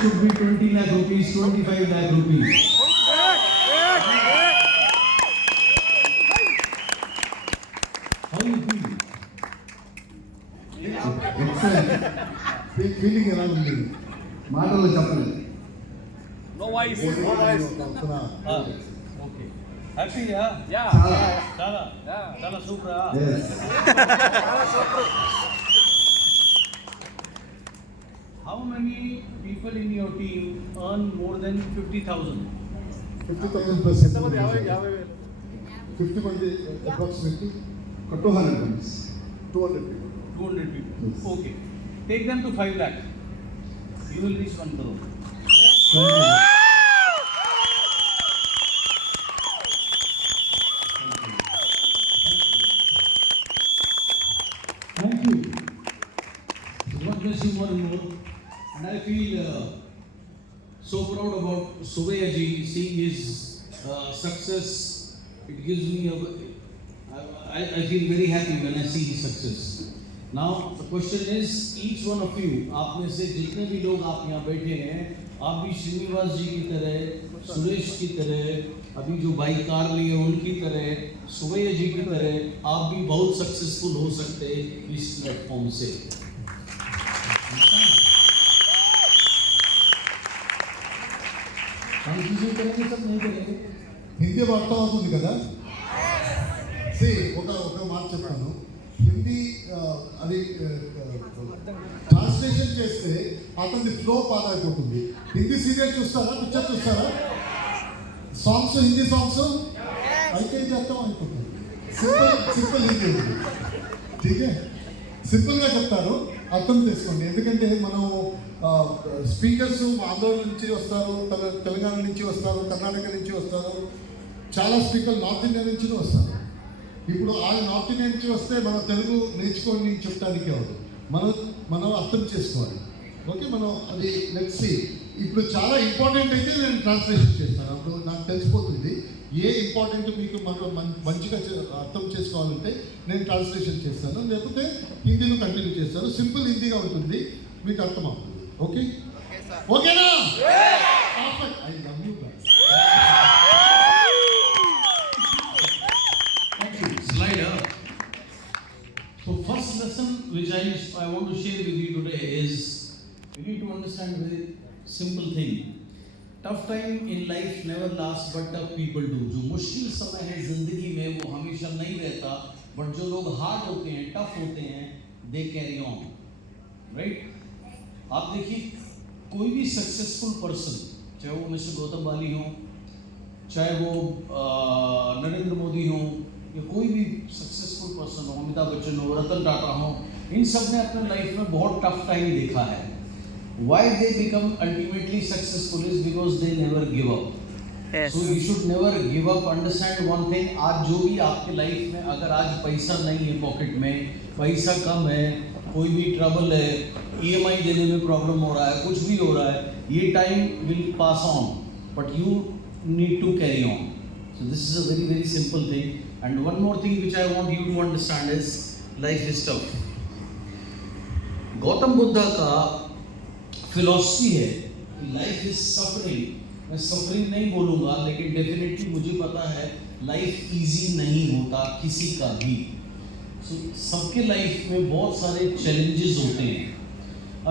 should be 20 lakh rupees, 25 lakh rupees. How you feel? Excellent. Feeling ఎలా ఉంది మాటల్లో చెప్పలేదు. No voice. Okay. Happy, yeah? Yeah. Chala. Yeah. Chala super. Yes. How many people in your team earn more than 50,000? 50,000+. 50 మంది approximately 200 members. 200 people. 200 people. Yes. Okay. Take them to 5 lakh. You will reach 1 crore. Thank you. Thank you. God bless you more and more. And I feel so proud about Subhaya ji, seeing his success. It gives me I feel very happy when I see his success. Now the question is, each one of you, आप में से जितने भी लोग आप यहाँ बैठे हैं, आप भी श्रीनिवास जी की तरह, सुरेश की तरह, अभी जो भाई कार लिए उनकी तरह, सुबैया जी की तरह, आप भी बहुत सक्सेसफुल हो सकते हैं इस प्लेटफॉर्म से। करेंगे सब नहीं करेंगे। హిందీ అర్థం అవుతుంది కదా. ఒక మాట చెప్తాను. హిందీ అది ట్రాన్స్లేషన్ చేస్తే అతని ఫ్లో పాడైపోతుంది. హిందీ సీరియల్ చూస్తారా, పిక్చర్ చూస్తారా? సాంగ్స్, హిందీ సాంగ్స్ అయితే అర్థం అయిపోతుంది. సింపుల్ హిందీ ఉంది. ఠీకే, సింపుల్గా చెప్తారు, అర్థం చేసుకోండి. ఎందుకంటే మనం స్పీకర్స్ ఆంధ్ర నుంచి వస్తారు, తెలంగాణ నుంచి వస్తారు, కర్ణాటక నుంచి వస్తారు, చాలా స్పీకర్లు నార్త్ ఇండియా నుంచి వస్తారు. ఇప్పుడు ఆ నార్త్ ఇండియా నుంచి వస్తే మనం తెలుగు నేర్చుకోండి చెప్పడానికి అవ్వదు. మనం అర్థం చేసుకోవాలి. ఓకే, మనం అది లెట్స్ సీ. ఇప్పుడు చాలా ఇంపార్టెంట్ అయితే నేను ట్రాన్స్లేషన్ చేస్తాను. అప్పుడు నాకు తెలిసిపోతుంది ఏ ఇంపార్టెంట్ మీకు మనం మంచిగా అర్థం చేసుకోవాలంటే నేను ట్రాన్స్లేషన్ చేస్తాను, లేకపోతే హిందీలో కంటిన్యూ చేస్తాను. సింపుల్ హిందీగా ఉంటుంది, మీకు అర్థమవుతుంది. ఓకే, ఓకేనా? Perfect. I love you guys. Slider. So first lesson which I want to share with you today is, you need to understand a very simple thing. Tough time in life never lasts, but tough people do. जो मुश्किल समय है जिंदगी में वो हमेशा नहीं रहता, but जो लोग हार्ड होते हैं, टफ होते हैं, they carry on, right? आप देखिए, कोई भी सक्सेसफुल पर्सन, चाहे वो मिस्टर गौतम वाली हो, चाहे वो नरेंद्र मोदी हो, या कोई भी सक्सेसफुल पर्सन हो, अमिताभ बच्चन हो, रतन टाटा हो, इन सब ने अपने लाइफ में बहुत टफ टाइम देखा है. Why they become ultimately successful is because they never give up. Yes. So you should never give up. Understand one thing, आज जो भी आपके लाइफ में, अगर आज पैसा नहीं है पॉकेट में, पैसा कम है, कोई भी ट्रबल है, EMI देने में प्रॉब्लम हो रहा है, कुछ भी हो रहा है, ये time will pass on, but you need to carry on. So this is a very very simple thing. And one more thing which I want you to understand is, life is tough. Gautam Buddha का philosophy है कि life is suffering. मैं suffering नहीं बोलूँगा, लेकिन definitely मुझे पता है लाइफ इजी नहीं होता किसी का भी. सबके लाइफ में बहुत सारे चैलेंजेस होते हैं.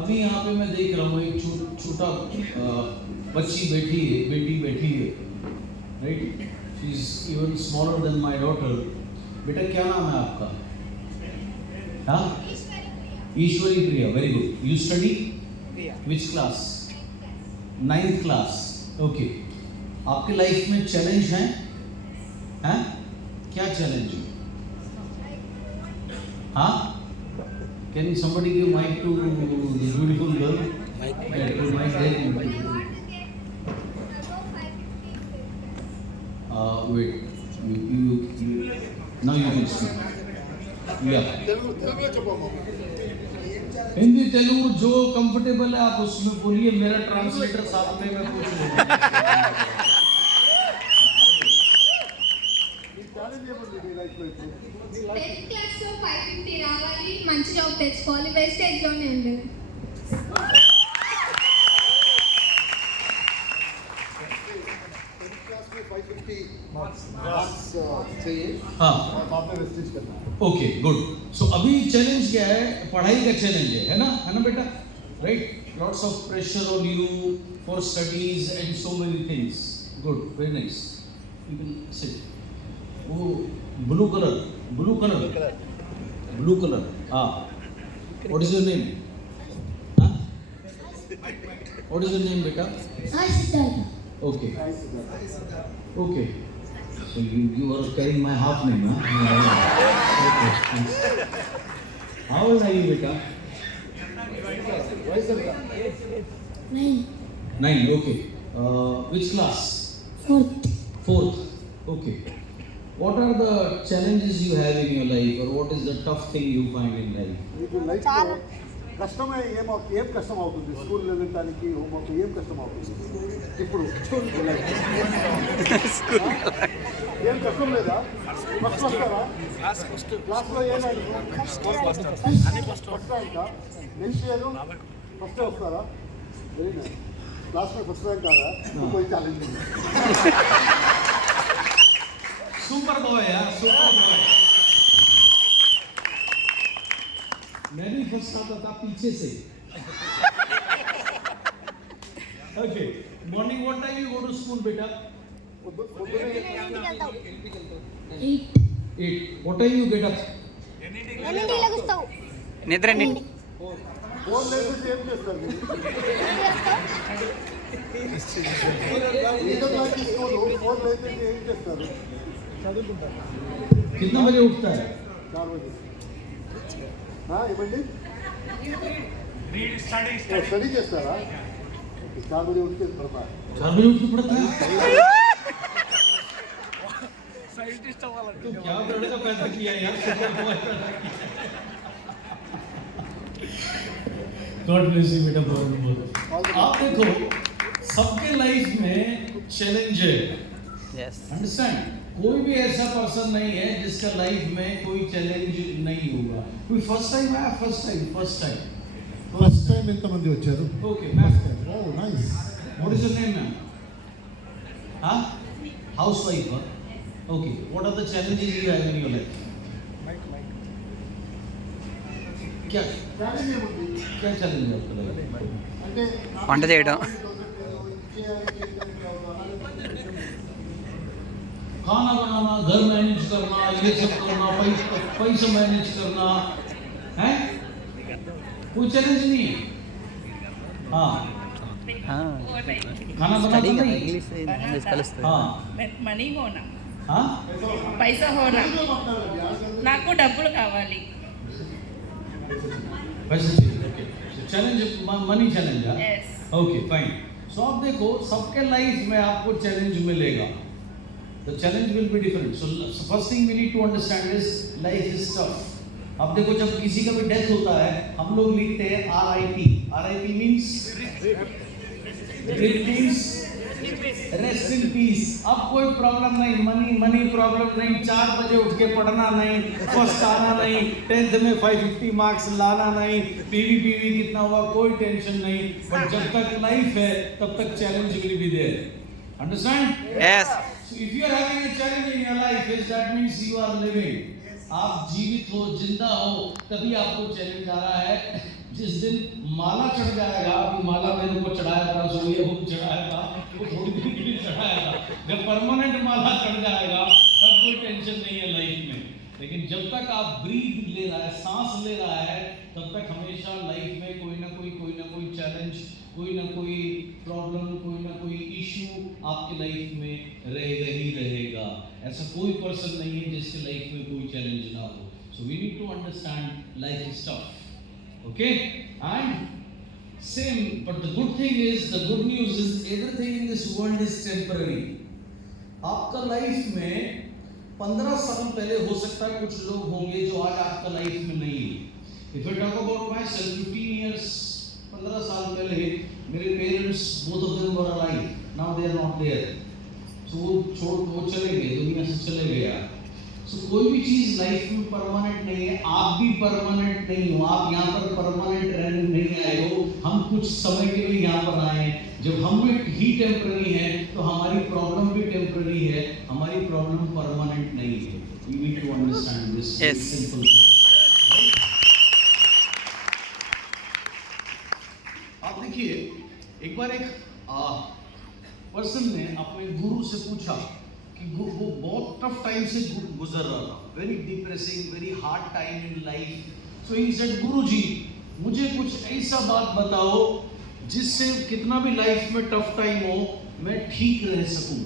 अभी यहाँ पे मैं देख रहा हूँ एक छोटा बच्ची बैठी है, बेटी बैठी है, right? She is even smaller than my daughter. बेटा क्या नाम है आपका? हाँ, Ishwari Priya. Very good. You study which class? 9th class. Okay. आपके लाइफ में चैलेंज हैं? हैं? क्या चैलेंज है? हाँ? Can somebody give mic to this beautiful girl? Mic there. Wait. You now you can speak. Yeah. Hindi Telugu जो कंफर्टेबल है आप उसमें बोलिए. मेरा ट्रांसलेटर साथ में मैं पूछ लूँगा. క్లాస్ లో 550 రావాలి, మంచి జాబ్ తెచ్చుకోవాలి, వేస్టేజ్ లోనే ఉంది. मार्क्स चाहिए हाँ और बाद में वेस्टेज करना है। Okay good. सो अभी चैलेंज क्या है? पढ़ाई का चैलेंज है ना बेटा? Right, lots of pressure on you for studies and so many things. Good, very nice, you can sit. वो ब्लू कलर हाँ, व्हाट इज योर नेम? हाँ, व्हाट इज योर नेम बेटा? Okay okay, so you are carrying my half name, huh? Okay, thanks. How old are you beta? Nine, okay. Which class? Fourth, okay. What are the challenges you have in your life, or what is the tough thing you find in life? మీకు life కష్టమే ఏం కష్టం అవుతుంది? School వెళ్ళడానికి homework ఏం కష్టం అవుతుంది ఇప్పుడు? ఏం కష్టం లేదా? ఫస్ట్ వస్తారా? క్లాస్లో ఏమైనా ఫస్ట్ ర్యాంకా? నెక్స్ట్ ఇయర్ ఫస్ట్ వస్తారా? Very nice. క్లాస్లో ఫస్ట్ ర్యాంక్ కాదా? कोई ఛాలెంజ్ ఉంది? सुपर बॉय यार, सुपर बॉय। मैं भी फर्स्ट आता था पीछे से। Okay, morning what time you go to school बेटा? 8. What time you get up? నిద్ర ఫోన్ లేకపోతే ఏం చేస్తారు మీరు? ఇంటర్ క్లాస్ తీసుకోను, ఫోన్ లేకపోతే ఏం చేస్తారు? कितना बजे उठता है? 4 बजे। ఏమండి? స్టడీ చేస్తారా? 4 बजे उठ के पढ़ता है। 4 बजे उठ के पढ़ता है? साइंटिस्ट वाला तो क्या लड़का पैदा किया यार, सुपर बॉय पैदा किया। गॉड ब्लेस यू बेटा, बहुत। आप देखो, सबके लाइफ में चैलेंज है, यस अंडरस्टैंड? कोई भी ऐसा पर्सन नहीं है जिसका लाइफ में कोई चैलेंज नहीं होगा। कोई फर्स्ट टाइम आया? फर्स्ट टाइम ఫస్ట్ టైం ఎంతమంది వచ్చారు? Okay ma'am, oh nice. What is your name ma'am? हाँ, housewife? Okay, what are the challenges you have in your life? क्या ఛాలెంజ్ ఏముంది? क्या चैलेंज है आपका लाइफ? అంటే వంట చేయడం, खाना बनाना, घर मैनेज करना, ये सब करना, पैसा मैनेज करना है, कोई चैलेंज नहीं है। हाँ, खाना స్టడీ बनाना కదా, नहीं। ఇంగ్లీష్ కలుస్తుంది. हाँ మనీ హోనా, हाँ, పైసా హోనా, నాకు డబ్బులు కావాలి. पैसे चाहिए, ओके। चैलेंज मनी चैलेंज है, Yes. Okay fine. सो आप देखो, सबके लाइफ में आपको चैलेंज मिलेगा। The challenge will be different. So first thing we need to understand is life is tough. अब देखो, जब किसी का भी डेथ होता है, हम लोग लिखते हैं RIP. RIP means rest in peace. अब कोई प्रॉब्लम नहीं, मनी प्रॉब्लम नहीं, 4 बजे उठ के पढ़ना नहीं, फर्स्ट आना नहीं, 10th में 550 मार्क्स लाना नहीं, पीवी कितना हुआ कोई टेंशन नहीं। बट जब तक लाइफ है तब तक challenge will be there, understand? Yes So if you are having a challenge in your life, that means you are living. आप जीवित हो, जिंदा हो, तभी आपको चैलेंज आ रहा है। जिस दिन माला चढ़ जाएगा, अभी माला मेरे को चढ़ाया था, सो ये हुक चढ़ाया था, वो थोड़ी देर के लिए चढ़ाया था। जब परमानेंट माला चढ़ जाएगा तब कोई टेंशन नहीं है लाइफ में। लेकिन जब तक आप ब्रीथ ले रहा है, सांस ले रहा है, तब तक हमेशा लाइफ में कोई ना कोई चैलेंज, कोई ना कोई प्रॉब्लम, कोई ना कोई इशू आपके लाइफ में रहेगा ही रहेगा। ऐसा कोई पर्सन नहीं है जिसके लाइफ में कोई चैलेंज ना हो। So we need to understand life is tough, okay? And same, but the good thing is, the good news is everything in this world is temporary. आपका लाइफ में 15 साल पहले हो सकता है कुछ लोग होंगे जो आज आपका लाइफ में नहीं है। If I talk about myself, 15 years 15 साल पहले मेरे parents both of them were alive, now they are not there. So वो चले गए, दुनिया से चले गया। सो कोई भी चीज लाइफ में परमानेंट नहीं है, आप भी परमानेंट नहीं हो। आप यहाँ पर परमानेंट रहने नहीं आए हो, हम कुछ समय के लिए यहाँ पर आए हैं। जब हम भी ही टेम्पररी हैं तो हमारी प्रॉब्लम भी टेम्पररी है। है. You need to understand this Yes. simple thing. आप देखिए, एक बार एक पर्सन ने अपने गुरु से पूछा कि वो बहुत टफ टाइम से गुजर रहा था, very depressing, very hard time in life. So he said, Guruji मुझे कुछ ऐसा बात बताओ जिससे कितना भी लाइफ में टफ टाइम हो मैं ठीक रह सकूं,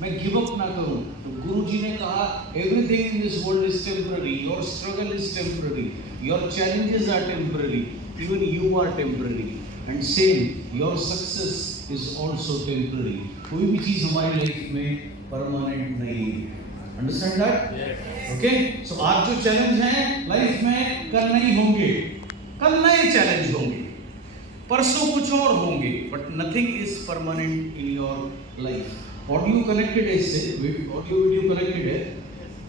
मैं गिव अप ना करूं. तो गुरुजी ने कहा, everything in this world is temporary, your struggle is temporary, your challenges are temporary, even you are temporary, and same your success is also temporary. कोई भी चीज हमारी लाइफ में परमानेंट नहीं है. Understand that? ओके. सो आज जो चैलेंज है लाइफ में, कल नहीं होंगे, कल नए चैलेंज होंगे, परसों कुछ और होंगे, but nothing is permanent in your life. Audio connected है इससे, ऑडियो वीडियो कनेक्टेड है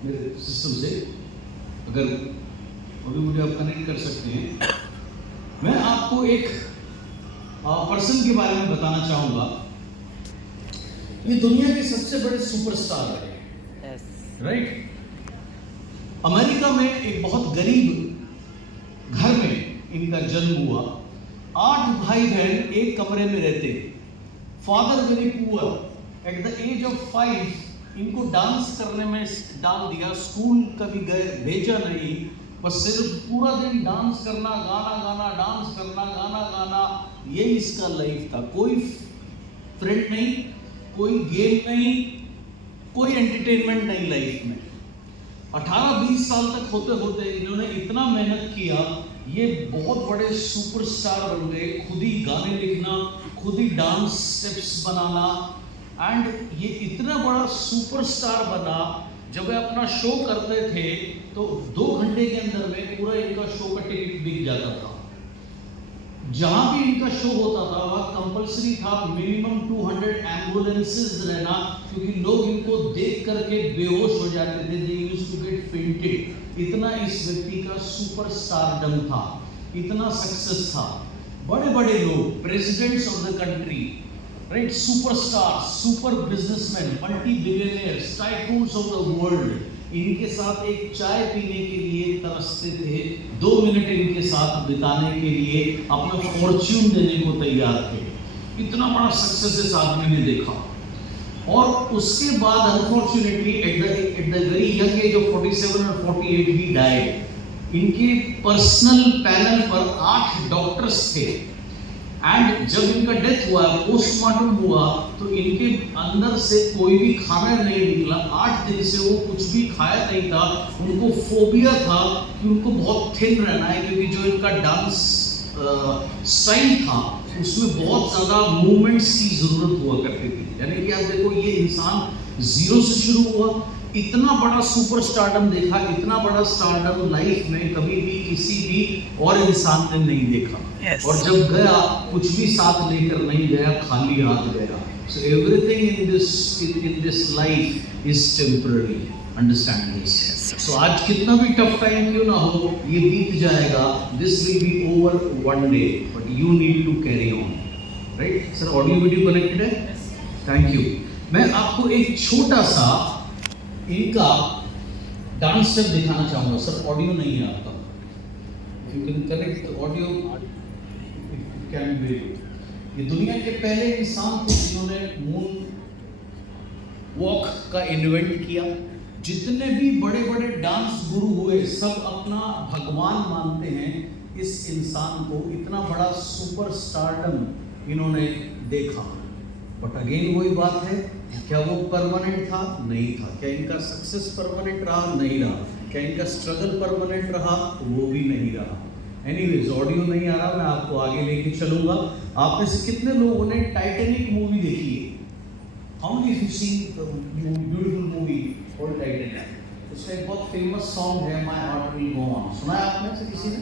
मेरे सिस्टम से. अगर ऑडियो वीडियो आप कनेक्ट कर सकते हैं. मैं आपको एक पर्सन के बारे में बताना चाहूंगा. ये दुनिया के सबसे बड़े सुपरस्टार है, यस. राइट. अमेरिका में एक बहुत गरीब घर में इनका जन्म हुआ. 8 भाई बहन एक कमरे में रहते. Father very poor. At the age of 5 इनको डांस करने में डाल दिया. स्कूल कभी गए भेजा नहीं, बस सिर्फ पूरा दिन डांस करना, गाना गाना, डांस करना, गाना गाना, ये इसका लाइफ था. कोई फ्रेंड नहीं, कोई गेम नहीं, कोई एंटरटेनमेंट नहीं लाइफ में. 18-20 साल तक होते होते इन्होंने इतना मेहनत किया, ये बहुत बड़े सुपरस्टार बन गए. खुद ही गाने लिखना, खुद ही डांस स्टेप्स बनाना, एंड ये इतना बड़ा सुपरस्टार बना. जब वे अपना शो करते थे तो 2 घंटे के अंदर में पूरा इनका शो का टिकट बिक जाता था. जहां भी इनका शो होता था वह कंपलसरी था मिनिमम 200 एम्बुलेंसेस रहना, क्योंकि लोग इनको देख करके बेहोश हो जाते थे. They used to get fainted. इतना इस व्यक्ति का सुपरस्टारडम था, इतना सक्सेस था. बड़े बड़े लोग, presidents of the country, right, superstar, super businessman, multi billionaires, tycoons of the world इनके साथ एक चाय पीने के लिए तरसते थे. 2 मिनट इनके साथ बिताने के लिए अपना फॉर्च्यून देने को तैयार थे. इतना बड़ा सक्सेस इस आदमी ने देखा. और उसके बाद unfortunately at the very young age of 47 और 48 ही डाइड. इनके पर्सनल पैनल पर 8 डॉक्टर्स थे. एंड जब इनका डेथ हुआ, पोस्टमार्टम हुआ, तो इनके अंदर से कोई भी खाना नहीं निकला. 8 दिन से वो कुछ भी खाया नहीं था. उनको फोबिया था कि उनको बहुत थिन रहना है, क्योंकि जो इनका डांस स्टाइल था उसमें बहुत ज़्यादा मूवमेंट्स की ज़रूरत हुआ करती थी. यानी कि आप देखो, ये इंसान 0 से शुरू हुआ, इतना बड़ा सुपरस्टारडम देखा. इतना बड़ा स्टारडम लाइफ में कभी भी किसी भी और इंसान ने नहीं देखा. Yes. और जब गया कुछ भी साथ लेकर नहीं गया, खाली हाथ गया. So everything in this life is temporary. Understand this. Yes. So आज कितना भी टफ टाइम क्यों ना हो, ये बीत जाएगा. This will be over one day, but you need to carry on. Right? Sir, audio video connected है? Thank you. मैं आपको एक छोटा सा इनका डांस स्टेप दिखाना चाहूँगा. सर ऑडियो नहीं है आपका. If you can connect the audio, it can be very good. ये दुनिया के पहले इंसान थे जिन्होंने मून वॉक का इन्वेंट किया. जितने भी बड़े बड़े डांस गुरु हुए सब अपना भगवान मानते हैं इस इंसान को. इतना बड़ा सुपरस्टारडम इन्होंने देखा. बट अगेन वही बात है, क्या वो परमानेंट था? नहीं था. क्या इनका सक्सेस परमानेंट रहा? नहीं रहा. क्या इनका स्ट्रगल परमानेंट रहा? वो भी नहीं रहा. एनीवेज, ऑडियो नहीं आ रहा, मैं आपको आगे लेके चलूंगा. आप में से कितने लोगों ने टाइटैनिक मूवी देखी है? How many have seen the beautiful movie called Titanic? उसका एक बहुत फेमस सॉन्ग है, my heart will go on. सुना है आपने से किसी ने?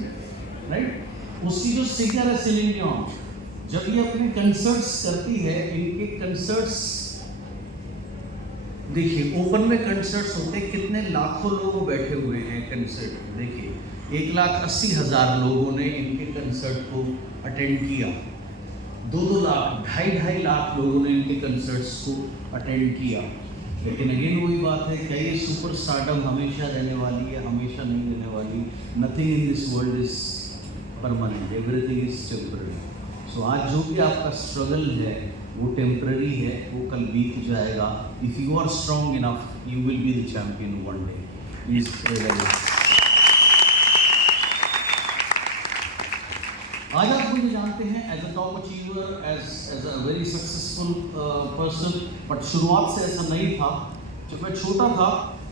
राइट. उसकी जो सिंगर है सेलिन डियोन, जब ये अपने कंसर्ट्स करती है, इनके कंसर्ट्स देखिए, ओपन में कंसर्ट्स होते हैं, कितने लाखों लोग बैठे हुए हैं कंसर्ट. देखिए 1,80,000 लोगों ने इनके कंसर्ट को अटेंड किया. 2-2 लाख, 2.5 लाख लोगों ने इनके कंसर्ट्स को अटेंड किया. लेकिन अगेन वही बात है, क्या ये सुपर स्टारडम हमेशा रहने वाली है? हमेशा नहीं रहने वाली। Nothing in this world is permanent, everything is temporary. So आज जो भी आपका स्ट्रगल है वो टेम्पररी है, वो कल बीत जाएगा। If you are strong enough you will be the champion one day. Please आज आप मुझे जानते हैं as a top achiever, as a very successful person, but शुरुआत से ऐसा नहीं था। जब मैं छोटा था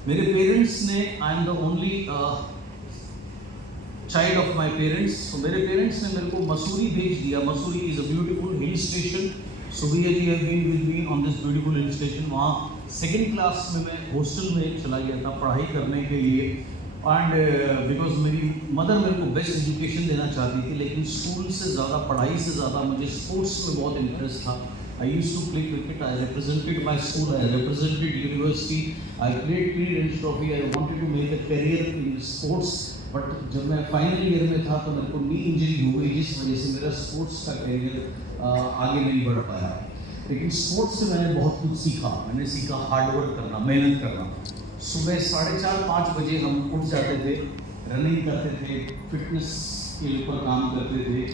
मेरे पेरेंट्स ने, I am the only child of my parents, तो मेरे पेरेंट्स ने मेरे को मसूरी भेज दिया। Mussoorie is a beautiful hill station. Subbaiah ji have been with me on this beautiful hill station. वहाँ सेकेंड क्लास में मैं हॉस्टल में चला गया था पढ़ाई करने के लिए। एंड बिकॉज मेरी मदर मेरे को बेस्ट एजुकेशन देना चाहती थी, लेकिन स्कूल से ज़्यादा, पढ़ाई से ज़्यादा मुझे स्पोर्ट्स में बहुत इंटरेस्ट था। I used to play cricket, I represented my school, I represented university, I played presidents trophy, I wanted to make a career in sports. But जब मैं फाइनल ईयर में था तो मेरे को नी इंजरी हो गई, जिस वजह से मेरा स्पोर्ट्स का करियर आगे नहीं बढ़ पाया। लेकिन स्पोर्ट्स से मैंने बहुत कुछ सीखा। मैंने सीखा हार्डवर्क करना, मेहनत करना। सुबह 4:30-5 बजे हम उठ जाते थे, रनिंग करते थे, फिटनेस के ऊपर काम करते थे,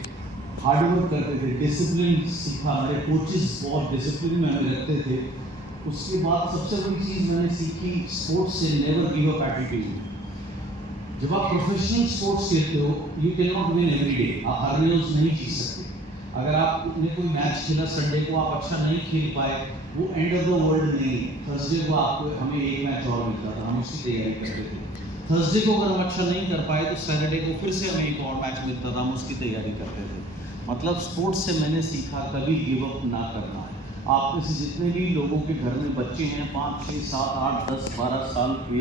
हार्डवर्क करते थे, डिसिप्लिन सीखा। मेरे कोचेस बहुत डिसिप्लिन में हमें रखते थे। उसके बाद सबसे बड़ी चीज़ मैंने सीखी स्पोर्ट्स से, नेवर गिव अप एटीट्यूड। जब आप प्रोफेशनल स्पोर्ट्स खेलते हो you can not win every day, आप हर रोज नहीं जीत सकते। अगर आपने कोई मैच खेला संडे को, आप अच्छा नहीं खेल पाए, वो एंड ऑफ द वर्ल्ड नहीं। थर्सडे को आपको, हमें एक मैच और मिलता था, हम उसकी तैयारी करते थे। थर्सडे को अगर हम अच्छा नहीं कर पाए तो सैटरडे को फिर से हमें एक और मैच मिलता था, हम उसकी तैयारी करते थे। मतलब स्पोर्ट्स से मैंने सीखा कभी गिव अप ना करना है। आप में से जितने भी लोगों के घर में बच्चे हैं 5, 6, 7, 8, 10, 12 साल के,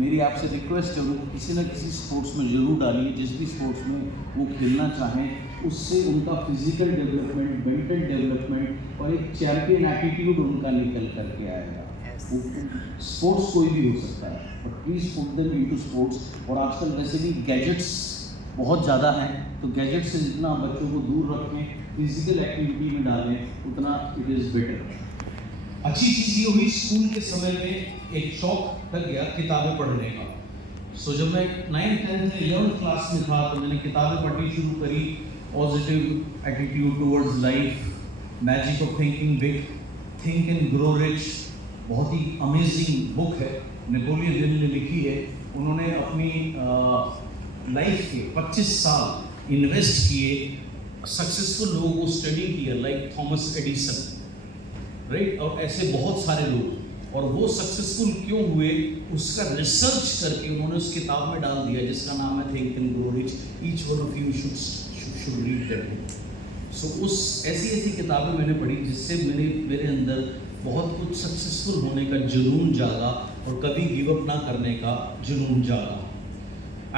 मेरी आपसे रिक्वेस्ट है उनको किसी न किसी स्पोर्ट्स में ज़रूर डालिए। जिस भी स्पोर्ट्स में वो खेलना चाहें, उससे उनका फिजिकल डेवलपमेंट, मेंटल डेवलपमेंट और एक चैंपियन एटीट्यूड उनका निकल करके आएगा। स्पोर्ट्स कोई भी हो सकता है, but please put them into sports. और आजकल वैसे भी गैजेट्स बहुत ज़्यादा हैं, तो गैजेट से जितना बच्चों को दूर रखें, फिजिकल एक्टिविटी में डालें, उतना इट इज़ बेटर। अच्छी चीज़ ये हुई, स्कूल के समय में एक शौक लग गया किताबें पढ़ने का। सो जब मैं 9th, 10th, 11th क्लास में था तो मैंने किताबें पढ़नी शुरू करी। Positive attitude towards life, magic of thinking big, think and grow rich, बहुत ही अमेजिंग बुक है, नेपोलियन हिल ने लिखी है। उन्होंने अपनी लाइफ के 25 साल इन्वेस्ट किए, सक्सेसफुल लोगों को स्टडी किया, लाइक थॉमस एडिसन, राइट, और ऐसे बहुत सारे लोग। और वो सक्सेसफुल क्यों हुए उसका रिसर्च करके उन्होंने उस किताब में डाल दिया, जिसका नाम है think and grow rich. Each one of you should read that book. So उस ऐसी किताबें मैंने पढ़ी जिससे मेरे अंदर बहुत कुछ सक्सेसफुल होने का जुनून जागा और कभी गिव अप ना करने का जुनून जागा।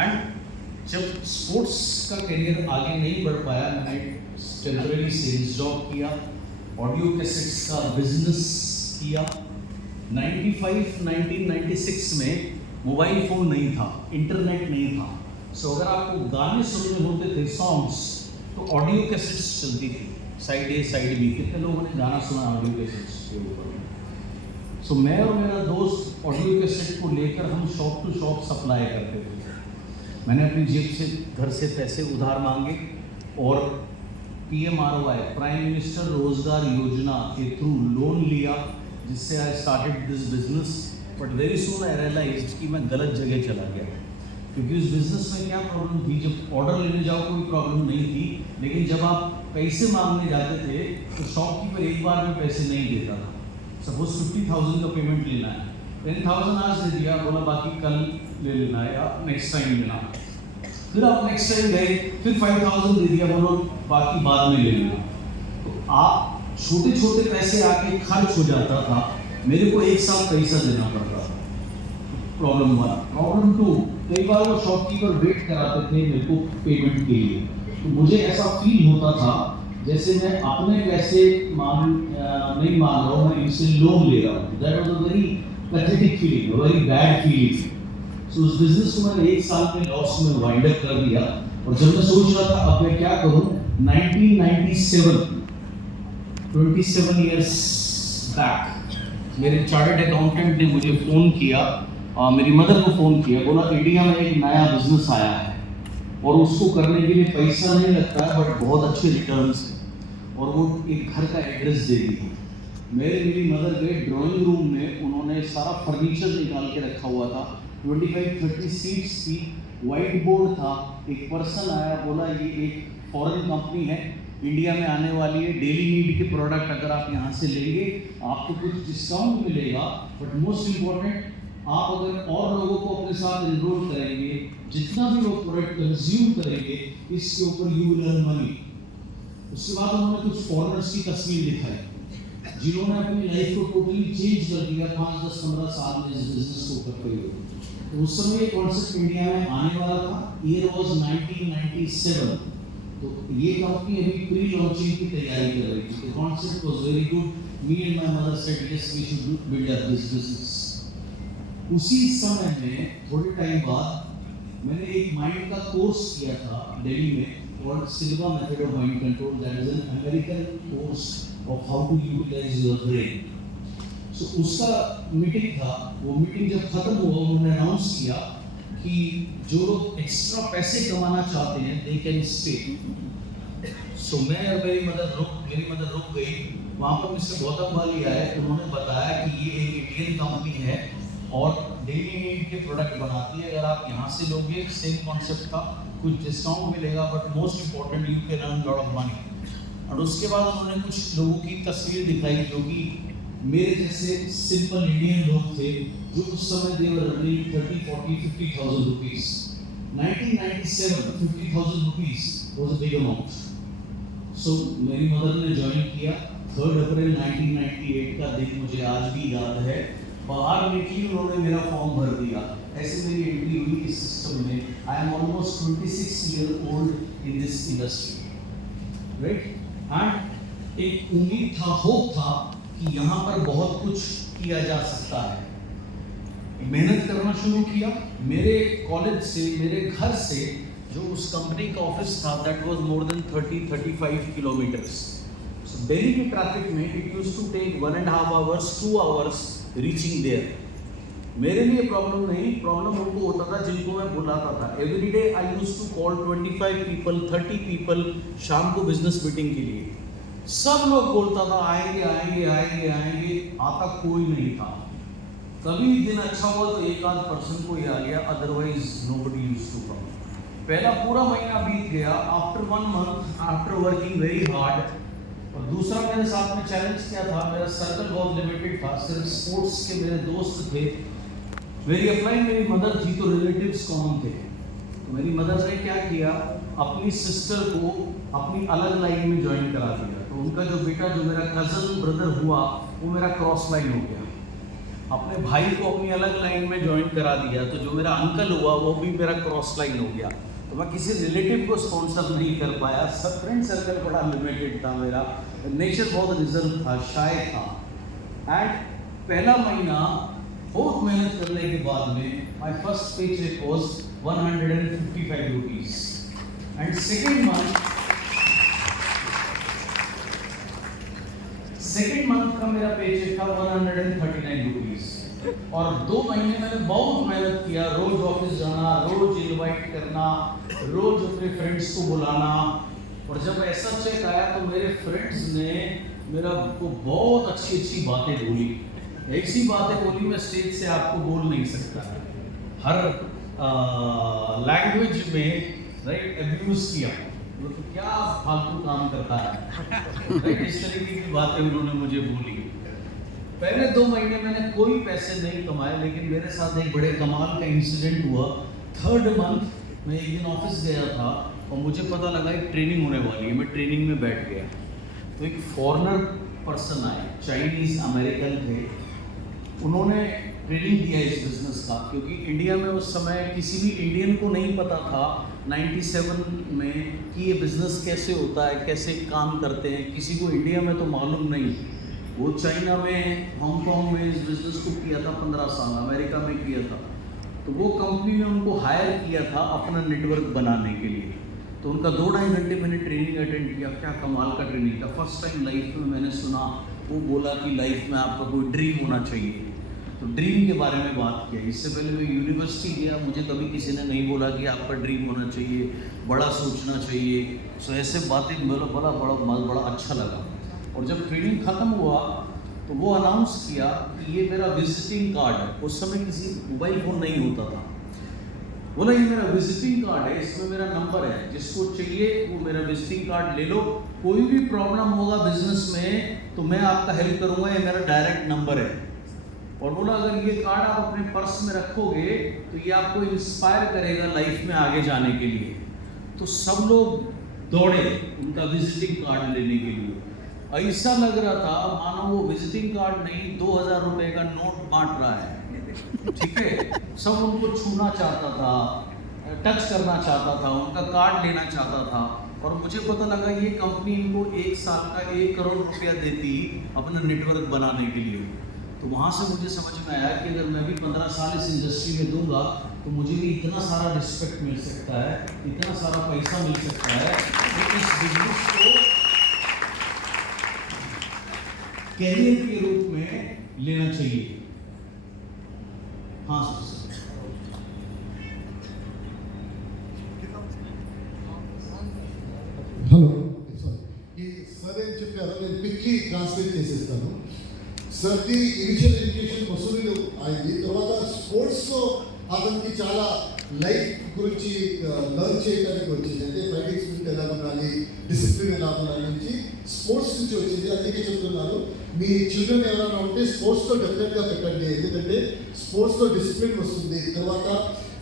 एंड जब स्पोर्ट्स का करियर आगे नहीं बढ़ पाया, मैंने टेम्पररी सेल्स जॉब किया, ऑडियो कैसेट्स का बिजनेस किया। 1996 में मोबाइल फ़ोन नहीं था, इंटरनेट नहीं था। सो अगर आपको गाने सुनने होते थे, सॉन्ग्स, तो ऑडियो कैसेट्स चलती थी, साइड ए साइड बी। कितने लोगों ने गाना सुना ऑडियो कैसेट्स के ऊपर? सो मैं और मेरा दोस्त ऑडियो कैसेट को लेकर हम शॉप टू शॉप सप्लाई करते थे। मैंने अपनी जेब से, घर से पैसे उधार मांगे और PMROI, प्राइम मिनिस्टर रोजगार योजना के थ्रू लोन लिया, जिससे I started this business. But very soon I realised कि मैं गलत जगह चला गया, क्योंकि उस बिजनेस में क्या प्रॉब्लम थी, जब ऑर्डर लेने जाओ कोई प्रॉब्लम नहीं थी, लेकिन जब आप पैसे मांगने जाते थे तो शॉपकीपर एक बार में पैसे नहीं देता था। सपोज 50,000 का पेमेंट लेना है, 10,000 आज दे दिया, बोला बाकी कल ले लेना है या नेक्स्ट टाइम लेना। फिर आप नेक्स्ट टाइम गए, फिर 5,000 दे दिया, बोलो बाकी बाद में ले लेना। तो आप छोटे छोटे पैसे आके खर्च हो जाता था, मेरे को एक साथ पैसा देना पड़ता था। प्रॉब्लम 1। प्रॉब्लम 2, कई बार वो शॉपकीपर वेट कराते थे मेरे को पेमेंट के लिए, तो मुझे ऐसा फील होता था जैसे मैं अपने पैसे नहीं मांग रहा हूँ, मैं इनसे लोन ले रहा हूँ। That was a very pathetic feeling, very bad feeling. So उस बिजनेस को मैंने 1 साल में लॉस में वाइंड अप कर दिया। और जब मैं सोच रहा था अब मैं क्या करूँ, 1997, 27 years back, मेरे चार्टर्ड अकाउंटेंट ने मुझे फ़ोन किया, मेरी मदर को फ़ोन किया, बोला इंडिया में एक नया बिजनेस आया है और उसको करने के लिए पैसा नहीं लगता है बट बहुत अच्छे रिटर्न्स हैं, और वो एक घर का एड्रेस दे दिया। मेरी मदर गए ड्राइंग रूम में, उन्होंने सारा फर्नीचर निकाल के रखा हुआ था, 25-30 सीट्स की, वाइट बोर्ड था। एक पर्सन आया, बोला ये एक फॉरेन कंपनी है, इंडिया में आने वाली है, डेली नीड के प्रोडक्ट अगर आप यहाँ से लेंगे आपको कुछ डिस्काउंट मिलेगा, बट मोस्ट इम्पॉर्टेंट आप अगर और लोगों को अपने साथ एनरोल करेंगे, जितना भी वो प्रोडक्ट कंज्यूम करेंगे इसके ऊपर यू विल अर्न मनी। उसके बाद उन्होंने कुछ फॉरेनर्स की तस्वीर दिखाई जिन्होंने अपनी लाइफ को टोटली चेंज कर दिया 5, 10, 15 साल में इस बिजनेस को करते हुए। तो उस समय ये कॉन्सेप्ट इंडिया में आने वाला था, ईयर वाज 1997। तो ये कंपनी अभी प्री लॉन्चिंग की तैयारी कर रही थी। The concept was very good, me and my mother said yes we should build up this business. उसी समय में थोड़े टाइम बाद मैंने एक माइंड का कोर्स किया था दिल्ली में, called Silva Method of Mind Control, that is an American course of how to utilize your brain. So उसका मीटिंग था, वो मीटिंग जब खत्म हुआ उन्होंने अनाउंस किया कि जो लोग एक्स्ट्रा पैसे कमाना चाहते हैं they can stay. So मैं और मेरी मदर रुक गई। वहाँ पर मिस्टर गौतम वाली आए, उन्होंने बताया कि ये एक इंडियन कंपनी है और डेली नीड के प्रोडक्ट बनाती है, अगर आप यहाँ से लोगे सेम कॉन्सेप्ट का कुछ डिस्काउंट मिलेगा, but most important you can earn lot of money. और उसके बाद उन्होंने कुछ लोगों की तस्वीर दिखाई जो कि मेरे जैसे सिंपल इंडियन लोग थे, जो उस समय they were earning 30, 40, 50,000 rupees. 1997 50,000 rupees was a big amount. So मेरी मदर ने ज्वाइन किया। 3 अप्रैल 1998 का दिन मुझे आज भी याद है। बाहर निकली, उन्होंने मेरा फॉर्म भर दिया, ऐसे मेरी एंट्री हुई इस सिस्टम में। I am almost 26 year old in this industry, right. And एक उम्मीद था, होप था कि यहाँ पर बहुत कुछ किया जा सकता है। मेहनत करना शुरू किया। मेरे कॉलेज से, मेरे घर से जो उस कंपनी का ऑफिस था, that was more than 30-35 kilometres. So Delhi के ट्रैफिक में it used to take 1.5 hours 2 hours reaching there. मेरे लिए प्रॉब्लम नहीं, प्रॉब्लम उनको होता था जिनको मैं बुलाता था। Every day I used to call 25 people 30 people शाम को बिजनेस मीटिंग के लिए। सब लोग बोलता था आएंगे आएंगे आएंगे आएंगे, आता कोई नहीं था। कभी दिन अच्छा हुआ तो एक आध पर्सन को ही आ गया, otherwise nobody used to come. पहला पूरा महीना बीत गया। After 1 month, after working very hard, और दूसरा मेरे साथ में चैलेंज क्या था, मेरा सर्कल बहुत लिमिटेड था, सिर्फ स्पोर्ट्स के मेरे दोस्त थे। मेरी अपलाइन मेरी मदर थी, तो रिलेटिव्स कौन थे। तो मेरी मदर ने क्या किया, अपनी सिस्टर को अपनी अलग लाइन में ज्वाइन करा दिया। तो उनका जो बेटा, जो मेरा कजन ब्रदर हुआ, वो मेरा क्रॉस लाइन हो गया। अपने भाई को अपनी अलग लाइन में ज्वाइन करा दिया, तो जो मेरा अंकल हुआ वो भी मेरा क्रॉस लाइन हो गया। तो मैं किसी रिलेटिव को स्पॉन्सर नहीं कर पाया। सब फ्रेंड सर्कल बड़ा लिमिटेड था, मेरा नेचर बहुत रिजर्व था, शाय था। एंड पहला महीना बहुत मेहनत करने के बाद में my first pay cheque was 155 rupees and second month का मेरा पे चेक था 139 रुपीस। और 2 महीने मैंने बहुत मेहनत किया, रोज ऑफिस जाना, रोज इनवाइट करना, रोज अपने फ्रेंड्स को बुलाना। और जब ऐसा चेक आया तो मेरे फ्रेंड्स ने मेरा को बहुत अच्छी अच्छी बातें बोली। ऐसी बातें बोली मैं स्टेज से आपको बोल नहीं सकता। हर लैंग्वेज में राइट अब्यूज किया, तो क्या फालतू काम करता है, राइट, इस तरीके की बातें उन्होंने मुझे बोली। पहले 2 महीने मैंने कोई पैसे नहीं कमाए, लेकिन मेरे साथ एक बड़े कमाल का इंसिडेंट हुआ। 3rd मंथ मैं एक दिन ऑफिस गया था और मुझे पता लगा एक ट्रेनिंग होने वाली है। मैं ट्रेनिंग में बैठ गया तो एक फॉरेनर पर्सन आए, चाइनीज़ अमेरिकन थे। उन्होंने ट्रेनिंग दिया इस बिज़नेस का, क्योंकि इंडिया में उस समय किसी भी इंडियन को नहीं पता था 97 में कि ये बिज़नेस कैसे होता है, कैसे काम करते हैं। किसी को इंडिया में तो मालूम नहीं। वो चाइना में, हांगकांग में इस बिज़नेस को किया था 15 साल, अमेरिका में किया था। तो वो कंपनी ने उनको हायर किया था अपना नेटवर्क बनाने के लिए। तो उनका 2-2.5 घंटे मैंने ट्रेनिंग अटेंड किया। क्या कमाल का ट्रेनिंग था। फर्स्ट टाइम लाइफ में मैंने सुना वो बोला कि लाइफ में आपका कोई ड्रीम होना चाहिए, तो ड्रीम के बारे में बात किया। इससे पहले मैं यूनिवर्सिटी गया, मुझे कभी किसी ने नहीं बोला कि आपका ड्रीम होना चाहिए, बड़ा सोचना चाहिए। सो ऐसे बातें बड़ा अच्छा लगा। और जब ट्रेनिंग ख़त्म हुआ तो वो अनाउंस किया कि ये मेरा विजिटिंग कार्ड है। उस समय किसी मोबाइल फ़ोन नहीं होता था। बोला ये मेरा विजिटिंग कार्ड है, इसमें मेरा नंबर है, जिसको चाहिए वो मेरा विजिटिंग कार्ड ले लो, कोई भी प्रॉब्लम होगा बिजनेस में तो मैं आपका हेल्प करूँगा, ये मेरा डायरेक्ट नंबर है। और बोला अगर ये कार्ड आप अपने पर्स में रखोगे तो ये आपको इंस्पायर करेगा लाइफ में आगे जाने के लिए। तो सब लोग दौड़े उनका विजिटिंग कार्ड लेने के लिए। ऐसा लग रहा था मानो वो विजिटिंग कार्ड नहीं 2000 रुपए का नोट बांट रहा है, ठीक है। सब उनको छूना चाहता था, टच करना चाहता था, उनका कार्ड लेना चाहता था। और मुझे पता लगा ये कंपनी इनको 1 साल का 1 करोड़ रुपया देती अपना नेटवर्क बनाने के लिए। तो वहाँ से मुझे समझ में आया कि अगर मैं भी 15 साल इस इंडस्ट्री में दूंगा तो मुझे भी इतना सारा रिस्पेक्ट मिल सकता है, इतना सारा पैसा मिल सकता है। तो इस बिजनेस को कैरियर के रूप में लेना चाहिए। हाँ सर। హలో సారీ, ఈ సార్ ఏం చెప్పారో నేను క్విక్లీ ట్రాన్స్లేట్ చేసేస్తాను. సార్కి ఇనిషియల్ ఎడ్యుకేషన్ వసూలు అయింది, తర్వాత స్పోర్ట్స్లో అతనికి చాలా లైఫ్ గురించి లర్న్ చేయడానికి వచ్చింది. అంటే ఫైటింగ్ స్పిరిట్ ఎలా ఉండాలి, డిసిప్లిన్ ఎలా ఉండాలి నుంచి స్పోర్ట్స్ నుంచి వచ్చింది. అందుకే చెప్తున్నారు మీ చిల్డ్రన్ ఎవరైనా ఉంటే స్పోర్ట్స్లో డెఫినెట్గా పెట్టండి. ఎందుకంటే స్పోర్ట్స్లో డిసిప్లిన్ వస్తుంది, తర్వాత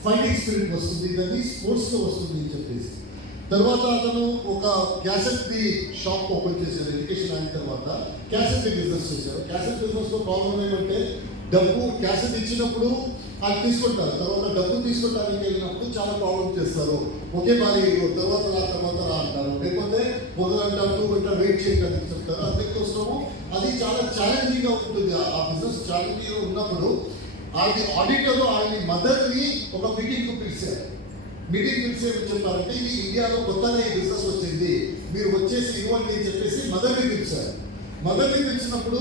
ఫైటింగ్ స్పిరిట్ వస్తుంది, దాన్ని స్పోర్ట్స్లో వస్తుంది అని చెప్పేసి. తర్వాత అతను ఒక క్యాసెట్ది షాప్ ఓపెన్ చేశారు. ఎడ్యుకేషన్ అయిన తర్వాత క్యాసెట్ బిజినెస్ చేశారు. క్యాసెట్ బిజినెస్లో ప్రాబ్లం ఏమంటే డబ్బు క్యాసెట్ ఇచ్చినప్పుడు అది తీసుకుంటారు, తర్వాత డబ్బు తీసుకోవడానికి వెళ్ళినప్పుడు చాలా ప్రాబ్లం చేస్తారు. ఒకే బారి తర్వాత రా అంటారు, లేకపోతే పొద్దుగంట 2 గంట వెయిట్ చేయడానికి చెప్తారు. అందుకోసము అది చాలా ఛాలెంజింగ్గా ఉంటుంది. ఆ బిజినెస్ ఛాలెంజింగ్గా ఉన్నప్పుడు అది ఆడిటర్ ఆయన మదర్ని ఒక మీటింగ్కు పిలిచారు. మీటింగ్ పిలిచి చెప్పారంటే ఇది ఇండియాలో కొత్తగా ఈ బిజినెస్ వచ్చింది, మీరు వచ్చేసి ఇవ్వండి అని చెప్పేసి మదర్ని పిలిచారు. మదర్ని పిలిచినప్పుడు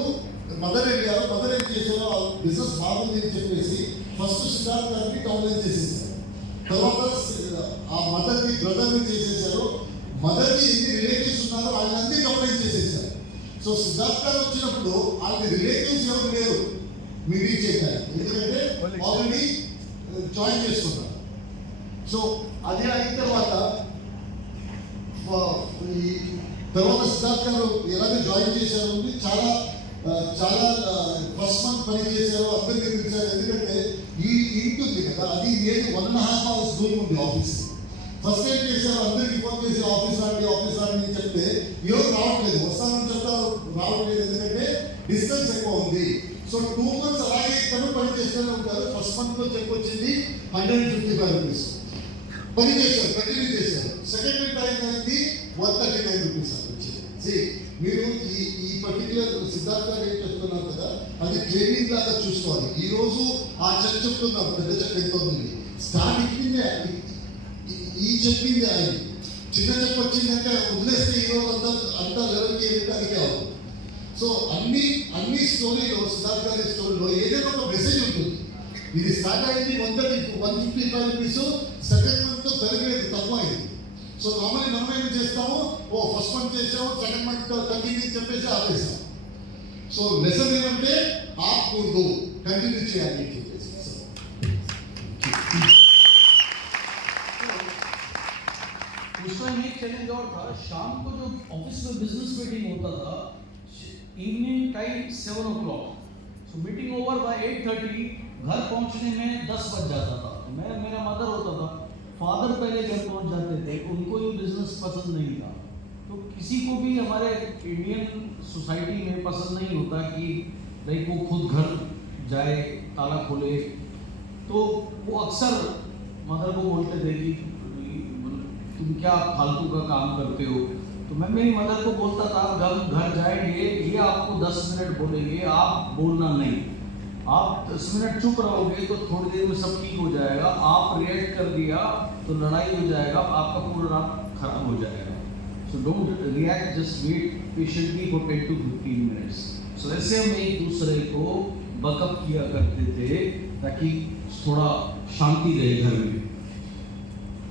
మదర్ వెళ్ళారు. మదర్ ఏం చేశారో ఆ బిజినెస్ బాగుంది అని చెప్పేసి ఫస్ట్ సిద్ధార్థ్ గారిని కంప్లైంట్ చేసేసారు. తర్వాత ఆ మదర్ని బ్రదర్ని చేసేసారు. మదర్ని ఎన్ని రిలేటివ్స్ ఉన్నారో వాళ్ళందరినీ కంప్లైంట్ చేసేసారు. సో సిద్ధార్థ్ గారు వచ్చినప్పుడు వాళ్ళ రిలేటివ్స్ ఎవరు లేరు మీటింగ్ చేయడానికి, ఎందుకంటే ఆల్రెడీ జాయిన్ చేసుకున్నారు. సో అదే అయిన తర్వాత సిద్ధార్థ్ గారు ఎలాగో జాయిన్ చేశారు, చాలా ఫస్ట్ మంత్ పని చేశారు, అందరికీ పిలిచారు. ఎందుకంటే ఈ ఇంటి ఉంది కదా, అది ఏది 1.5 hours దూరం ఉంది ఆఫీస్. ఫస్ట్ ఏం చేశారు, అందరికీ ఫోన్ చేసి ఆఫీస్ రాండి అని చెప్తే ఎవరు రావట్లేదు, వస్తామని చెప్తారు రావట్లేదు, ఎందుకంటే డిస్టెన్స్ ఎక్కువ ఉంది. సో 2 months అలాగే ఇద్దరు పని చేస్తూనే ఉంటారు. ఫస్ట్ మంత్లో చెక్ వచ్చింది 155 rupees. పని చేశారు, కంటిన్యూ చేశారు. సెకండ్ మంత్ అయింది 139 rupees వచ్చింది. మీరు ఈ పర్టికులర్ సిద్ధార్థ గారు ఏం చెప్తున్నారు కదా, అది ట్రైనింగ్ లాగా చూసుకోవాలి. ఈరోజు ఆ చెక్ చెప్తున్నారు, పెద్ద చెక్ ఎంత ఉంది, స్టార్టింగ్ ఈ చెప్పింది ఆయన చిన్న చెక్ వచ్చిందంటే వదిలేస్తే ఈరోజు అంతా లెవెల్కి వెళ్ళడానికి అవ్వదు. సో అన్ని స్టోరీలో సిద్ధార్థ గారి స్టోరీలో ఏదైనా ఒక మెసేజ్ ఉంటుంది. ఇది స్టార్ట్ అయింది 155 rupees, సెకండ్ మంత్ పెరగలేదు, తక్కువ అయింది. సో నార్మల్లీ మనం ఏం చేస్తాము, ఫస్ట్ మంత్ చేసాము, సెకండ్ మంత్ తగ్గింది చెప్పేసి ఆపేసాం. సో లెసన్ ఏమంటే ఆపకూడదు, కంటిన్యూ చేయాలి చెప్పేసి. उस टाइम एक चैलेंज और था, शाम को जो ऑफिस में बिजनेस मीटिंग होता था, evening time 7 o'clock, so meeting over by 8:30, घर पहुंचने में 10 बज जाता था। मेरा मदर होता था, फादर पहले घर पहुंच जाते थे, उनको ये बिजनेस पसंद नहीं था। तो किसी को भी हमारे इंडियन सोसाइटी में पसंद नहीं होता कि लाइक वो खुद घर जाए, ताला खोले। तो वो अक्सर मदर को बोलते थे कि तुम क्या फालतू का काम करते हो। तो मैं मेरी मदर को बोलता था, जब घर जाएंगे ये आपको 10 मिनट बोलेंगे, आप बोलना नहीं। आप 10 मिनट चुप रहोगे तो थोड़ी देर में सब ठीक हो जाएगा। आप रिएक्ट कर दिया तो लड़ाई हो जाएगा, आपका पूरा रात खराब हो जाएगा। So don't react, just wait patiently for 10 to 15 minutes. So ऐसे हम एक दूसरे को बकअप किया करते थे ताकि थोड़ा शांति रहे घर में।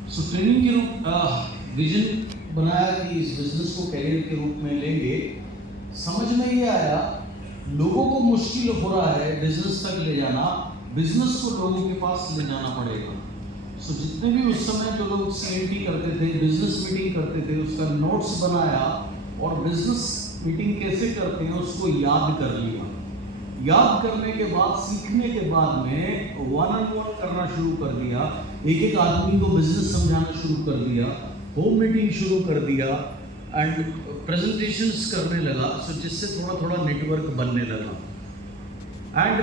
सो ट्रेनिंग के रूप विजन बनाया कि इस बिजनेस को कैरियर के रूप में लेंगे। समझ में ये आया लोगों को मुश्किल हो रहा है बिजनेस तक ले जाना, बिजनेस को लोगों के पास ले जाना पड़ेगा। सो जितने भी उस समय जो लोग CMT करते थे, बिजनेस मीटिंग करते थे, उसका नोट्स बनाया और बिजनेस मीटिंग कैसे करते हैं उसको याद कर लिया। याद करने के बाद, सीखने के बाद में 1-on-1 करना शुरू कर दिया, एक एक आदमी को बिजनेस समझाना शुरू कर दिया, होम मीटिंग शुरू कर दिया एंड प्रेजेंटेशंस करने लगा। सो जिससे थोड़ा थोड़ा नेटवर्क बनने लगा एंड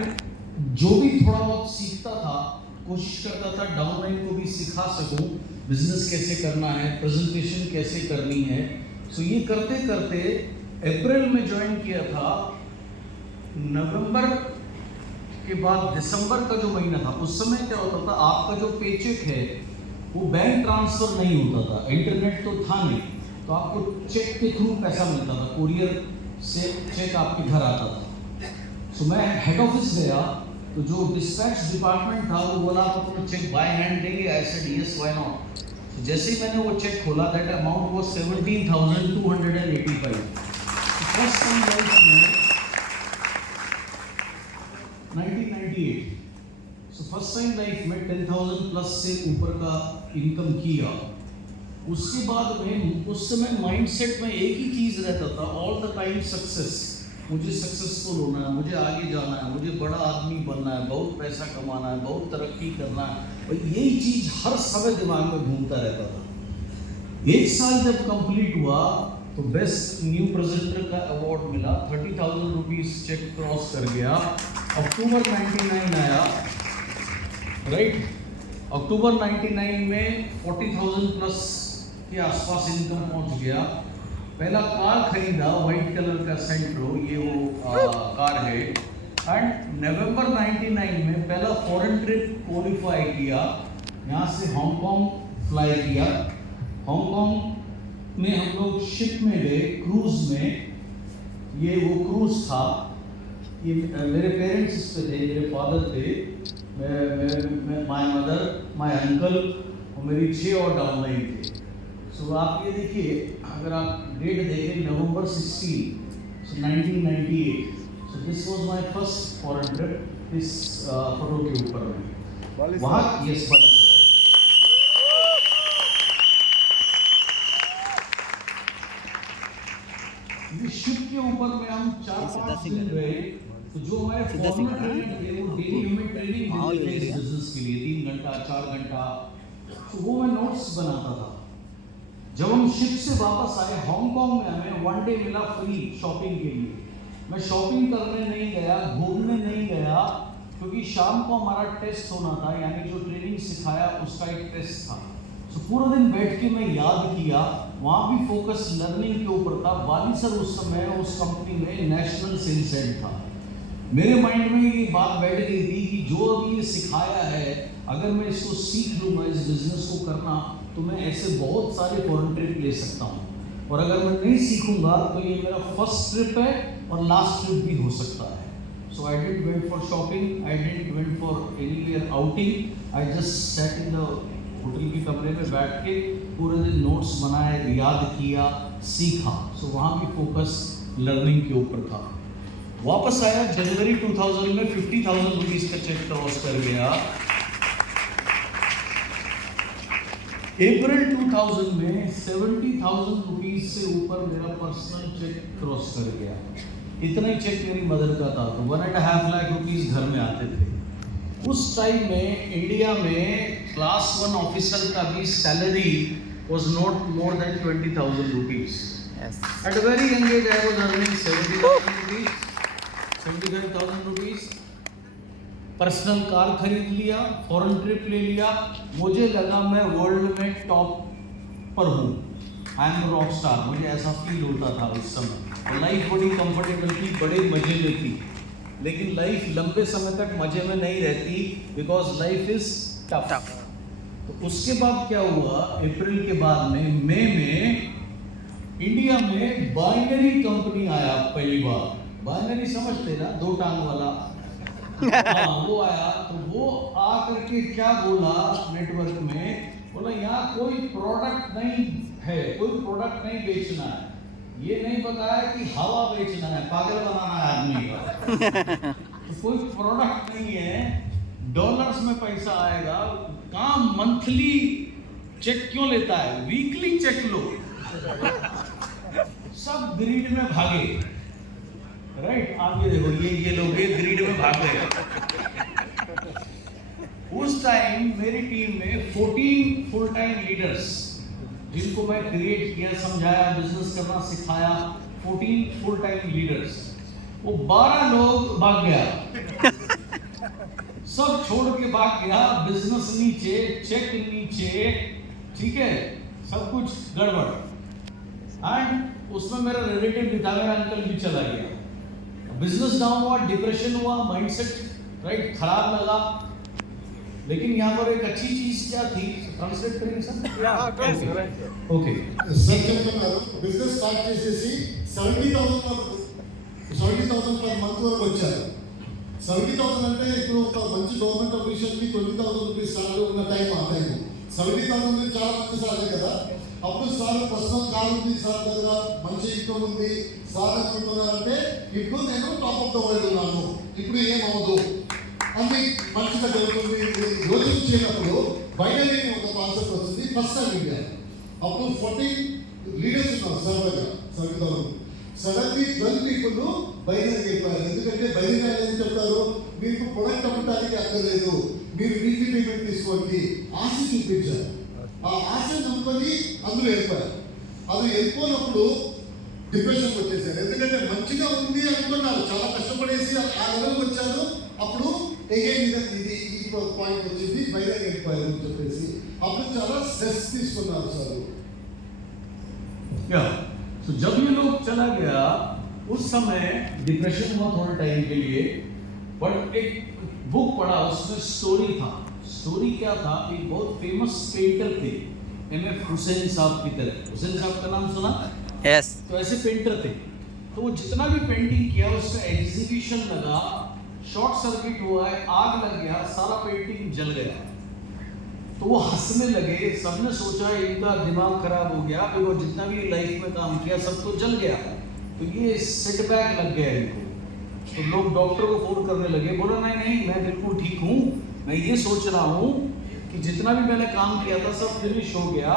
जो भी थोड़ा बहुत सीखता था कोशिश करता था डाउनलाइन को भी सिखा सकूं, बिजनेस कैसे करना है, प्रेजेंटेशन कैसे करनी है। सो ये करते करते अप्रैल में ज्वाइन किया था। नवंबर के बाद दिसंबर का जो महीना था उस समय क्या होता था, आपका जो पेचेक है वो बैंक ट्रांसफर नहीं होता था, इंटरनेट तो था नहीं, तो आपको चेक के थ्रू पैसा मिलता था, कुरियर से चेक आपके घर आता था। सो मैं हेड ऑफिस गया तो जो डिस्पैच डिपार्टमेंट था वो बोला आप अपना चेक बाय हैंड देंगे। I said yes why not. तो जैसे ही मैंने वो चेक खोला that amount was 17,285। First time life में 1998। सो फर्स्ट टाइम लाइफ में 10,000 प्लस से ऊपर का इनकम किया। उसके बाद में उस समय माइंडसेट में एक ही चीज़ रहता था, ऑल द टाइम सक्सेस। मुझे सक्सेसफुल होना है, मुझे आगे जाना है, मुझे बड़ा आदमी बनना है, बहुत पैसा कमाना है, बहुत तरक्की करना है, और यही चीज़ हर समय दिमाग में घूमता रहता था। एक साल जब कंप्लीट हुआ तो बेस्ट न्यू प्रेजेंटर का अवार्ड मिला, 30,000 रुपीज़ चेक क्रॉस कर गया। अक्टूबर 99 आया, राइट। अक्टूबर 99 में 40,000 प्लस के आसपास इनकम पहुंच गया। पहला कार खरीदा, वाइट कलर का सेंट्रो, ये वो कार है। एंड नवंबर 99 में पहला फॉरेन ट्रिप क्वालिफाई किया, यहाँ से हांगकांग फ्लाई किया। हांगकांग में हम लोग शिप में गए, क्रूज में, ये वो क्रूज था। ये मेरे पेरेंट्स इस पे थे, मेरे फादर थे, माय मदर, माय अंकल और मेरी 6 और डाउनलाइन थे। सो आप ये देखिए, अगर आप डेट देखें नवंबर 16, 1998। So this was my first foreign trip. इस फोटो के ऊपर में वहाँ यस शिप के ऊपर में हम 4-5 दिन गए। तो जो हमारे फॉर्मर ट्रेनर थे वो डेली हमें ट्रेनिंग देते थे इस बिजनेस के लिए, 3 घंटा 4 घंटा। तो वो मैं नोट्स बनाता था। जब हम शिप से वापस आए, हांगकांग में हमें 1 डे मिला फ्री शॉपिंग के लिए। मैं शॉपिंग करने नहीं गया, घूमने नहीं गया, क्योंकि शाम को हमारा टेस्ट होना था, यानी जो ट्रेनिंग सिखाया उसका एक टेस्ट था। तो पूरा दिन बैठ के मैं याद किया, वहाँ भी फोकस लर्निंग के ऊपर था। वाली सर उस समय उस कंपनी में नेशनल सेल्स हेड था। मेरे माइंड में ये बात बैठ गई थी कि जो अभी ये सिखाया है, अगर मैं इसको सीख लूँगा, इस बिजनेस को करना, तो मैं ऐसे बहुत सारे फॉरेन ट्रिप ले सकता हूँ। और अगर मैं नहीं सीखूंगा तो ये मेरा फर्स्ट ट्रिप है और लास्ट ट्रिप भी हो सकता है। So I didn't went for shopping, I didn't went for anywhere outing. I just sat in the hotel के कमरे में बैठ के पूरे दिन नोट्स बनाए, याद किया, सीखा। सो वहाँ भी फोकस लर्निंग के ऊपर था। वापस आया जनवरी 2000 में 50,000 रुपीज़ का चेक क्रॉस कर गया। अप्रैल 2000 में 70,000 रुपीज़ से ऊपर मेरा पर्सनल चेक क्रॉस कर गया। इतना ही चेक मेरी मदर का था, तो 1.5 लाख रुपीज़ घर में आते थे। उस टाइम में इंडिया में क्लास 1 ऑफिसर का भी salary was not more than 20,000 rupees. Yes. At a very young age, I was earning 70,000 rupees, 75,000 rupees. Personal car खरीद लिया, फॉरेन ट्रिप ले लिया। मुझे लगा मैं वर्ल्ड में टॉप पर हूँ, आई एम रॉक स्टार। मुझे ऐसा फील होता था उस समय। लाइफ बड़ी कंफर्टेबल थी, बड़े मजे में थी, लेकिन लाइफ लंबे समय तक मजे में नहीं रहती, बिकॉज लाइफ इज टफ। तो उसके बाद क्या हुआ, अप्रैल के बाद में मई में इंडिया में बाइनरी कंपनी आया पहली बार। बाइनरी समझते ना, 2 टांग वाला। हाँ, वो आया तो वो आ करके क्या बोला नेटवर्क में, बोला यहाँ कोई प्रोडक्ट नहीं है, कोई प्रोडक्ट नहीं बेचना है, ये नहीं बताया कि हवा बेचना है, पागल बनाना है आदमी का। तो कोई प्रोडक्ट नहीं है, डॉलर्स में पैसा आएगा, काम मंथली चेक क्यों लेता है, वीकली चेक लो। सब ग्रीड में भागे, राइट। आप ये देखो, ये लोग ये ग्रीड में भाग गए। उस टाइम मेरी टीम में 14 फुल टाइम लीडर्स, जिनको मैं क्रिएट किया, समझाया, बिजनेस करना सिखाया, 14 फुल टाइम लीडर्स, वो 12 लोग भाग गया। सब छोड़ के भाग गया, बिजनेस नीचे, चेक नीचे, ठीक है, सब कुछ गड़बड़। एंड उसमें मेरा रिलेटिव भी था, मेरा अंकल भी चला गया। बिजनेस डाउन हुआ, डिप्रेशन हुआ, माइंडसेट राइट खराब लगा। लेकिन यहाँ पर एक अच्छी चीज क्या थी, ट्रांसलेट करेंगे सर? ओके, సార్ చెప్తున్నారు బిజినెస్ స్టార్ట్ చేసేసి 70,000 పర్ మంత్ వరకు వచ్చారు. 70,000 అంటే ఇప్పుడు ఒక మంచి గవర్నమెంట్ ఆఫీషియల్కి 20,000 రూపీస్ సాలరీ ఉన్న టైం ఆ టైం 70,000 నుంచి చాలా మంచి సాలరీ కదా. అప్పుడు సార్ పర్సనల్ కార్ ఉంది, సార్ దగ్గర మంచి ఇన్కమ్ ఉంది, సార్ అనుకుంటున్నారంటే ఇప్పుడు నేను టాప్ ఆఫ్ ద వరల్డ్ ఉన్నాను, ఇప్పుడు ఏమవదు, అన్ని మంచిగా జరుగుతుంది. రోజు చేయనప్పుడు బైనరీ ఒక కాన్సెప్ట్ వచ్చింది, ఫస్ట్ టైం ఇండియా. అప్పుడు 14 లీడర్స్ ఉన్నారు సార్ దగ్గర, 70,000. సడన్లీ 12 పీపుల్ బైనరీ చెప్పారు. ఎందుకంటే బైనరీ ఏం చెప్తారు, మీకు ప్రొడక్ట్ అమ్మటానికి అక్కర్లేదు, మీరు వీక్లీ పేమెంట్ తీసుకోండి, ఆశ చూపించారు. ఆ ఆశ నమ్ముకొని అందులో వెళ్ళిపోయారు. అది వెళ్ళిపోయినప్పుడు డిప్రెషన్కి వచ్చేసారు. ఎందుకంటే మంచిగా ఉంది అనుకున్నారు, చాలా కష్టపడేసి ఆ లెవెల్కి వచ్చారు. అప్పుడు ఇది ఈ పాయింట్ వచ్చింది, బయటకు వెళ్ళిపోయారు అని చెప్పేసి అప్పుడు చాలా స్ట్రెస్ తీసుకున్నారు సార్. तो जब ये लोग चला गया, उस समय डिप्रेशन हुआ थोड़े टाइम के लिए, बट एक बुक पढ़ा, उसमें स्टोरी था। स्टोरी क्या था, एक बहुत फेमस पेंटर थे, MF हुसैन साहब की तरह। हुसैन साहब का नाम सुना? यस। तो ऐसे पेंटर थे, तो वो जितना भी पेंटिंग किया उसका एग्जीबिशन लगा, शॉर्ट सर्किट हुआ है, आग लग गया, सारा पेंटिंग जल गया। तो वो हंसने लगे, सबने सोचा इनका दिमाग खराब हो गया, फिर वो जितना भी लाइफ में काम किया सब तो जल गया, तो ये सेटबैक लग गया इनको। तो लोग डॉक्टर को फोन करने लगे, बोला नहीं नहीं मैं बिल्कुल ठीक हूँ, मैं ये सोच रहा हूँ कि जितना भी मैंने काम किया था सब फिनिश हो गया,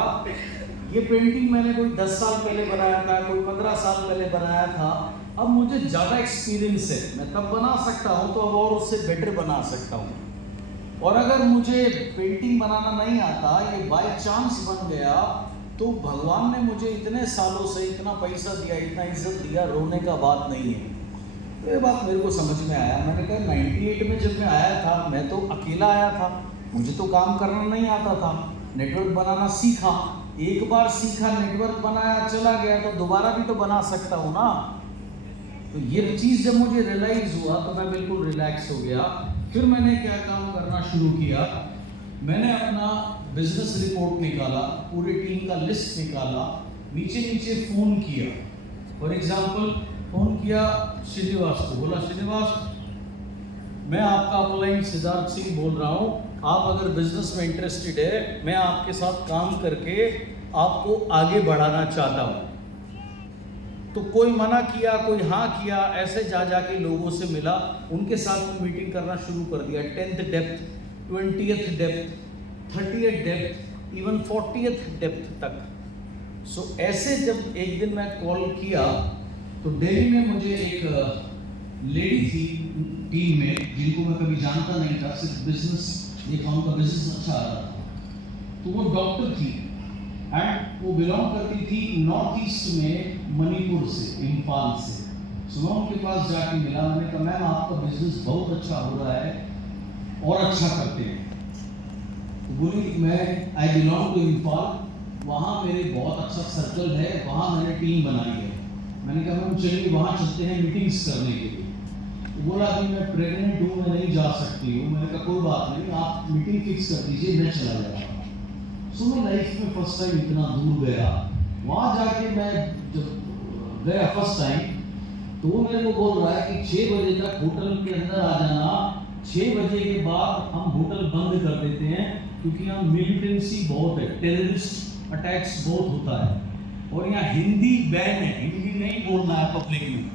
ये पेंटिंग मैंने कोई 10 साल पहले बनाया था, कोई 15 साल पहले बनाया था, अब मुझे ज़्यादा एक्सपीरियंस है, मैं तब बना सकता हूँ तो अब और उससे बेटर बना सकता हूँ। और अगर मुझे पेंटिंग बनाना नहीं आता, ये बाय चांस बन गया, तो भगवान ने मुझे इतने सालों से इतना पैसा दिया, इतना इज्जत दिया, रोने का बात नहीं है। तो ये बात मेरे को समझ में आया। मैंने कहा 98 में जब मैं आया था, मैं तो अकेला आया था, मुझे तो काम करना नहीं आता था, नेटवर्क बनाना सीखा, एक बार सीखा, नेटवर्क बनाया, चला गया, तो दोबारा भी तो बना सकता हूँ ना। तो ये चीज़ जब मुझे रियलाइज़ हुआ तो मैं बिल्कुल रिलैक्स हो गया। फिर मैंने क्या काम करना शुरू किया, मैंने अपना बिजनेस रिपोर्ट निकाला, पूरे टीम का लिस्ट निकाला, नीचे नीचे फ़ोन किया। फॉर एग्जांपल फ़ोन किया श्रीनिवास को, बोला श्रीनिवास मैं आपका अपलाइन सिद्धार्थ सिंह बोल रहा हूँ, आप अगर बिजनेस में इंटरेस्टेड है, मैं आपके साथ काम करके आपको आगे बढ़ाना चाहता हूँ। तो कोई मना किया, कोई हाँ किया, ऐसे जा के लोगों से मिला, उनके साथ में मीटिंग करना शुरू कर दिया। 10th depth, 20th depth, 30th depth, even 40th depth तक। सो ऐसे जब एक दिन मैं कॉल किया तो दिल्ली में मुझे एक लेडी थी टीम में, जिनको मैं कभी जानता नहीं था, सिर्फ बिजनेस देखा, उनका बिजनेस अच्छा आ रहा था, तो वो डॉक्टर थी एंड वो बिलोंग करती थी नॉर्थ ईस्ट में, मणिपुर से, इम्फाल से। सो मैं उनके पास जाके मिला, मैंने कहा मैम आपका बिजनेस बहुत अच्छा हो रहा है और अच्छा करते हैं। तो बोली मैं आई बिलोंग टू इम्फाल, वहाँ मेरे बहुत अच्छा सर्कल है, वहाँ मैंने टीम बनाई है। मैंने कहा मैम चलिए वहाँ चलते हैं मीटिंग्स करने के लिए। तो बोला अभी मैं प्रेग्नेंट हूँ, मैं नहीं जा सकती हूँ। मैंने कहा कोई बात नहीं, आप मीटिंग फिक्स कर दीजिए, मैं चला जाऊँगा। सो मैं लाइफ में फर्स्ट टाइम इतना दूर गया, वहाँ जाके मैं जब गया फर्स्ट टाइम, तो वो मेरे को बोल रहा है कि 6 बजे तक होटल के अंदर आ जाना, 6 बजे के बाद हम होटल बंद कर देते हैं क्योंकि यहाँ मिलिटेंसी बहुत है, टेररिस्ट अटैक्स बहुत होता है और यहाँ हिंदी बैन है, हिंदी नहीं बोलना है पब्लिक में।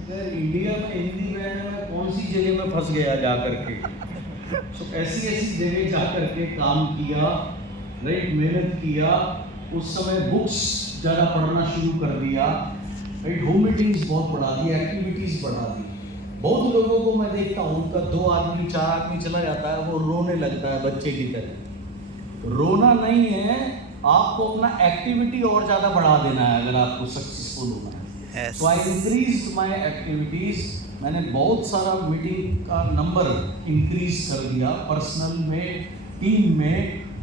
अगर इंडिया में हिंदी बैन है, मैं कौन सी जगह में फंस गया जा करके। तो ऐसी ऐसी जगह जा करके काम किया, राइट, मेहनत किया। उस समय बुक्स ज़्यादा पढ़ना शुरू कर दिया, राइट, होम मीटिंग्स बहुत बढ़ा दी, एक्टिविटीज़ बढ़ा दी। बहुत लोगों को मैं देखता हूँ उनका 2 आदमी 4 आदमी चला जाता है, वो रोने लगता है बच्चे की तरह। रोना नहीं है, आपको अपना एक्टिविटी और ज़्यादा बढ़ा देना है अगर आपको सक्सेसफुल होना है। Yes. So I increase my activities, मैंने बहुत सारा मीटिंग का नंबर इंक्रीज कर दिया, पर्सनल में, टीम में,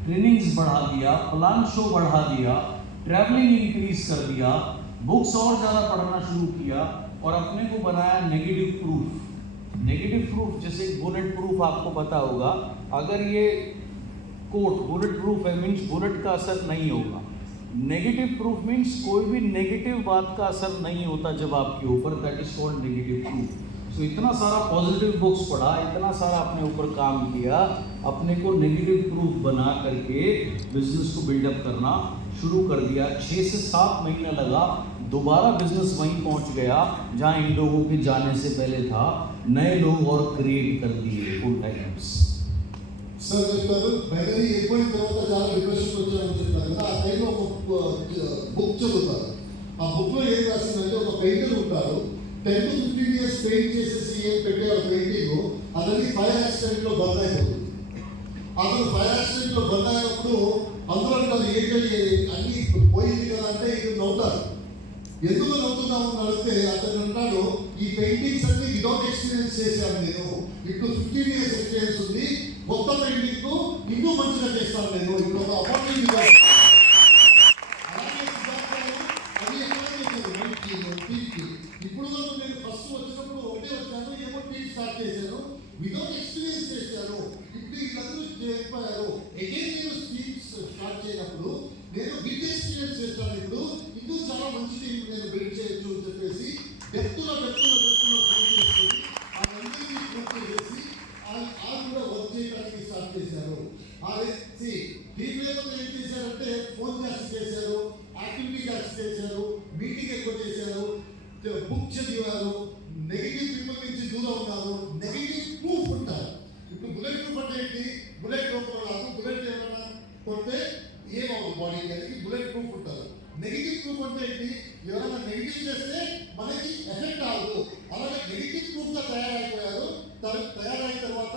ट्रेनिंग्स बढ़ा दिया, प्लान शो बढ़ा दिया, ट्रैवलिंग इंक्रीज कर दिया, बुक्स और ज़्यादा पढ़ना शुरू किया और अपने को बनाया नेगेटिव प्रूफ। नेगेटिव प्रूफ जैसे बुलेट प्रूफ आपको पता होगा, अगर ये कोट बुलेट प्रूफ है मीन्स बुलेट का असर नहीं होगा। नेगेटिव प्रूफ मीन्स कोई भी नेगेटिव बात का असर नहीं होता जब आपके ऊपर, that is called negative proof. So इतना सारा पॉजिटिव बुक्स पढ़ा, इतना सारा अपने ऊपर काम किया, अपने को नेगेटिव प्रूफ बना करके बिजनेस को बिल्डअप करना शुरू कर दिया। 6 से 7 महीना लगा, दोबारा बिजनेस वहीं पहुंच गया जहां इन लोगों के जाने से पहले था। नए लोग और क्रिएट कर दिए फुल टाइम्स। సార్ చెప్తారు బయటది ఎక్కువైన తర్వాత చాలా డిప్రెషన్ వచ్చారని చెప్తారు కదా. ఆ టైంలో ఒక బుక్ చదువుతారు. ఆ బుక్లో ఏం రాసిందంటే ఒక పెయింటర్ ఉంటాడు, 10 to 15 years పెయింట్ చేసేసి ఏం పెట్టారు పెయింటింగ్, అతనికి ఫైర్ యాక్సిడెంట్లో బంద్ అయిపోతుంది. అతను ఫైర్ యాక్సిడెంట్లో బంద్ అయినప్పుడు అందరూ అంటారు ఏంటంటే అన్నీ పోయింది కదా అంటే ఇది నవ్వుతారు. ఎందుకు నవ్వుతున్నాము అని అడిగితే అతను అంటాడు ఈ పెయింటింగ్స్ అన్ని వితౌట్ ఎక్స్పీరియన్స్ చేశాను నేను, ఇప్పుడు 15 years ఎక్స్పీరియన్స్ ఉంది, మొత్తం పెయింటింగ్ ಇನ್ನೂ మంచిగా చేస్తాను నేను, ఇప్పుడు ఒక అపార్ట్మెంట్ అలాగే అది ఇప్పుడు నేను ఫస్ట్ వచ్చినప్పుడు ఒకటే వచ్చాను, ఏమో టీమ్ స్టార్ట్ చేశాను, వితౌట్ ఎక్స్పీరియన్స్ చేశాను, ఇప్పుడు వీళ్ళందరూ అయిపోయారు. అగైన్ నేను టీమ్స్ స్టార్ట్ చేయనప్పుడు నేను విత్ ఎక్స్పీరియన్స్ చేస్తాను, ఇప్పుడు ఇందుకు చాలా మంచి టీం నేను బిల్డ్ చేయొచ్చు అని చెప్పేసి డెప్త్లో ఫోన్ చేసుకొని వాళ్ళందరినీ ఫోన్ చేసి ఆ కూడా వర్క్ చేయడానికి స్టార్ట్ చేశారు. టీం లెవెల్ ఏం చేశారంటే ఫోన్ క్లాస్ చేశారు, యాక్టివిటీ క్లాస్ చేశారు, మీటింగ్ ఎక్కువ చేశారు, బుక్ చదివారు, నెగిటివ్ పీపుల్ నుంచి దూరం ఉన్నారు. నెగిటివ్ ప్రూఫ్ ఉంటారు. ఇప్పుడు బుల్లెట్ ప్రూఫ్ అంటే ఏంటి, బుల్లెట్ రాదు, బుల్లెట్ ఏమైనా కొడితే ఏమవుతుంది బాడీ అనేది బుల్లెట్ ప్రూఫ్ ఉంటారు. నెగిటివ్ ప్రూఫ్ అంటే ఏంటి, ఎవరైనా నెగిటివ్ చేస్తే మనకి ఎఫెక్ట్ అవ్వదు. అలాగే నెగిటివ్ ప్రూఫ్ గా తయారైపోయారు. తయారైన తర్వాత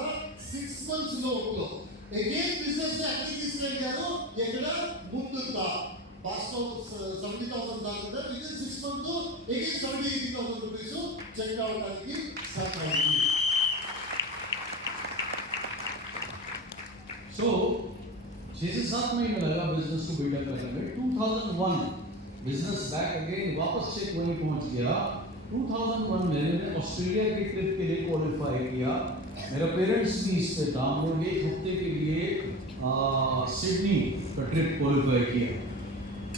6 months లోపల అగైన్ బిజినెస్ అక్కడికి తీసుకెళ్ళారు. ఎక్కడ ముందుగా పాస్ట్ 70,000 దాకా with 6 months again 70,000 rupees cheque అవడానికి స్టార్ట్ అయింది. सो 6 से 7 महीने लगा बिजनेस को बिल्डअप करने में। 2001 बिजनेस बैक अगेन वापस चेक वहीं पहुंच गया। 2001 में मैंने ऑस्ट्रेलिया की ट्रिप के लिए क्वालिफाई किया। मेरा पेरेंट्स भी इस पे था। हम लोग 1 हफ्ते के लिए सिडनी का ट्रिप क्वालिफाई किया।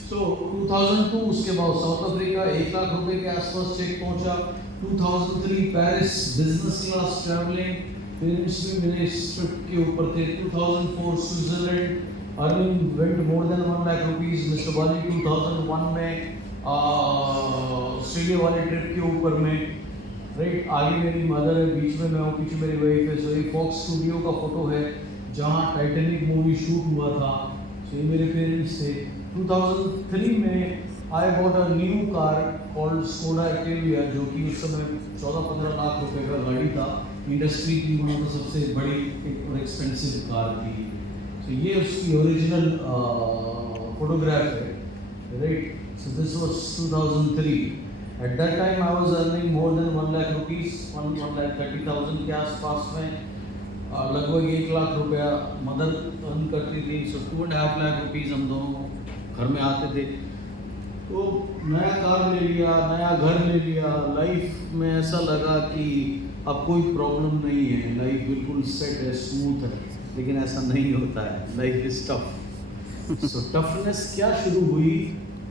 सो 2002 उसके बाद साउथ अफ्रीका 1 लाख रुपए के आसपास चेक पहुंचा। 2003 Paris business class travelling, parents भी मेरे इस ट्रिप के ऊपर थे। 2004 Switzerland, earning went more than 1 lakh rupees. Mister Bali 2001 में ऑस्ट्रेलिया वाले ट्रिप के ऊपर में, राइट। आगे मेरी मदर है, बीच में मैं हूँ, पीछे मेरी वाइफ है। सो ये फॉक्स स्टूडियो का फोटो है जहाँ टाइटैनिक मूवी शूट हुआ था। सो ये मेरे पेरेंट्स थे। 2003 में I bought a new car called Skoda Activia, जो कि उस समय 14-15 लाख रुपए का गाड़ी था। इंडस्ट्री की मतलब सबसे बड़ी और एक्सपेंसिव कार थी। तो ये उसकी ओरिजिनल फोटोग्राफ है, right. So this was 2003। At that time I was earning more than 1 lakh rupees, 1,30,000 के आसपास में। लगभग 1 लाख रुपया मदर अर्न करती थी। सो 2.5 लाख रुपीस हम दोनों घर में आते थे। तो नया कार ले लिया, नया घर ले लिया। लाइफ में ऐसा लगा कि अब कोई प्रॉब्लम नहीं है, लाइफ बिल्कुल सेट है, स्मूथ है। लेकिन ऐसा नहीं होता है, life is tough. So toughness क्या शुरू हुई,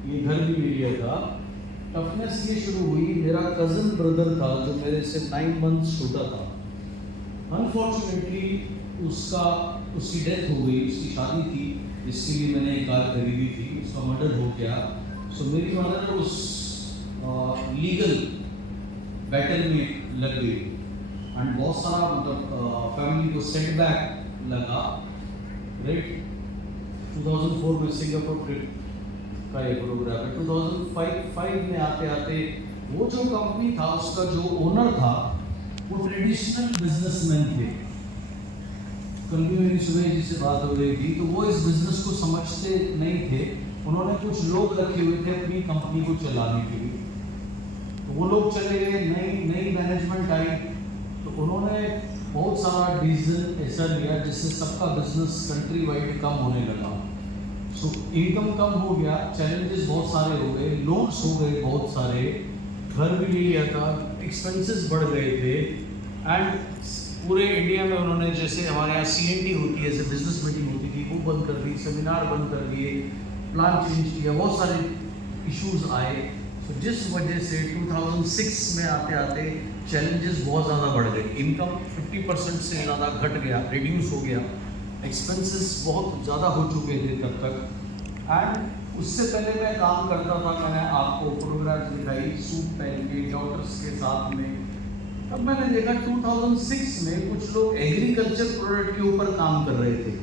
ये घर भी ले लिया था। टफनेस ये शुरू हुई, मेरा कज़न ब्रदर था जो मेरे से 9 मंथ छोटा था। अनफॉर्चुनेटली उसकी डेथ हो गई, उसकी शादी थी, इसके लिए मैंने एक कार खरीदी थी, उसका मर्डर हो गया। सो मेरी मदर उस लीगल बैटल में लग गई एंड बहुत सारा मतलब फैमिली को सेटबैक लगा, राइट। 2004 में सिंगापुर ट्रिप का ये प्रोग्राम है। 2005 में आते आते वो जो कंपनी था उसका जो ओनर था वो ट्रेडिशनल बिजनेसमैन थे। कल भी मेरी सुबह जी से बात हो रही थी, तो वो इस बिजनेस को समझते नहीं थे। उन्होंने कुछ लोग रखे हुए थे अपनी कंपनी को चलाने के लिए, तो वो लोग चले गए, नई मैनेजमेंट आई, तो उन्होंने बहुत सारा डिसीजन ऐसा लिया जिससे सबका बिजनेस कंट्री वाइड कम होने लगा। सो इनकम कम हो गया, चैलेंजेस बहुत सारे हो गए, लोन्स हो गए बहुत सारे, घर भी ले लिया था, एक्सपेंसेस बढ़ गए थे एंड पूरे इंडिया में उन्होंने, जैसे हमारे यहाँ CNT होती है, जैसे बिजनेस मीटिंग होती थी, वो बंद कर दी, सेमिनार बंद कर दिए, प्लान चेंज किया, बहुत सारे इश्यूज आए। तो जिस वजह से 2006 में आते आते चैलेंजेस बहुत ज़्यादा बढ़ गए, इनकम 50% से ज़्यादा घट गया, रिड्यूस हो गया, एक्सपेंसेस बहुत ज़्यादा हो चुके थे तब तक। एंड उससे पहले मैं काम करता था, मैंने आपको फोटोग्राफ दिखाई सूट पहन के डॉक्टर्स के साथ में। तब मैंने देखा 2006 में कुछ लोग एग्रीकल्चर प्रोडक्ट के ऊपर काम कर रहे थे,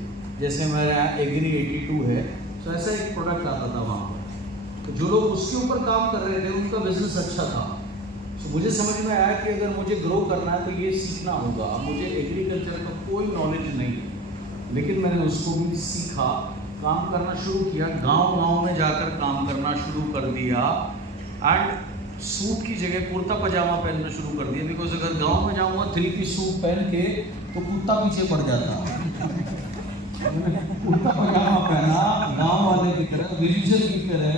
जैसे हमारे यहाँ एग्री 82 है, तो ऐसा एक प्रोडक्ट आता था वहाँ पर। तो जो लोग उसके ऊपर काम कर रहे थे उनका बिजनेस अच्छा था। तो मुझे समझ में आया कि अगर मुझे ग्रो करना है तो ये सीखना होगा। मुझे एग्रीकल्चर का कोई नॉलेज नहीं, लेकिन मैंने उसको भी सीखा, काम करना शुरू किया, गांव में जाकर काम करना शुरू कर दिया एंड सूट की जगह कुर्ता पजामा पहनना शुरू कर दिया। बिकॉज अगर गांव में जाऊँगा 3 पीस सूट पहन के तो कुत्ता पीछे पड़ जाता। कुर्ता पजामा पहना गांव वाले की तरह, विलेजर की तरह,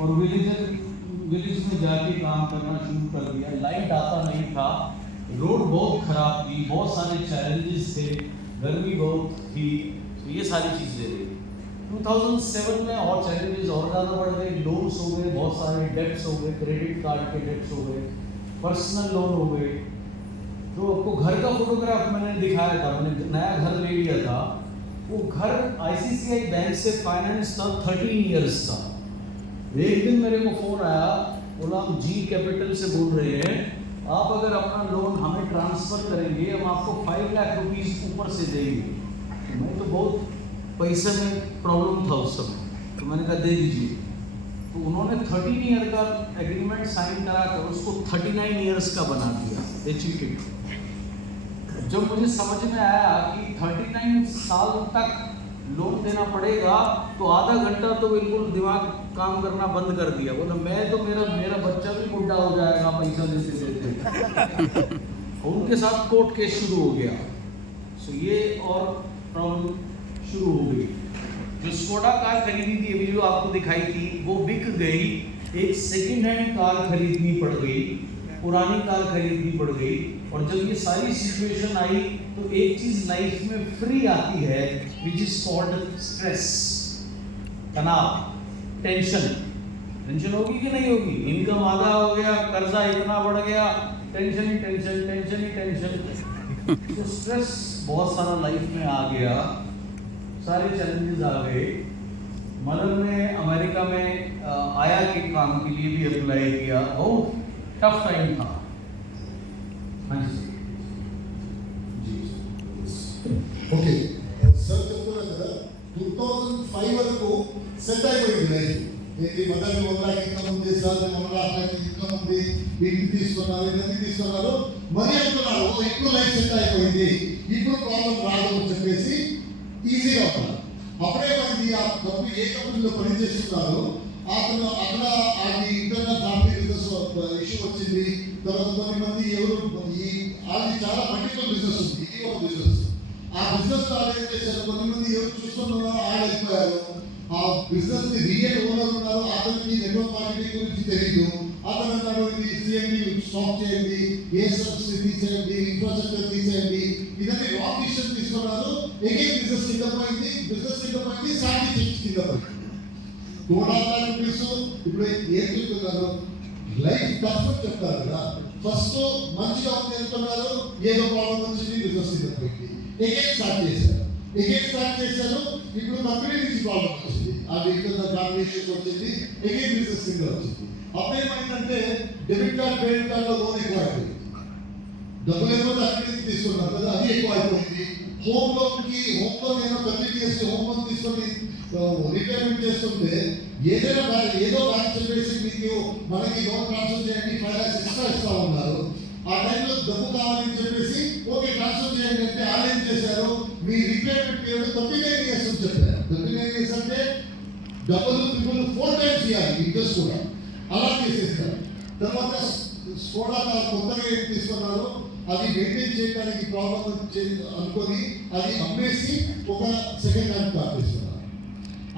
और विलेज में जाके काम करना शुरू कर दिया। लाइट आता नहीं था, रोड बहुत खराब थी, बहुत सारे चैलेंजेस थे, गर्मी बहुत थी, तो ये सारी चीज़ें रही। 2007 में और चैलेंजेस और ज़्यादा बढ़ गए, लोन्स हो गए, बहुत सारे डेट्स हो गए, क्रेडिट कार्ड के डेट्स हो गए, पर्सनल लोन हो गए। तो आपको घर का फोटोग्राफ मैंने दिखाया था, मैंने नया घर ले लिया था, वो घर ICICI बैंक से फाइनेंस था, 13 इयर्स था। एक दिन मेरे को फ़ोन आया, बोला हम जी कैपिटल से बोल रहे हैं, आप अगर अपना लोन हमें ट्रांसफ़र करेंगे हम आपको 5 लाख रुपीज़ ऊपर से देंगे। तो मैं तो बहुत पैसे में प्रॉब्लम था उस समय, तो मैंने कहा दे दीजिए। तो उन्होंने 13 ईयर का एग्रीमेंट साइन करा कर उसको 39 इयर्स का बना दिया। दे चीटेड। जब मुझे समझ में आया कि 39 साल तक लोन देना पड़ेगा, तो आधा घंटा तो बिल्कुल दिमाग काम करना बंद कर दिया। बोला मैं तो मेरा बच्चा भी बुढ़ा हो जाएगा पैसा देते देते। उनके साथ कोर्ट केस शुरू हो गया। सो ये और प्रॉब्लम शुरू हो गई। जो स्कोडा कार खरीदी थी अभी जो आपको दिखाई थी, वो बिक गई, एक सेकेंड हैंड कार खरीदनी पड़ गई, पुरानी कार खरीदनी पड़ गई। और जब ये सारी सिचुएशन आई तो एक चीज लाइफ में फ्री आती है, विच इज कॉल्ड स्ट्रेस, तनाव, टेंशन होगी कि नहीं होगी? इनकम आधा हो गया, कर्जा इतना बढ़ गया, टेंशन ही टेंशन। तो स्ट्रेस बहुत सारा लाइफ में आ गया, सारे चैलेंजेस आ गए। मदर ने अमेरिका में आया के काम के लिए भी अप्लाई किया, बहुत टफ टाइम था। हाँ जी ఓకే సార్ చెప్తున్నారు కదా 2005 వరకు సెట్ అయిపోయింది లైఫ్. ఈ మదర్ 1 లాక్ ఇన్కమ్ ఉంది, సార్ 1 లాక్ ఇన్కమ్ ఉంది, ఇంటి తీసుకున్నారు, ఇవన్నీ తీసుకున్నారు, మరి అంటున్నారు ఎక్కువ లైఫ్ సెట్ అయిపోయింది, ఇప్పుడు ప్రాబ్లం రాదు అని చెప్పేసి ఈజీగా ఉన్నారు. అప్పుడే మనకి ఆ డబ్బు ఏ కంపెనీలో పనిచేస్తున్నారు, అతను అక్కడ అది ఇంటర్నల్ ఫ్యామిలీ బిజినెస్ ఇష్యూ వచ్చింది. తర్వాత కొన్ని మంది ఎవరు అది చాలా పర్టికులర్ బిజినెస్ ఉంది, ఇది ఒక బిజినెస్. ఆ బిజినెస్ ఏం చేశారు, కొన్ని మంది ఎవరు చూస్తున్నారు యాడ్ అయిపోయారు. ఆ బిజినెస్ ని రియల్ ఓనర్ ఉన్నారు, అతనికి నెట్వర్క్ మార్కెటింగ్ గురించి తెలియదు. అతను అన్నాడు ఇది CMD స్టాప్ చేయండి, ASFs తీసేయండి, ఇన్ఫ్రాస్ట్రక్చర్ తీసేయండి, ఇవన్నీ రాంగ్ డిసిషన్ తీసుకున్నారు. ఎగైన్ బిజినెస్ కింద పోయింది, శాలరీ చెక్స్ కింద పోయింది. 2.5 లాక్ రూపీస్ ఇప్పుడు ఏం చెప్తున్నారు, లైఫ్ టఫ్ అని చెప్తారు కదా. ఫస్ట్ మంచిగా ఉంది అనుకున్నారు, ఏదో ప్రాబ్లం వచ్చింది, బిజినెస్ పోయింది, ఎగైన్ స్టార్ట్ చేశారు. ఇప్పుడు కంపెనీ నుంచి ప్రాబ్లం వచ్చింది, ఆ వెహికల్ కాంబినేషన్ వచ్చింది, ఎగైన్ బిజినెస్ కింద వచ్చింది. అప్పుడు ఏమైందంటే డెబిట్ కార్డ్ క్రెడిట్ కార్డులో లోన్ ఎక్కువ అయిపోయింది, డబ్బులు ఏమో అక్కడి నుంచి తీసుకున్నారు కదా, అది ఎక్కువ అయిపోయింది. హోమ్ లోన్ ఏమో 30 years హోమ్ లోన్ తీసుకొని రిపేమెంట్ చేస్తుంటే ఏదో బ్యాంక్ చెప్పేసి మీకు మనకి లోన్ ట్రాన్స్ఫర్ చేయండి 5 lakhs ఎక్స్ట్రా ఇస్తా ఉన్నారు. ఆ టైంలో డబ్బు కావాలని చెప్పేసి ఓకే ట్రాన్స్ఫర్ చేయండి అంటే వాళ్ళు ఏం చేశారు, మీ రిపేమెంట్ పీరియడ్ 39 years అని చెప్పారు. 39 years అంటే డబ్బులు 4 times ఇవ్వాలి, ఇంట్రెస్ట్ కూడా. అలా చేసేస్తారు. తర్వాత స్కోడా కార్ కొత్తగా ఏం తీసుకున్నారు, అది మెయింటైన్ చేయడానికి ప్రాబ్లం అనుకొని అది అమ్మేసి ఒక సెకండ్ హ్యాండ్ కార్ తీసుకున్నారు.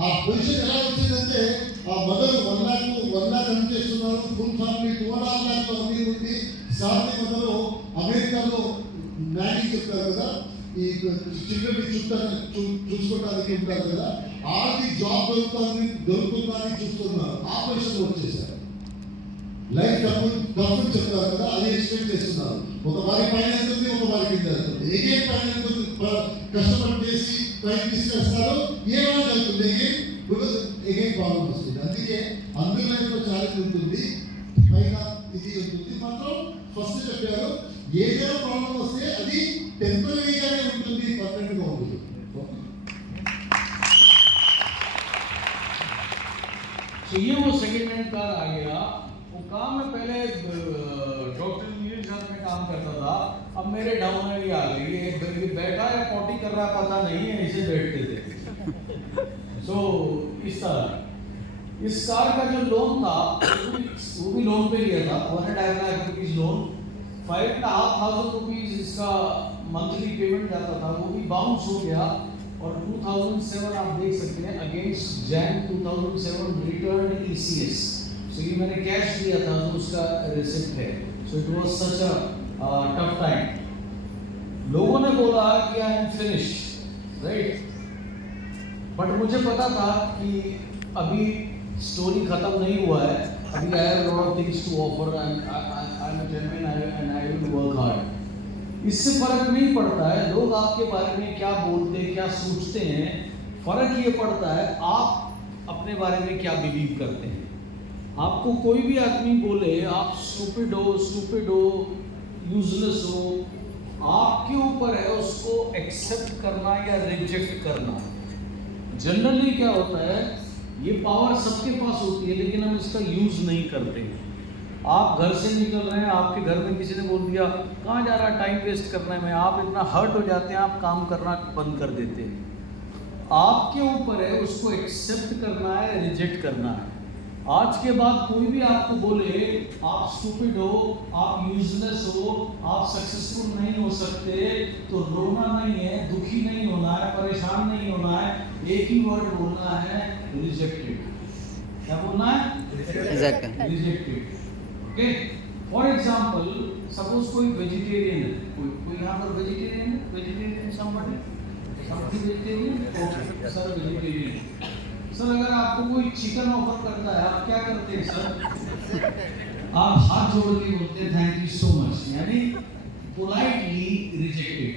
ఆ పొజిషన్ ఎలా వచ్చిందంటే ఆ మదర్ 1 lakh రన్ చేస్తున్నారు, ఫుల్ ఫ్యామిలీ 2.5 lakh అన్నీ ఉంది. సార్ని మొదలు అమెరికాలో నాని చెప్తారు కదా, ఈ చిల్డ్రన్ చూసుకోవడానికి ఉంటారు కదా, ఆర్ది జాబ్ దొరుకుతుందని చూస్తున్నారు. ఆ పొజిషన్లో వచ్చేసారు. లైఫ్ డబ్బు చెప్తారు కదా, అది ఎక్స్ప్లెయిన్ చేస్తున్నారు. ఒక వారి పైన వెళ్తుంది, ఒక వారి కింద వెళ్తుంది. ఎగైన్ పైన కష్టపడి చేసి పైన తీసుకొస్తారు, ఏమైనా జరుగుతుంది, ఎగైన్ ప్రాబ్లం వస్తుంది. అందుకే అందరి లైఫ్లో ఛాలెంజ్ ఉంటుంది, పైన ఇది ఉంటుంది. మాత్రం ఫస్ట్ చెప్పారు, ఏదైనా ప్రాబ్లం వస్తే అది టెంపరీగానే ఉంటుంది, పర్మనెంట్గా ఉంటుంది. तो ये वो सेकेंड हैंड कार आ गया। वो काम में पहले डॉक्टर नील साहब में काम करता था, अब मेरे डाउन में भी आ गई। ये बैठा या पॉटी कर रहा पता नहीं है, ऐसे बैठते थे। सो इस तरह इस कार का जो लोन था वो भी लोन पे लिया था, 1.5 लाख रुपीज लोन। 5,500 रुपीज इसका मंथली पेमेंट जाता था, वो भी बाउंस हो गया। और 2007 आप देख सकते हैं, अगेंस्ट जैन 2007 रिटर्न ECS। सो ये मैंने कैश दिया था, तो उसका रिसिप्ट है। So it was such a tough time. लोगों ने बोला कि आई एम फिनिश्ड, राइट, बट मुझे पता था कि अभी स्टोरी खत्म नहीं हुआ है, अभी I have lot of things to offer and I am determined and I will work hard. इससे फर्क नहीं पड़ता है लोग आपके बारे में क्या बोलते हैं, क्या सोचते हैं। फर्क ये पड़ता है आप अपने बारे में क्या बिलीव करते हैं। आपको कोई भी आदमी बोले आप स्टूपिड हो, यूजलेस हो, आपके ऊपर है उसको एक्सेप्ट करना या रिजेक्ट करना। जनरली क्या होता है, ये पावर सबके पास होती है, लेकिन हम इसका यूज नहीं करते। आप घर से निकल रहे हैं, आपके घर में किसी ने बोल दिया कहाँ जा रहा है, टाइम वेस्ट करना है, आप इतना हर्ट हो जाते हैं, आप काम करना बंद कर देते हैं। आपके ऊपर है उसको एक्सेप्ट करना है, रिजेक्ट करना है। आज के बाद कोई भी आपको बोले आप स्टूपिड हो, आप यूजलेस हो, आप सक्सेसफुल नहीं हो सकते, तो रोना नहीं है, दुखी नहीं होना है, परेशान नहीं होना है, एक ही वर्ड बोलना है, रिजेक्टेड। क्या बोलना है? Rejected. Okay, for example suppose कोई वेजिटेरियन है, कोई यहाँ पर वेजिटेरियन है, vegetarian somebody vegetarian, okay sir vegetarian. Sir अगर आपको कोई चिकन ऑफर करता है, आप क्या करते हैं सर? आप हाथ जोड़ के बोलते हैं थैंक यू सो मच, यानी पोलाइटली रिजेक्टेड।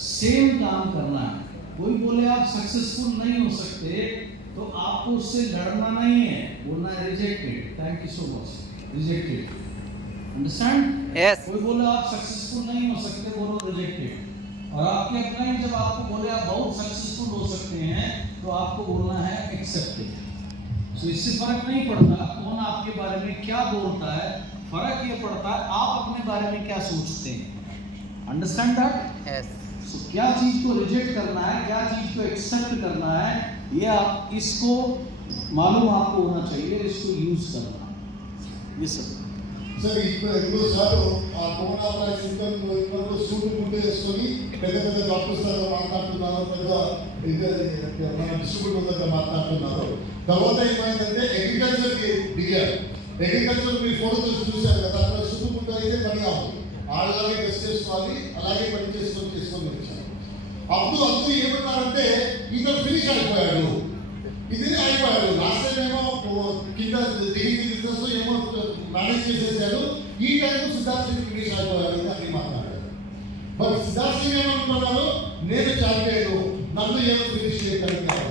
सेम काम करना है। कोई बोले आप सक्सेसफुल नहीं हो सकते, तो आपको उससे लड़ना नहीं है, बोलना है rejected, thank you so much, rejected. Understand? Yes. कोई बोले आप सक्सेसफुल नहीं हो सकते, बोलो रिजेक्टेड। और आपके अपना जब आपको बोले आप बहुत सक्सेसफुल हो सकते हैं, तो आपको बोलना है एक्सेप्टेड। सो इससे फर्क नहीं पड़ता कौन आपके बारे में क्या बोलता है, फर्क ये पड़ता है आप अपने बारे में क्या सोचते हैं। Understand that? यस। सो क्या चीज को रिजेक्ट करना है, क्या चीज को एक्सेप्ट करना है, ये आप इसको मालूम आपको होना चाहिए, इसको यूज करना। ये सब సార్ ఇప్పుడు సార్ ఆ కరోనా ఇప్పుడు సూట్ గుంటే వేసుకొని పెద్ద పెద్ద డాక్టర్స్ దగ్గర మాట్లాడుతున్నారు, పెద్ద మన డిస్ట్రిబ్యూటర్ దగ్గర మాట్లాడుతున్నారు. తర్వాత ఏమైందంటే అగ్రికల్చర్కి దిగారు. అగ్రికల్చర్ మీరు ఫోటో చూశారు కదా, అక్కడ సూట్ గుంట అయితే పని కావాలి, అలాగే డ్రెస్ చేసుకోవాలి, అలాగే పని చేసుకొని వచ్చారు. అప్పుడు ఏమన్నారంటే ఇతను ఫినిష్ అయిపోయాడు, ఇది అయిపోయారు. లాస్ట్ టైం ఏమో కింద దిగింది బిజినెస్ ఏమో మేనేజ్ చేసేసారు. ఈ టైం సిద్ధార్థ్ సింగ్ ఫినిష్ అయిపోయారు అని మాట్లాడారు. బట్ సిద్ధార్థ్ సింగ్ ఏమనుకున్నారు, నేను ఛాంపియన్, నన్ను ఏమో ఫినిష్ చేయగలిగాను.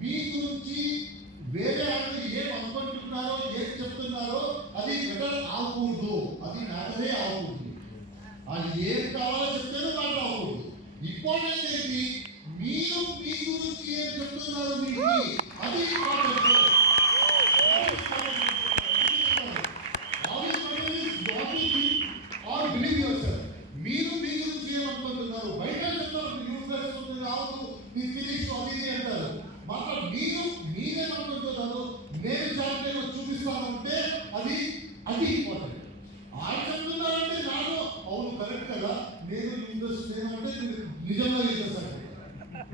మీ గురించి వేరే వాళ్ళు ఏం అనుకుంటున్నారో ఏం చెప్తున్నారో అది బెటర్ ఆగకూడదు, అది మ్యాటరే ఆగకూడదు. అది ఏం కావాలో చెప్తేనే మాట ఆగకూడదు. ఇంపార్టెంట్ ఏంటి, మీరు మీ గురించి ఏం చెప్తున్నారు మీకు అది ఇంపార్టెంట్. మీరు మీ గురించి ఏమనుకుంటున్నారు, బయట చెప్తారు మీ ఫినిష్ అది అంటారు. మాత్రం మీరు మీరేమనుకుంటున్నారు, నేను ఛాంపియన్ చూపిస్తానంటే అది ఇంపార్టెంట్. ఆయన చెప్తున్నారంటే నాకు అవును కరెక్ట్ కదా, నేను యూనివర్సిటీ అంటే నిజంగా చేసేస్తాను.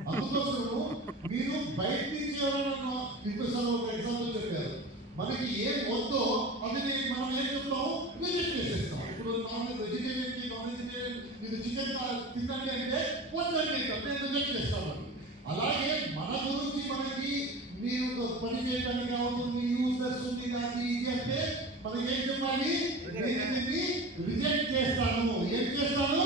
అందుకోసము మీరు బయట నుంచి ఎవరైనా ఇంకోసారి ఒక ఎగ్జాంపుల్ చెప్పారు, మనకి ఏం వద్దో అది మనం ఏం చెప్తాము, రిజెక్ట్ చేసేస్తాం. ఇప్పుడు నాన్ వెజిటేరియన్కి నాన్ వెజిటేరియన్ మీరు చికెన్ తినండి అంటే వద్దండి నేను రిజెక్ట్ చేస్తాను. అలాగే మన గురించి మనకి మీరు పని చేయడానికి అవుతుంది, యూజ్లెస్ ఉంది కానీ ఇది అంటే మనకి ఏం చెప్పాలి, రిజెక్ట్ చేస్తాను. ఏం చేస్తాను,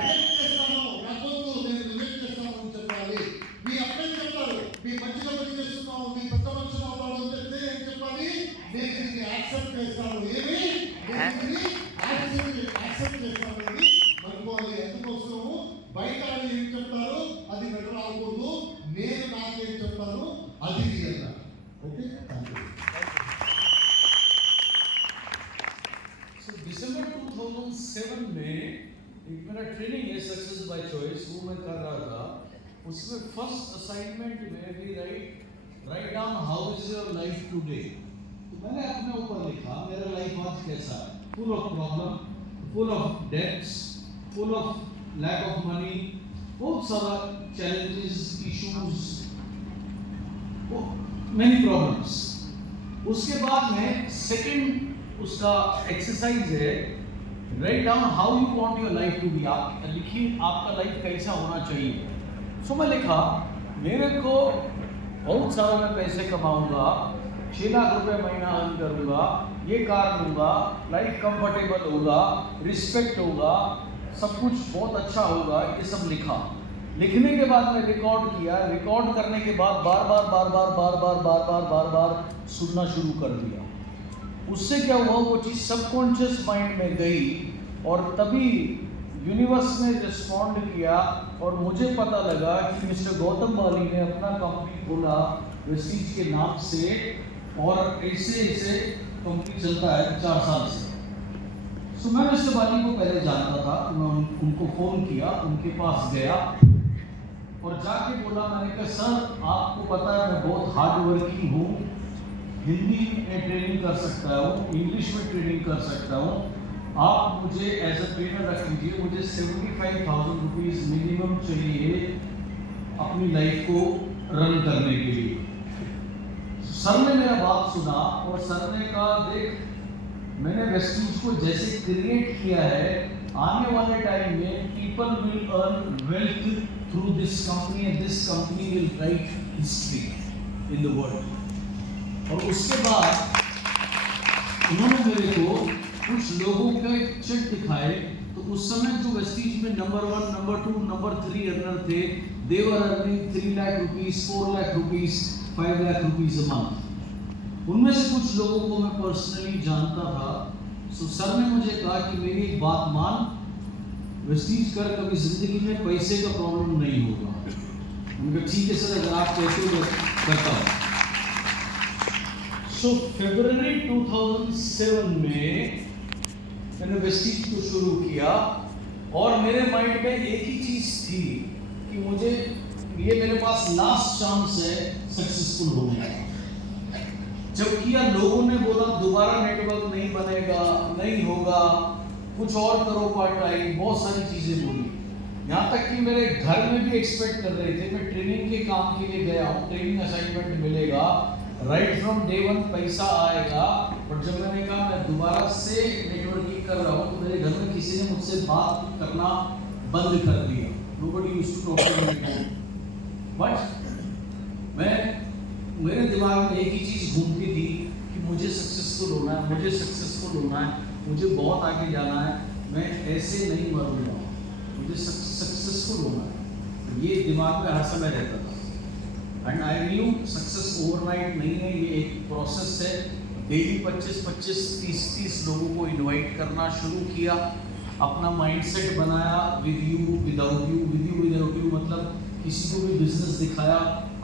రిజెక్ట్ చేస్తాను. నాకొద్దు, నేను రిజెక్ట్ చేస్తాను అని చెప్పాలి. మీ అప్పని చెప్తారు, మీ మంచిగా పని చేస్తున్నావు, మీ పెద్ద మనుషులు అవ్వాలి అని చెప్తే ఏం చెప్పాలి, నేను దీన్ని యాక్సెప్ట్ చేస్తాను. ఏమి యాక్సెప్ట్ చేస్తాను అని అనుకోవాలి. ఎందుకోసము బయట ఏం చెప్తారు అది బెటర్ అవ్వకూడదు, నేను నాకేం చెప్తాను అది రియల్. ఓకే, So December 2007 में एक मेरा ट्रेनिंग है सक्सेस बाय चॉइस, वो मैं कर रहा था. उसमें फर्स्ट असाइनमेंट में भी right down how is your life today. तो मैंने अपने ऊपर लिखा मेरा लाइफ आज कैसा है, full of problem, full of debts, full of lack of money, बहुत सारा चैलेंजेस, इश्यूज, मेनी प्रॉब्लम्स. उसके बाद में सेकंड उसका एक्सरसाइज है write down how you want your life to be. आप लिखिए आपका लाइफ कैसा होना चाहिए. सो मैं लिखा मेरे को बहुत सारा मैं पैसे कमाऊंगा, 6 लाख रुपए महीना अर्न करूंगा, ये कार लूंगा, लाइफ कंफर्टेबल होगा, रिस्पेक्ट होगा, सब कुछ बहुत अच्छा होगा, ये सब लिखा. लिखने के बाद मैं रिकॉर्ड किया. रिकॉर्ड करने के बाद बार बार सुनना शुरू कर दिया. उससे क्या हुआ, वो चीज़ सबकॉन्शियस माइंड में गई और तभी यूनिवर्स ने रिस्पॉन्ड किया और मुझे पता लगा कि मिस्टर गौतम बाली ने अपना कंपनी खोला वेस्टीज के नाम से और ऐसे कंपनी चलता है 4 साल से. सो मैं मिस्टर बाली को पहले जानता था. मैं उनको फ़ोन किया, उनके पास गया और जाके बोला, मैंने कहा सर आपको पता है मैं बहुत हार्ड वर्किंग हूँ, हिंदी में ट्रेनिंग कर सकता हूँ, इंग्लिश में ट्रेनिंग कर सकता हूँ, आप मुझे एज अ ट्रेनर रख लीजिए. मुझे 75,000 रुपीज़ मिनिमम चाहिए अपनी लाइफ को रन करने के लिए. सर ने मेरा बात सुना और सर ने कहा देख मैंने वेस्टीज को जैसे क्रिएट किया है, आने वाले टाइम में people will earn wealth through this company and this company will write history in the world. और उसके बाद उन्होंने मेरे को कुछ लोगों के चेक दिखाए. तो उस समय जो वेस्टीज में नंबर 1, नंबर 2, नंबर 3 अर्नर थे, they were earning 3 lakh rupees, 4 lakh rupees, 5 lakh rupees a month. उनमें से कुछ लोगों को मैं पर्सनली जानता था. सो सर ने मुझे कहा कि मेरी एक बात मान, वेस्टीज कर कभी जिंदगी में पैसे का प्रॉब्लम नहीं होगा. उनका ठीक है सर, अगर आप कहते हो करता हूँ. सो फरवरी 2007 में मैंने वेस्टीज को शुरू किया और मेरे माइंड में एक ही चीज़ थी कि मुझे ये मेरे पास लास्ट चांस है सक्सेसफुल होने का. जब किया लोगों ने बोला दोबारा नेटवर्क नहीं बनेगा, नहीं होगा, कुछ और करो पार्ट टाइम, बहुत सारी चीज़ें बोली. यहाँ तक कि मेरे घर में भी एक्सपेक्ट कर रहे थे मैं ट्रेनिंग के काम के लिए गया हूँ, ट्रेनिंग असाइनमेंट मिलेगा, राइट फ्रॉम डे वन पैसा आएगा, और जब मैंने कहा मैं दोबारा से नेटवर्किंग कर रहा हूँ तो मेरे घर में किसी ने मुझसे बात करना बंद कर दिया। Nobody used to talk to me. But मेरे दिमाग में एक ही चीज़ घूमती थी कि मुझे सक्सेसफुल होना है, मुझे सक्सेसफुल होना है, मुझे बहुत आगे जाना है, मैं ऐसे नहीं मरूंगा, मुझे सक्सेसफुल होना है। ये दिमाग में हर समय रहता था। And I knew success overnight नहीं है, ये एक प्रोसेस है। डेली 25-25, 30-30 लोगों को इनवाइट करना शुरू किया, अपना माइंडसेट बनाया, with you without you, with you without you मतलब किसी को भी बिजनेस दिखाया,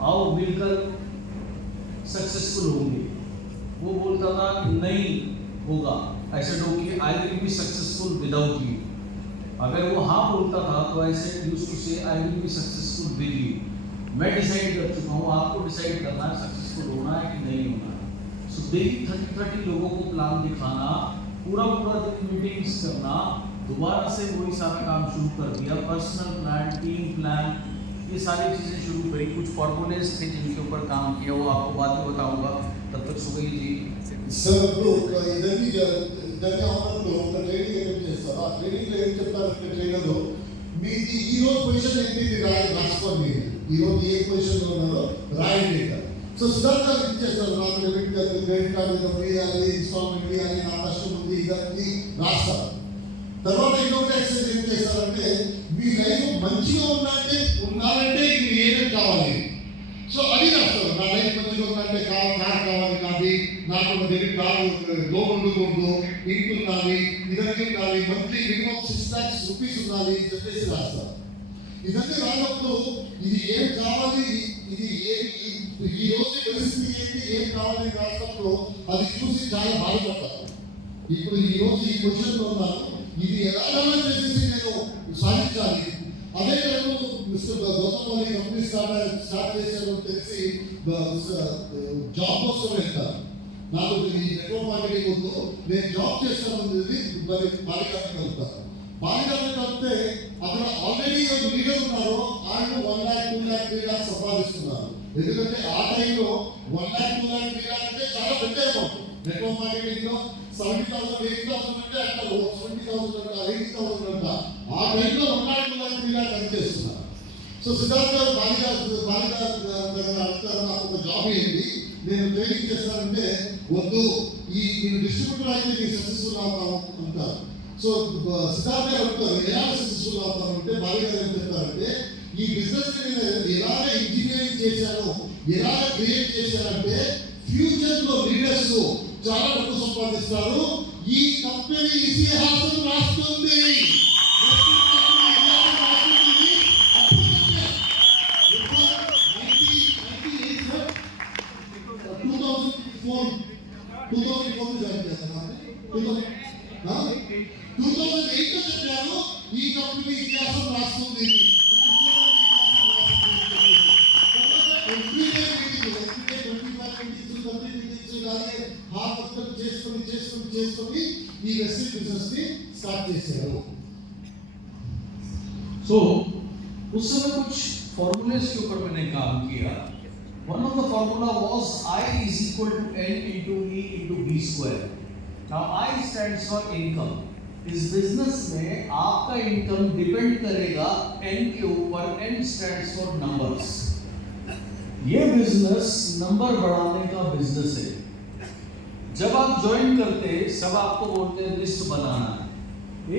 आओ मिलकर सक्सेसफुल होंगे। वो बोलता था कि नहीं होगा, ऐसे लोग I will be successful without you. अगर वो हाँ बोलता था तो ऐसे यूज्ड टू से I will be successful with you. मैं डिसाइड कर चुका हूँ, आपको डिसाइड करना है सक्सेसफुल होना है कि नहीं होना है। सो डेली 30-30 लोगों को प्लान दिखाना, पूरा दिन मीटिंग्स करना, दोबारा से वही सारा काम शुरू कर दिया। पर्सनल प्लान, टीम प्लान, ये सारी चीज़ें शुरू करी। कुछ फॉर्मूलेज थे जिनके ऊपर काम किया, वो आपको बाद में बताऊंगा। तब तक सुगई जी సార్ ఇప్పుడు ఇదన్నీ అవనంలో ఒక ట్రైనింగ్ అటెండ్ చేస్తారు. ఆ ట్రైనింగ్లో ఏం చెప్తారంటే ట్రైనర్ మీది ఈ రోజు పొజిషన్ ఏంటి మీరు రాసుకోండి, ఈ రోజు ఏ పొజిషన్లో ఉన్నారో రాయండి. సో సిద్ధార్థ గారు ఏం చేస్తారు, నాకు డెబిట్ కార్డు క్రెడిట్ కార్డు ఇవ్వాలి, ఇన్స్టాల్మెంట్ ఇవ్వాలి, నా కష్టం ఉంది, ఇదన్నీ రాస్తారు. తర్వాత ఇంకొకటి ఎక్సర్సైజ్ ఏం చేస్తారంటే మీ లైఫ్ మంచిగా ఉన్నారంటే మీకు ఏమేమి కావాలి, సో అది రాస్తారు. నా లైఫ్ మంచిగా ఉందంటే కార్ కావాలి, నాది నాకు డెబిట్ కార్డు లోన్ ఉండకూడదు, ఇంటి ఉండాలి, ఇదన్నీ ఉండాలి, మంత్లీ మినిమం 6 lakhs rupees ఉండాలి అని చెప్పేసి రాస్తారు. ఇదన్నీ రానప్పుడు ఇది ఏం కావాలి, ఇది ఈ రోజు పరిస్థితి ఏంటి, ఏం కావాలి రాసినప్పుడు అది చూసి చాలా బాధపడతారు. ఇప్పుడు ఈ రోజు ఈ పొజిషన్లో ఉన్నాను, ఇది ఎలాగైనా చేసేసి నేను సాధించాలి. అదే టైంలో మిస్టర్ గౌతమ్ కంపెనీ స్టార్ట్ చేశారు తెలిసి జాబ్ కోసం వెళ్తారు. నాకు ఈ నెట్వర్క్ మార్కెటింగ్ వద్దు, నేను జాబ్ చేస్తాననేది మరి బాలికాన్ని కలుపుతాను. బాలికాన్ని కలిపితే అక్కడ ఆల్రెడీ లీడర్ ఉన్నారు, వాళ్ళు 1 lakh, 2 lakh, 3 lakh సంపాదిస్తున్నారు. ఎందుకంటే ఆ టైంలో 1 lakh, 2 lakh, 3 lakh అంటే చాలా పెద్ద అమౌంట్. నెట్వర్క్ మార్కెటింగ్ లో 70,000, 80,000 అంటే అక్కడ 70,000 అంట, 80,000 అంట. ఆ టైంలో 1 lakh, 2 lakh, 3 lakh అని చేస్తున్నారు. సో సిద్ధార్థ గారు బాలిగా అడుగుతారు, నాకు ఒక జాబ్ ఏంటి, నేను ట్రైనింగ్ చేస్తానంటే వద్దు, నేను డిస్ట్రిబ్యూటర్ అయితే నేను సక్సెస్ఫుల్ అవుతాను అంటారు. సో సిద్ధార్థ గారు అడుగుతారు ఎలా సక్సెస్ఫుల్ అవుతారు అంటే, బాలిగా ఏం చెప్తారంటే ఈ బిజినెస్ ఎలాగ ఇంజనీరింగ్ చేశాను, ఎలాగ క్రియేట్ చేశారంటే ఫ్యూచర్ లో లీడర్స్ చాలా డబ్బు సంపాదిస్తారు. ఈ కంపెనీ ఇతిహాసం రాస్తుంది. 2008 చెప్పారు ఈ కంపెనీ ఇతిహాసం రాస్తుంది. చేసుకొని ఈ వెస్టింగ్ బిజినెస్ ని స్టార్ట్ చేశారు. सो उस समय कुछ फॉर्मूलेज के ऊपर मैंने काम किया. One of the formula was I is equal to N into E into B square. Now I stands for income. इस बिजनेस में आपका इनकम डिपेंड करेगा N के ऊपर. N stands for numbers. ये बिजनेस नंबर बढ़ाने का बिजनेस है. जब आप ज्वाइन करते सब आपको बोलते हैं लिस्ट बनाना है.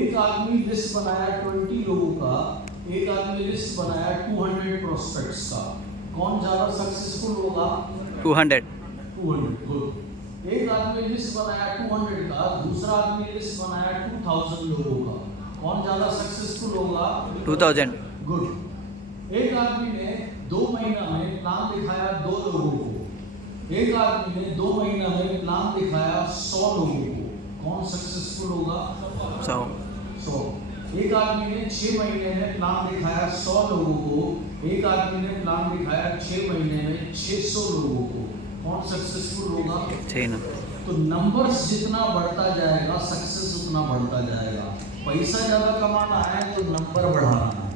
एक आदमी लिस्ट बनाया 20 लोगों का, एक आदमी लिस्ट बनाया 200 प्रोस्पेक्ट्स का. कौन ज्यादा सक्सेसफुल होगा? 200 गुड. एक आदमी लिस्ट बनाया 200 का, दूसरा आदमी लिस्ट बनाया 2000 लोगों का. कौन ज्यादा सक्सेसफुल होगा? 2000 गुड. एक आदमी ने 2 महीना में प्लान दिखाया 2 लोगों को, एक आदमी ने 2 महीना में प्लान दिखाया 100 लोगों को. कौन सक्सेसफुल होगा? 100. एक आदमी ने 6 महीने में प्लान दिखाया 100 लोगों को, एक आदमी ने प्लान दिखाया 6 महीने में 600 लोगों को. कौन सक्सेसफुल होगा? तो नंबर्स जितना बढ़ता जाएगा सक्सेस उतना बढ़ता जाएगा. पैसा ज़्यादा कमाना है तो नंबर बढ़ाना है.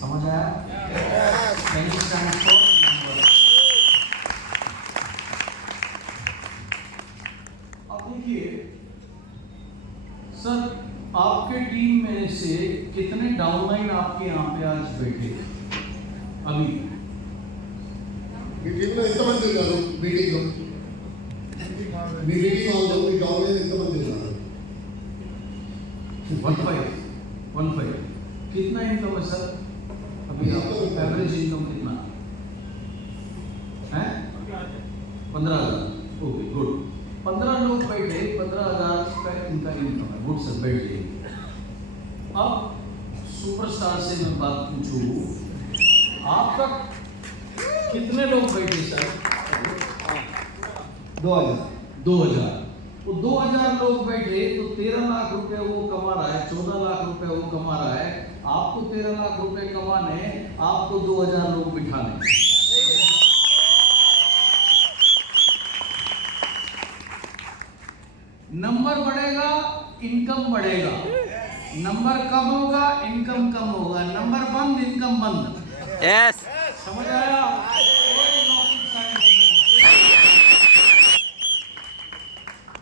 समझ आया? 10 stands for number. अभी మీ టీంలో ఎంతమంది ఉన్నారు మీటింగ్లో? మీ మీటింగ్ హాల్లో మీ డాగ్ ఎంతమంది ఉన్నారు? 15 कितना इनकम है सर अभी आपका एवरेज इनकम कितना है? 15,000। Okay good. 15 लोग बैठे 15,000 का इनका इनकम है। गुड सर बैठिए। अब सुपरस्टार से मैं बात पूछूं, आपका कितने लोग बैठे सर? 2000। तो 2000 लोग बैठे तो 13 लाख रुपए वो कमा रहा है, 14 लाख रुपए वो कमा रहा है। आपको 13 लाख रुपए कमाने, आपको 2000 लोग बिठाने। नंबर बढ़ेगा, इनकम बढ़ेगा। नंबर कम होगा, इनकम कम होगा। नंबर बंद, इनकम बंद। यस समझ आया? कोई rocket science नहीं।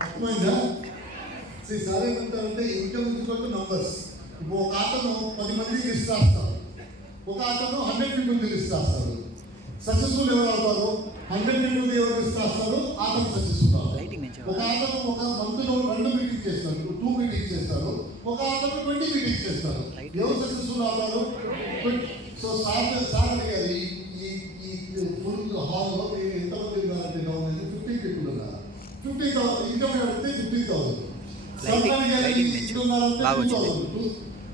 అర్థమైందా? సార్ ఏమంటారంటే ఇన్కమ్ ఈక్వల్ టు నంబర్స్. ఇప్పుడు ఒక అతను 10 మంది లిస్ట్ రాస్తారు, ఒక అతను 100 పీపుల్ లిస్ట్ రాస్తారు. సక్సెస్ఫుల్ ఎవరు అవుతారు? 100 పీపుల్ ఎవరు లిస్ట్ రాస్తారు, అతను సక్సెస్ఫుల్ అవుతారు. ఒక అతను ఒక మంత్లో 2 మీటింగ్ చేస్తారు, 2 మీటింగ్స్ చేస్తారు. ఒక అతను 20 మీటింగ్స్ చేస్తారు. ఎవరు సక్సెస్ఫుల్ అవుతారు? సో సార్ అడిగారు ఈ ఫుల్ హాల్లో ఎంతమంది ఉన్నారంటే 50 పీపుల్ ఉన్నారు. 50,000 ఇన్కమ్ అడిగితే 50,000. లైటింగ్ పెంచు. బాగా వచ్చింది.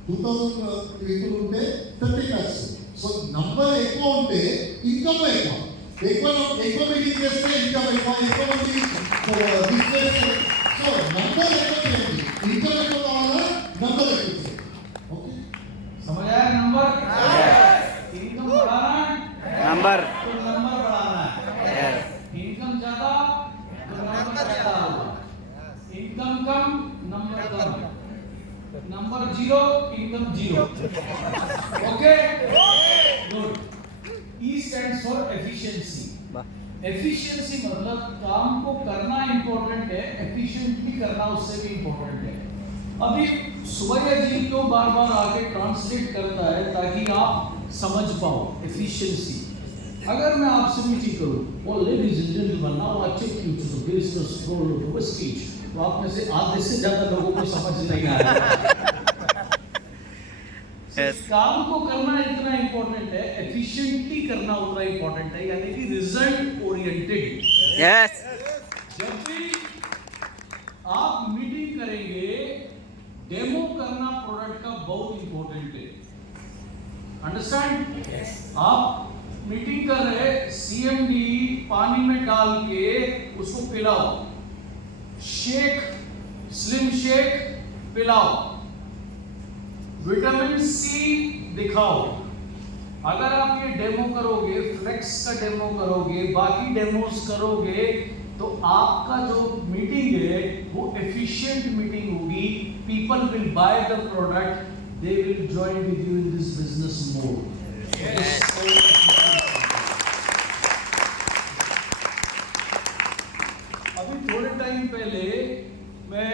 2,000 పీపుల్ ఉంటే 30 lakhs. సో నంబర్ ఎక్కువ ఉంటే ఇన్కమ్ ఎక్కువ. ఎక్కువ మీటింగ్ చేస్తే ఇన్కమ్ ఎక్కువ. ఎక్కువ మంది బిజినెస్. సో నంబర్ ఎక్కువ చేయండి. ఇన్కమ్ ఎక్కువ కావాలా, నంబర్ ఎక్కువ చేయండి. ఓకే समझ आया? नंबर इनकम बढ़ाना, नंबर तो नंबर बढ़ाना है। यस इनकम ज्यादा तो नंबर ज्यादा होगा। Income come, number come. Number 0, income 0। Okay good. E stands for efficiency। Efficiency मतलब काम को करना इंपॉर्टेंट है, एफिशिएंटली करना उससे भी इंपॉर्टेंट है। अभी सुबैया जी क्यों बार बार आके ट्रांसलेट करता है ताकि आप समझ पाओ एफिशिएंसी। अगर मैं आपसे मीटिंग करूं, वो ladies and gentleman now I take you to the business school of Westgate, तो आप में से आधे से ज्यादा लोगों को समझ नहीं आ रहा है। Yes. काम को करना इतना इंपॉर्टेंट है, एफिशिएंटली करना उतना इंपॉर्टेंट है, यानी कि रिजल्ट ओरिएंटेड। यस जब भी आप मीटिंग करेंगे, डेमो करना प्रोडक्ट का बहुत इंपॉर्टेंट है। अंडरस्टैंड? आप मीटिंग कर रहे, सीएमडी पानी में डाल के उसको पिलाओ, शेक, स्लिम शेक पिलाओ, विटामिन सी दिखाओ। अगर आप ये डेमो करोगे, फ्लेक्स का डेमो करोगे, बाकी डेमोस करोगे, तो आपका जो मीटिंग है वो एफिशिएंट मीटिंग होगी। People will buy the product, they will join with you in this business mode. अभी थोड़े टाइम पहले मैं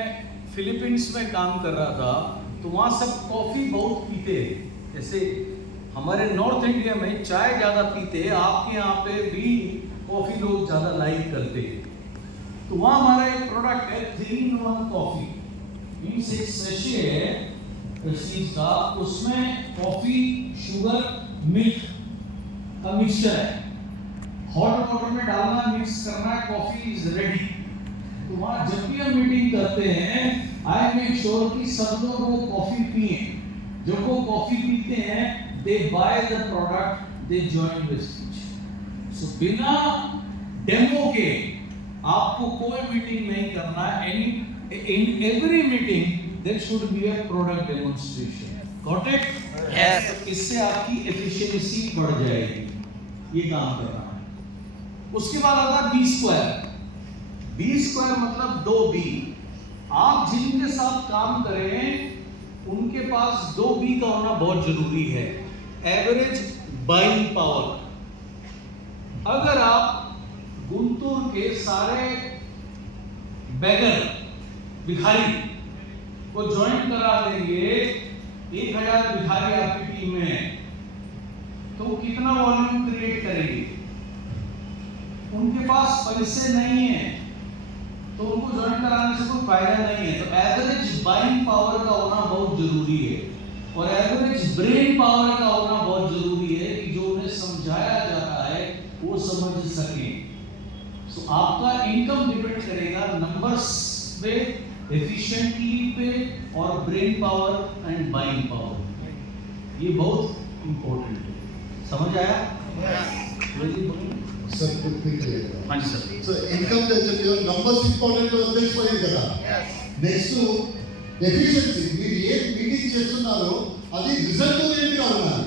फिलीपींस में काम कर रहा था, तो वहाँ सब कॉफ़ी बहुत पीते हैं। जैसे हमारे नॉर्थ इंडिया में चाय ज़्यादा पीते हैं, आपके यहाँ पे भी कॉफ़ी लोग ज़्यादा लाइक करते हैं। तो वहाँ हमारा एक प्रोडक्ट है 3-in-1 कॉफ़ी। मीन्स एक सैशे है प्रेस्टीज का, उसमें कॉफ़ी, शुगर, मिल्क का मिक्सचर है। हॉट वाटर में डालना, मिक्स करना, कॉफ़ी इज रेडी। तो वहाँ जब भी हम मीटिंग करते हैं, आई मेक श्योर कि सब लोग वो कॉफी पिए। जो वो कॉफी पीते हैं, they buy the product, they join wastage. So बिना डेमो के आपको कोई मीटिंग नहीं करना। In every meeting there should be a product demonstration. Got it? Yes. इससे आपकी एफिशिएंसी बढ़ जाएगी। ये काम करना है। उसके बाद आता है बी स्क्वायर। बी स्क्वायर मतलब 2B। आप जिनके साथ काम करें उनके पास 2B का होना बहुत जरूरी है। Average buying power. अगर आप गुंटूर के सारे बैगर भिखारी को ज्वाइन करा देंगे, 1000 भिखारी आपकी टीम में है, तो वो कितना वॉल्यूम क्रिएट करेंगे? उनके पास पैसे नहीं है तो उनको ज्वाइन कराने से कोई फायदा नहीं है। तो एवरेज बाइंग पावर का होना बहुत जरूरी है और एवरेज ब्रेन पावर का होना बहुत जरूरी है कि जो उन्हें समझाया जा रहा है वो समझ सके। सो आपका इनकम डिपेंड करेगा नंबर्स पे, एफिशिएंटली पे और brain power and buying power. ये बहुत इंपॉर्टेंट है। समझ आया? Sir clear. हाँ जी सर। సో ఇన్కమ్ చెప్పి నంబర్స్ ఇంపార్టెంట్ తెలిసిపోయింది కదా. Next efficiency. మీరు ఏ మీటింగ్ చేస్తున్నారో అది రిజల్ట్ ఓరియంటెడ్గా ఉండాలి.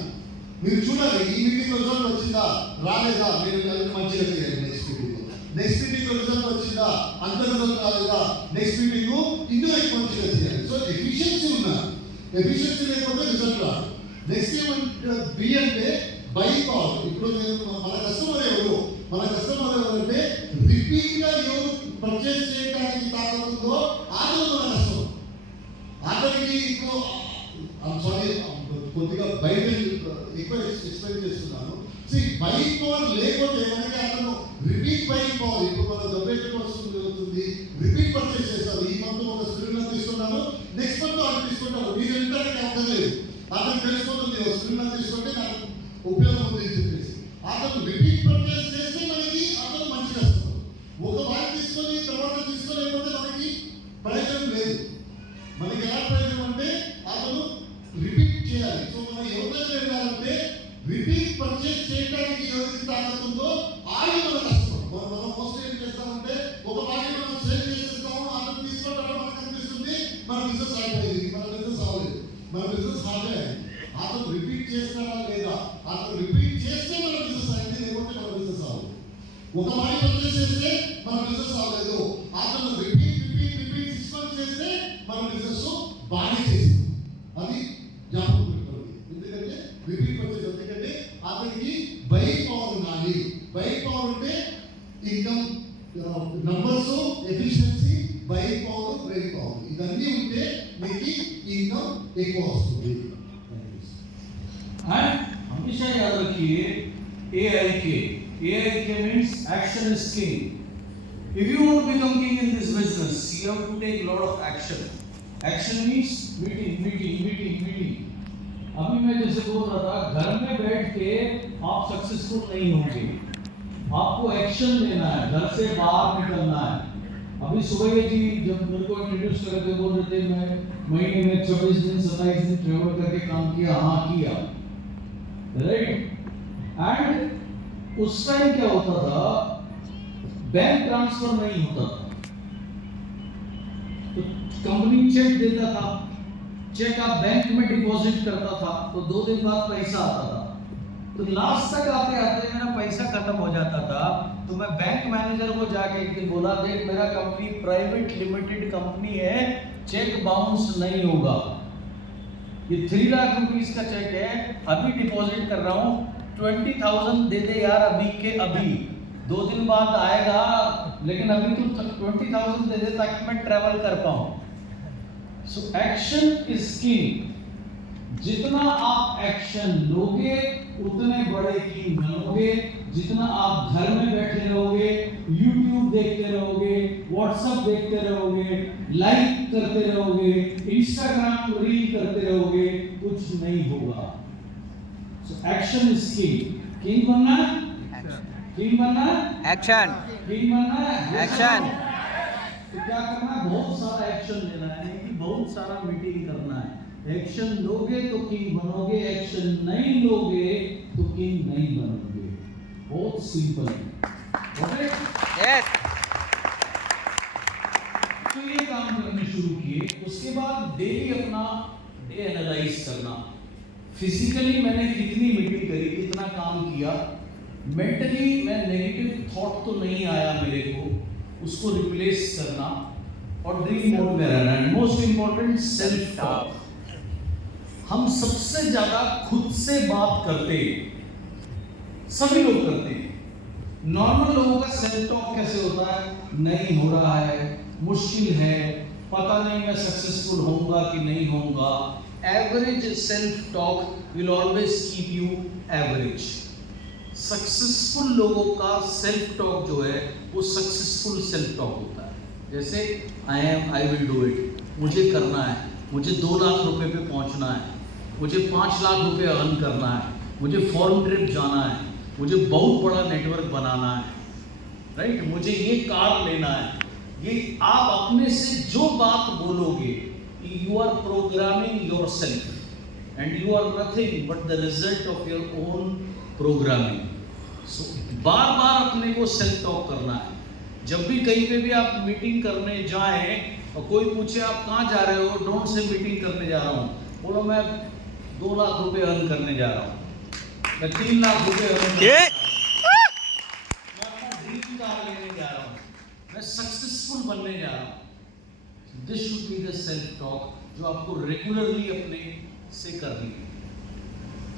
మీరు చూడాలి ఈ మీటింగ్ రిజల్ట్ వచ్చిందా రాలేదా, మీరు మంచిగా చేయాలి next meeting. Next meeting result వచ్చిందా, అంత రిజల్ట్ రాలేదా, నెక్స్ట్ మీటింగ్ ಇನ್ನೂ ఎక్కువ మంచిగా చేయాలి. సో ఎఫిషియన్సీ ఉండాలి. ఎఫిషియన్సీ లేకపోతే రిజల్ట్ రాదు. నెక్స్ట్ ఏమంటే బి అంటే బై పవర్. ఇప్పుడు మన కస్టమర్ ఎవరు? మన కస్టమర్ ఎవరంటే రిపీట్ గా ఎవరు పర్చేస్ చేయడానికి తాగుతుందో ఆటో మన కస్టమర్. ఆటోకి ఇప్పుడు సారీ కొద్దిగా బయట ఎక్కువ ఎక్స్ప్లెయిన్ చేస్తున్నాను. బై పవర్ లేకపోతే మనకి అతను రిపీట్ బై పవర్. ఇప్పుడు మన డబ్బు అవుతుంది, రిపీట్ పర్చేస్ చేస్తారు. ఈ మంత్ ఒక స్క్రీన్ తీసుకున్నాను, నెక్స్ట్ మంత్ అది తీసుకుంటారు. మీరు వెళ్ళడానికి అవసరం లేదు. అతను తెలిసిపోతుంది స్క్రీన్ తీసుకుంటే నాకు ఉపయోగం ఉంది అని చెప్పేసి అతను రిపీట్ పర్చేస్ చేస్తే మనకి అతను మంచిగా వస్తుంది. ఒక వాయి తీసుకొని తర్వాత తీసుకోలేకపోతే మనకి ప్రయోజనం లేదు. మనకి ఎలా ప్రయోజనం అంటే అతను రిపీట్ చేయాలి. సో మనం ఎవరైనా వెళ్ళాలంటే రిపీట్ పర్చేస్ చేయడానికి ఎవరికి తాగుతుందో ఆయన మన కష్టం. మనం మోస్ట్లీ ఏం చేస్తామంటే ఒక వాయి మనం సేల్ చేసేస్తాము, అతను తీసుకోవడం మనకు అనిపిస్తుంది మన బిజినెస్ అయిపోయింది, మన బిజినెస్ అవ్వలేదు, మన బిజినెస్ హార్డే. అతను రిపీట్ చేస్తారా లేదా? అతను రిపీట్ చేస్తే మన బిజినెస్ అయింది, లేకపోతే మన బిజినెస్ అవ్వదు. ఒక వాయి పర్చేస్ చేస్తే మన బిజినెస్ అవ్వలేదు. అతను రిపీట్ 6 months చేస్తే మన బిజినెస్ బాగా చేసింది. అది జ్ఞాపకం పెట్టుకోండి. ఎందుకంటే రిపీట్ పర్చేస్ ఎందుకంటే అతనికి బై పవర్ ఉండాలి. బై పవర్ అంటే income, numbers, efficiency, by power, brain power ఇవన్నీ ఉంటే మీకు ఇన్కమ్ ఎక్కువ వస్తుంది. हमेशा याद रखिए AIK means action is king. If you want to become king in this business, you have to take a lot of action. Action means meeting. अभी मैं जैसे बोल रहा था, घर में बैठ के आप सक्सेसफुल नहीं होंगे, आपको एक्शन लेना है, घर से बाहर निकलना है। अभी सुबह जी जब मेरे को इंट्रोड्यूस कर रहे थे, बोल रहे थे मैं महीने में 24 दिन 27 दिन ट्रैवल करके काम किया। हाँ किया, राइट। एंड उस टाइम क्या होता था, बैंक ट्रांसफर नहीं होता था, तो कंपनी चेक देता था, चेक आप बैंक में डिपॉजिट करता था तो 2 दिन बाद पैसा आता था। तो लास्ट तक आते आते मेरा पैसा खत्म हो जाता था। तो मैं बैंक मैनेजर को जाके एक दिन बोला, देख मेरा कंपनी प्राइवेट लिमिटेड कंपनी है, चेक बाउंस नहीं होगा, ये 3 लाख रुपीस का चेक है, अभी डिपॉजिट कर रहा हूँ, 20,000 दे दे यार अभी के अभी, 2 दिन बाद आएगा, लेकिन अभी तू 20,000 दे दे ताकि मैं ट्रैवल कर पाऊँ। So action is king. जितना आप एक्शन लोगे उतने बड़े किंग बनोगे। जितना आप घर में बैठे रहोगे, YouTube देखते रहोगे, WhatsApp देखते रहोगे, लाइक करते रहोगे, Instagram रील करते रहोगे, कुछ नहीं होगा। So action is king. King बनना है? किंग बनना है? एक्शन किंग बनना है? एक्शन। तो क्या करना है? बहुत सारा एक्शन लेना है, नहीं कि बहुत सारा मीटिंग करना है। एक्शन लोगे तो किंग बनोगे, एक्शन नहीं लोगे तो किंग नहीं बनोगे। बहुत सिंपल है। ओके? यस। तो ये काम करने शुरू किए। उसके बाद डेली अपना डे एनालाइज करना। फिजिकली मैंने कितनी मीटिंग करी, कितना काम किया, मेंटली मैं नेगेटिव थॉट तो नहीं आया मेरे को, उसको रिप्लेस करना और ड्रीम मोड में रहना। And most important self talk. हम सबसे ज्यादा खुद से बात करते हैं, सभी लोग करते हैं। नॉर्मल लोगों का सेल्फ टॉक कैसे होता है? नहीं हो रहा है, मुश्किल है, पता नहीं मैं सक्सेसफुल होऊंगा कि नहीं होऊंगा। Average self talk will always keep you average. Successful लोगों का सेल्फ टॉक जो है वो सक्सेसफुल सेल्फ टॉक होता है। जैसे आई विल डू इट, मुझे करना है, मुझे 2 लाख रुपए पे पहुंचना है, मुझे 5 लाख रुपए अर्न करना है, मुझे फॉरेन ट्रिप जाना है, मुझे बहुत बड़ा नेटवर्क बनाना है, राइट, मुझे ये कार लेना है। ये आप अपने से जो बात बोलोगे, you are programming yourself and you are nothing but the result of your own programming. So बार बार अपने को सेल्फ टॉक करना है। जब भी कहीं पे भी आप मीटिंग करने जाएं और कोई पूछे आप कहाँ जा रहे हो, डोंट से मीटिंग करने जा रहा हूँ, बोलो मैं 2 लाख रुपए अर्न करने जा रहा हूँ, मैं 3 लाख रुपए अर्न करने जा रहा हूँ, मैं अपना ड्रीम कार लेने जा रहा हूँ, मैं सक्सेसफुल बनने जा रहा हूँ। This should be the self talk जो आपको रेगुलरली अपने से करनी है।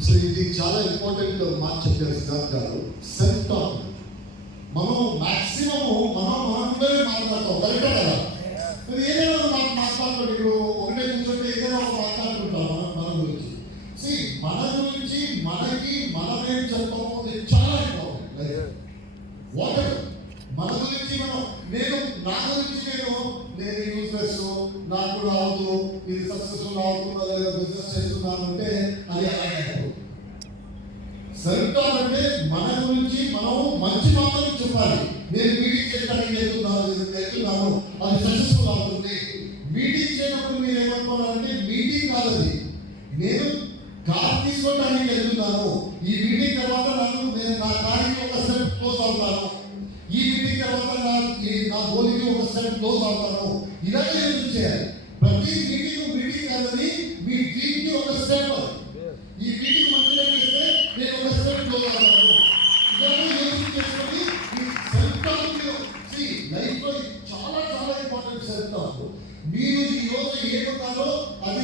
సో ఇది చాలా ఇంపార్టెంట్ మాట చెప్పారు సిద్ధార్థ్ గారు. సెల్ఫ్ టాక్ మనం మాక్సిమం మనందరే మాట్లాడతాం, కరెక్టే కదా? మరి ఏదైనా మాట్లాడుకోండి, ఇప్పుడు ఒకటే కూర్చోండి ఏదైనా ఒక మాట్లాడుకుంటాం మన గురించి. మన గురించి మనకి మనమేం చెప్తామో అది చాలా ఇంపార్టెంట్. వాట్ మన గురించి నా గురించి నేను యూజ్లెస్, నాకు రాదు, ఇది సక్సెస్ఫుల్ అవుతున్నా లేదా బిజినెస్ చేస్తున్నాను అంటే అది అలాగే. సెల్ఫ్ టాక్ అంటే మన గురించి మనం మంచి మాటలు చెప్పాలి. నేను మీటింగ్ చేయడానికి వెళ్తున్నాను, అది సక్సెస్ఫుల్ అవుతుంది. మీటింగ్ చేయనప్పుడు మీరు ఏమనుకోవాలంటే మీటింగ్ కాదు, నేను కార్ తీసుకోవడానికి వెళ్తున్నాను, ఈ మీటింగ్ తర్వాత నేను నా కార్కి ఒక స్టెప్ క్లోజ్ అవుతాను, ఈ మీటింగ్ తర్వాత నా గోల్కి ఒక స్టెప్ క్లోజ్ అవుతాను. ఇలాగే యూజ్ చేయాలి. ప్రతి మీటింగ్ కాదని మీ డ్రీమ్కి ఒక స్టెప్. ఈ మీటింగ్ మంచిగా చేస్తే నేను ఒక స్టెప్ క్లోజ్ అవుతాను. ఇలాగే యూజ్ చేసుకొని మీ సెల్ఫ్ టాక్ లైఫ్లో చాలా చాలా ఇంపార్టెంట్. సెల్ఫ్ టాక్ మీరు ఈ రోజు ఏమవుతారో అది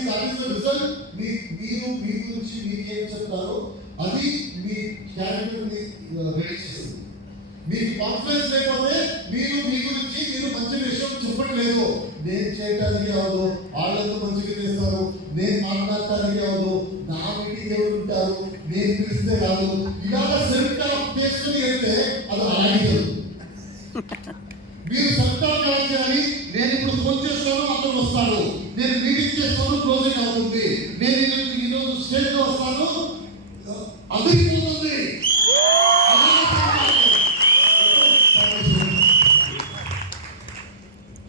రిజల్ట్. మీరు మీ గురించి మీరు ఏం చెప్తారో అది మీ క్యారెక్టర్ని రెడీ చేస్తుంది. మీకు కాన్ఫిడెన్స్ లేకపోతే మీరు మీ గురించి మీరు మంచి విషయం చెప్పట్లేదు, నేను చేయటానికి అవ్వదు, వాళ్ళంతా మంచిగా చేస్తారు, నేను మాట్లాడటానికి అవ్వదు, నా మీటింగ్ ఎవరు ఉంటారు, నేను పిలిస్తే కాదు, ఇలాగ సెల్ఫ్ టాక్ చేసుకుని వెళ్తే అది అలాగే. మీరు సెల్ఫ్ టాక్ చేయాలి. నేను ఇప్పుడు ఫోన్ చేస్తాను, అతను వస్తాడు, నేను మీటింగ్ చేస్తాను, క్లోజింగ్ అవుతుంది, నేను ఈరోజు స్టేజ్లో వస్తాను, అదిరిపోతుంది.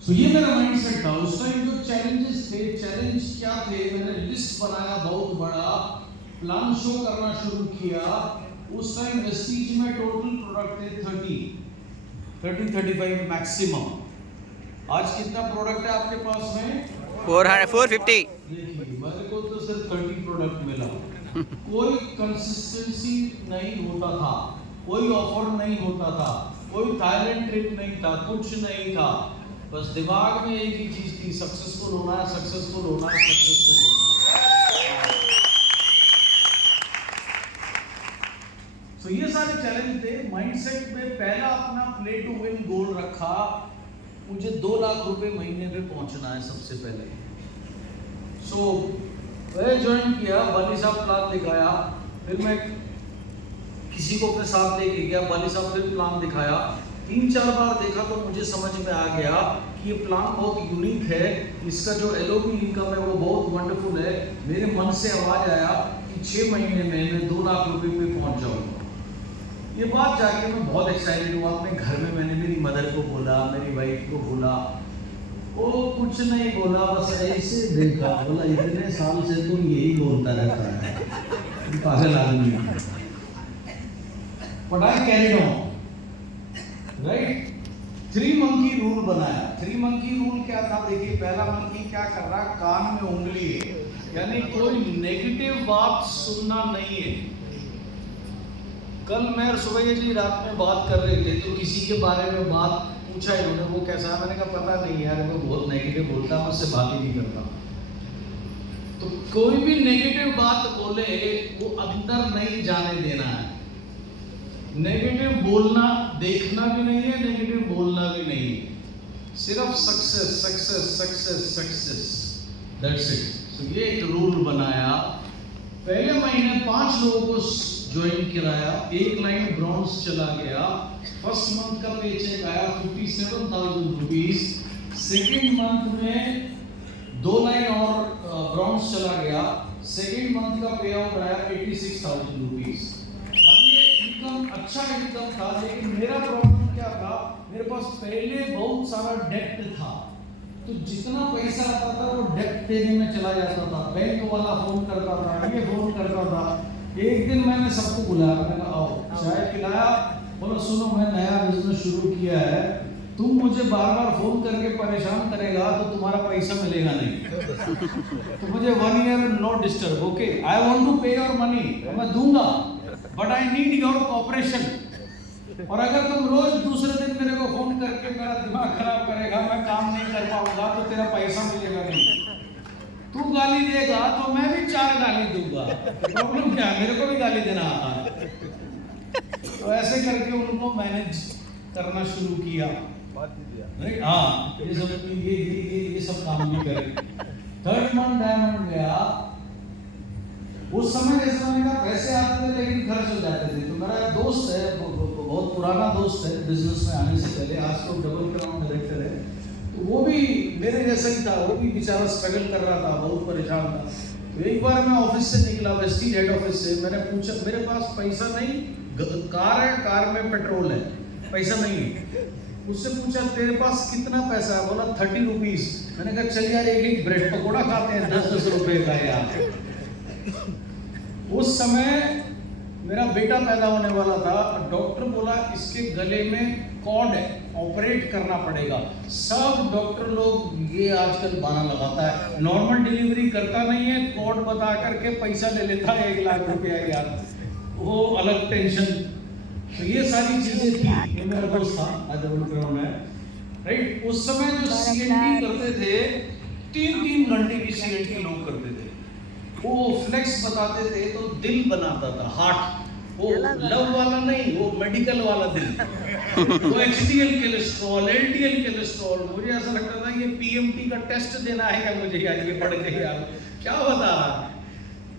तो ये मेरा माइंडसेट था। उस टाइम जो चैलेंजेस थे, चैलेंज क्या थे, मैंने लिस्ट बनाया बहुत बड़ा, प्लान शो करना शुरू किया। उस टाइम वेस्टीज में टोटल प्रोडक्ट थे 30-35 मैक्सिमम। आज कितना प्रोडक्ट है आपके पास में? 450। मेरे को तो सिर्फ 30 प्रोडक्ट मिला। कोई कंसिस्टेंसी नहीं होता था, कोई ऑफर नहीं होता था, कोई थाईलैंड ट्रिप नहीं था, कुछ नहीं था। बस दिमाग में एक ही चीज थी, सक्सेसफुल होना है, सक्सेसफुल होना है, सक्सेसफुल होना है। तो ये सारे चैलेंज थे। माइंडसेट में पहला अपना प्ले टू विन गोल रखा, मुझे 2 लाख रुपए महीने पे पहुंचना है सबसे पहले। सो मैंने ज्वाइन किया, बाली साहब प्लान दिखाया, फिर मैं किसी को अपने साथ लेके गया, बाली साहब फिर प्लान दिखाया। 3-4 बार देखा तो मुझे समझ में आ गया कि ये प्लान बहुत यूनिक है, इसका जो एलओपी इनकम है वो बहुत वंडरफुल है। मेरे मन से आवाज आया कि 6 महीने में मैं 2 लाख रुपए पे पहुंच जाऊंगा। ये बात जाके मैं बहुत एक्साइटेड हुआ। अपने घर में मैंने मेरी मदर को बोला, मेरी वाइफ को बोला, वो कुछ नहीं बोला, बस ऐसे देखा, बोला इतने साल से तो यही बोलता रहता है, पागल आदमी। But I carried on, right? 3 monkey rule बनाया। 3 मंकी रूल क्या था? देखिए, पहला मंकी क्या कर रहा, कान में उंगली है, यानी कोई नेगेटिव बात सुनना नहीं है। कल मैं सुबह जी रात में बात कर रहे थे तो किसी के बारे में बात पूछा इन्होंने, वो कैसा है, मैंने कहा पता नहीं यार, वो बहुत नेगेटिव बोलता है, मुझसे बात ही नहीं करता। तो कोई भी नेगेटिव बात बोले वो अंदर नहीं जाने देना है। नेगेटिव बोलना देखना भी नहीं है, नेगेटिव बोलना भी नहीं है, सिर्फ success success success success, that's it. तो ये एक रूल बनाया पहले महीने 5 लोगों को ज्वाइन कराया, एक लाइन ब्रॉन्ज चला गया, फर्स्ट मंथ का पे चेक आया 57,000 रुपीज, सेकेंड मंथ में 2 लाइन और ब्रॉन्ज चला गया, सेकेंड मंथ का पे आउट आया 86,000 रुपीज। अब ये इनकम अच्छा इनकम था, लेकिन मेरा प्रॉब्लम क्या था, मेरे पास पहले बहुत सारा डेप्ट था, तो जितना पैसा आता था वो डेप्ट देने में चला जाता था। बैंक वाला फोन करता था, ये फोन करता था। एक दिन मैंने सबको बुलाया, मैंने कहा आओ, चाय पिलाया, बोला सुनो मैं नया बिजनेस शुरू किया है, तुम मुझे बार बार फोन करके परेशान करेगा तो तुम्हारा पैसा मिलेगा नहीं। तो मुझे 1 year no disturb, okay, I want to pay your money, मैं दूंगा, but I need your cooperation. और अगर तुम रोज दूसरे दिन मेरे को फोन करके मेरा दिमाग खराब करेगा, मैं काम नहीं कर पाऊंगा, तो तेरा पैसा मिलेगा नहीं। तू गाली देगा तो मैं भी 4 गाली दूंगा, प्रॉब्लम क्या है, मेरे को भी गाली देना आता है। तो ऐसे करके उनको मैनेज करना शुरू किया। हाँ, ये सब काम भी करे। 3rd मंथ डायमंड गया, उस समय जैसे मैंने कहा पैसे आते थे लेकिन खर्च हो जाते थे। तो मेरा दोस्त है, बहुत पुराना दोस्त है, बिजनेस में आने से पहले, आज तो डबल क्राउन डायरेक्टर है, तो वो भी मेरे जैसा ही था, वो भी बेचारा स्ट्रगल कर रहा था, बहुत परेशान था। तो एक बार मैं ऑफिस से निकला, वेस्टीज हेड ऑफिस से, मैंने पूछा, मेरे पास पैसा नहीं, कार है, कार में पेट्रोल है, पैसा नहीं है। उससे पूछा तेरे पास कितना पैसा है, बोला 30 रुपीज। मैंने कहा चल यार एक ब्रेड पकौड़ा खाते हैं 10-10 रुपए का यार। उस समय मेरा बेटा पैदा होने वाला था, डॉक्टर बोला इसके गले में कॉर्ड है, ऑपरेट करना पड़ेगा। सब डॉक्टर लोग ये आजकल बहाना लगाता है, नॉर्मल डिलीवरी करता नहीं है, कॉर्ड बता करके पैसा ले लेता है 1 लाख रुपया यार, वो अलग टेंशन। तो ये सारी चीजें थी। ये मेरा दोस्त था, आज ग्राउंड है, राइट। उस समय जो सीएनटी करते थे, 3-3 घंटे की सीएनटी लोग करते थे। वो फ्लेक्स बताते थे तो दिल बनाता था, हार्ट, वो लव वाला नहीं, वो मेडिकल वाला दिल। वो एचडीएल कोलेस्ट्रॉल, एलडीएल कोलेस्ट्रॉल, मुझे ऐसा लगता था ये पीएमटी का टेस्ट देना है क्या मुझे यार, ये पढ़ के यार क्या बता रहा है।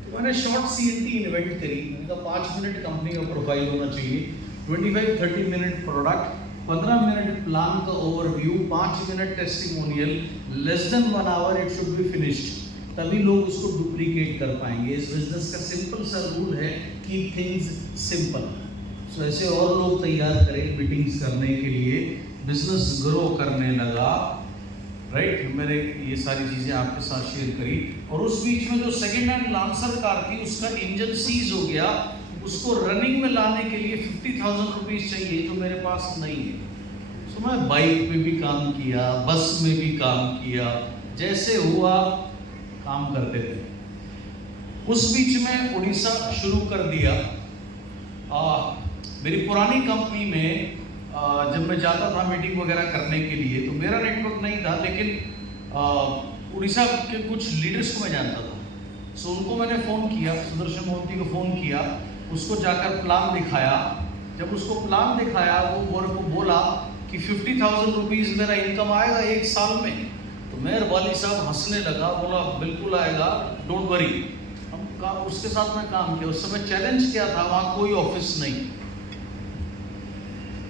तो मैंने शॉर्ट सीएनटी इन्वेंट करी। उनका 5 मिनट कंपनी का प्रोफाइल होना चाहिए, 25-30 मिनट प्रोडक्ट, 15 मिनट प्लान का overview, 5 minute testimonial, less than 1 hour it should be finished, तभी लोग उसको डुप्लीकेट कर पाएंगे। इस बिजनेस का सिंपल सा रूल है, कीप थिंग्स सिंपल। सो ऐसे और लोग तैयार करें मीटिंग्स करने के लिए, बिजनेस ग्रो करने लगा, राइट। मैंने ये सारी चीज़ें आपके साथ शेयर करी। और उस बीच में जो सेकेंड हैंड लांसर कार थी, उसका इंजन सीज हो गया, उसको रनिंग में लाने के लिए 50,000 रुपीज़ चाहिए, जो मेरे पास नहीं है। सो मैं बाइक में भी काम किया, बस में भी काम किया, जैसे हुआ काम करते थे। उस बीच में उड़ीसा शुरू कर दिया। मेरी पुरानी कंपनी में जब मैं जाता था मीटिंग वगैरह करने के लिए, तो मेरा नेटवर्क नहीं था, लेकिन उड़ीसा के कुछ लीडर्स को मैं जानता था। सो उनको मैंने फ़ोन किया, सुदर्शन मोदी को फ़ोन किया, उसको जाकर प्लान दिखाया। जब उसको प्लान दिखाया, वो मेरे को बोला कि 50,000 रुपीज़ मेरा इनकम आएगा 1 साल में। तो मेहर वाली साहब हंसने लगा, बोला बिल्कुल आएगा, डोंट वरी। हम उसके साथ मैं काम किया। उस समय चैलेंज क्या था, वहाँ कोई ऑफिस नहीं,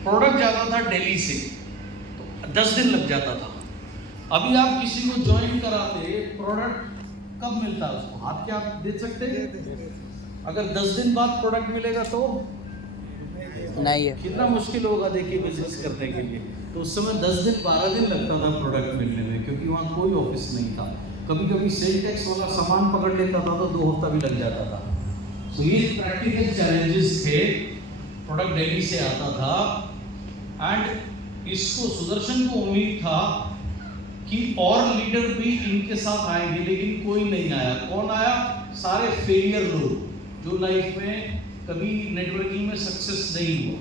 प्रोडक्ट जाता था दिल्ली से, तो 10 दिन लग जाता था। अभी आप किसी को ज्वाइन कराते, प्रोडक्ट कब मिलता है उसको, हाथ क्या आप दे सकते हैं? अगर 10 दिन बाद प्रोडक्ट मिलेगा तो नहीं है, कितना मुश्किल होगा देखिए बिजनेस करने के लिए। तो उस समय 10 दिन 12 दिन लगता था प्रोडक्ट मिलने में, क्योंकि वहाँ कोई ऑफिस नहीं था। कभी कभी सेल टैक्स वाला सामान पकड़ लेता था तो 2 हफ्ता भी लग जाता था। सो ये प्रैक्टिकल चैलेंजेस थे। प्रोडक्ट दिल्ली से आता था, एंड इसको सुदर्शन को उम्मीद था कि और लीडर भी इनके साथ आएंगे, लेकिन कोई नहीं आया। कौन आया? सारे फेलियर लोग, जो लाइफ में कभी नेटवर्किंग में सक्सेस नहीं हुआ।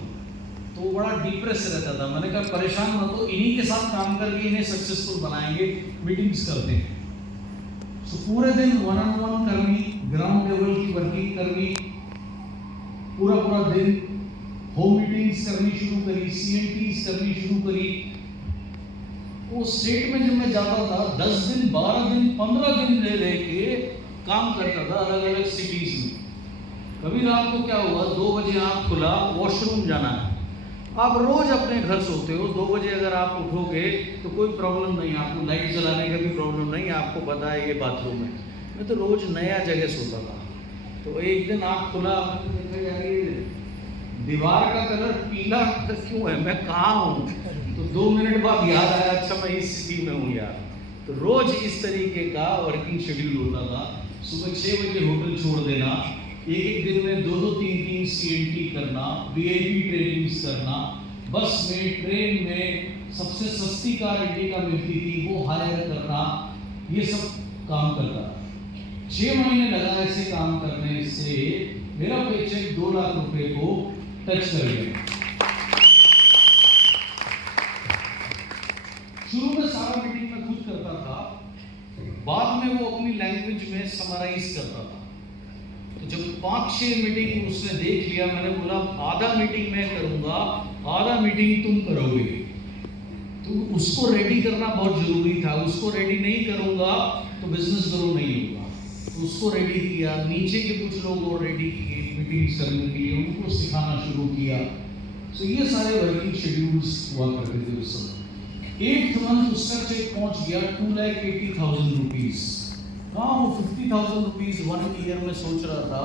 तो वो बड़ा डिप्रेस रहता था। मैंने कहा परेशान मत हो, इन्हीं के साथ काम करके इन्हें सक्सेसफुल बनाएंगे, मीटिंग्स करते हैं। तो पूरे दिन 1-on-1 करनी, ग्राउंड लेवल की वर्किंग करनी, पूरा दिन होम मीटिंग्स करनी शुरू करी, सीएनटीज करनी शुरू करी। वो स्टेट में जब मैं जाता था 10 दिन, 12 दिन, 15 दिन ले लेके काम करता था अलग अलग सिटीज में। कभी रात को क्या हुआ, 2 बजे आँख खुला, वॉशरूम जाना है। आप रोज अपने घर सोते हो, 2 बजे अगर आप उठोगे तो कोई प्रॉब्लम नहीं, आपको लाइट जलाने का भी प्रॉब्लम नहीं, आपको पता है ये बाथरूम है। मैं तो रोज नया जगह सोता था। तो एक दिन आँख खुला, मैंने देखा यार ये दीवार का कलर पीला क्यों है, मैं कहाँ हूँ? तो 2 मिनट बाद याद आया, अच्छा मैं इस सिटी में हूँ यार। तो रोज इस तरीके का वर्किंग शेड्यूल होता था। सुबह 6 बजे होटल छोड़ देना, एक दिन में 2-2, 3-3 CNT करना, VIP ट्रेनिंग्स करना, बस में, ट्रेन में सबसे सस्ती कार इंडिया का मिलती थी वो हायर करना, ये सब काम करता था। 6 महीने लगा ऐसे काम करने से मेरा पेचेक 2 लाख रुपए को टच कर गया। शुरू में सारा मीटिंग में खुद करता था, बाद में वो अपनी लैंग्वेज में समराइज करता था। तो जब 5-6 मीटिंग उसने देख लिया, मैंने बोला आधा मीटिंग मैं करूंगा, आधा मीटिंग तुम करोगे। तो उसको रेडी करना बहुत जरूरी था। उसको रेडी नहीं करूंगा तो बिजनेस ग्रो नहीं होगा। तो उसको रेडी किया, नीचे के कुछ लोग और रेडी किए मीटिंग्स करने के लिए, उनको सिखाना शुरू किया। तो ये सारे वर्किंग शेड्यूल्स हुआ करते थे उस समय। 8th मंथ उसका चेक पहुंच गया 2,80,000 रुपीज। कहाँ वो 50,000 रुपीज 1 ईयर में सोच रहा था,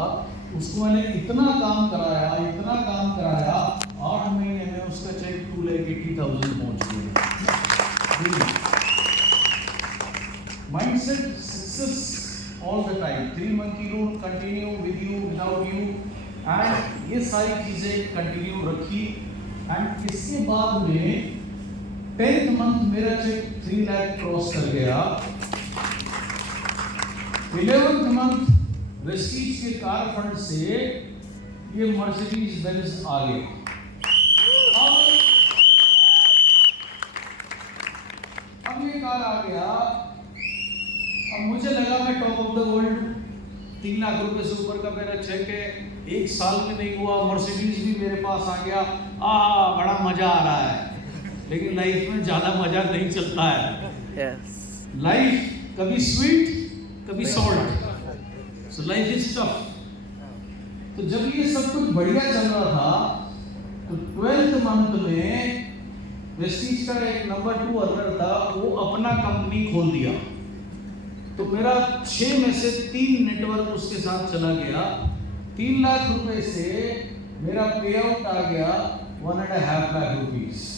उसको मैंने इतना काम कराया, 8 महीने में उसका चेक 2,80,000 पहुंच गया। Mindset success all the time, 3 monkey rule, continue with you without you, and ये सारी चीजें कंटिन्यू रखी। एंड इसके बाद में 10th मंथ मेरा चेक 3 लाख क्रॉस कर गया। 11th मंथ वेस्टीज के कार फंड से ये मर्सिडीज बेंज आ गया। अब ये कार आ गया, अब मुझे लगा मैं top of the world. 3 lakh रुपए से ऊपर का मेरा चेक है, 1 साल में नहीं हुआ, मर्सिडीज भी मेरे पास आ गया। बड़ा मजा आ रहा है। लेकिन लाइफ में ज्यादा मजा नहीं चलता है। लाइफ कभी स्वीट कभी salt, so life is tough. तो जब ये सब कुछ बढ़िया चल रहा था, तो 12th मंथ में वेस्टीज का एक नंबर 2 अर्नर था, वो अपना कंपनी खोल दिया। तो मेरा 6 में से 3 नेटवर्क उसके साथ चला गया। 3 लाख रुपए से मेरा पे आउट आ गया 1.5 लाख रुपीज।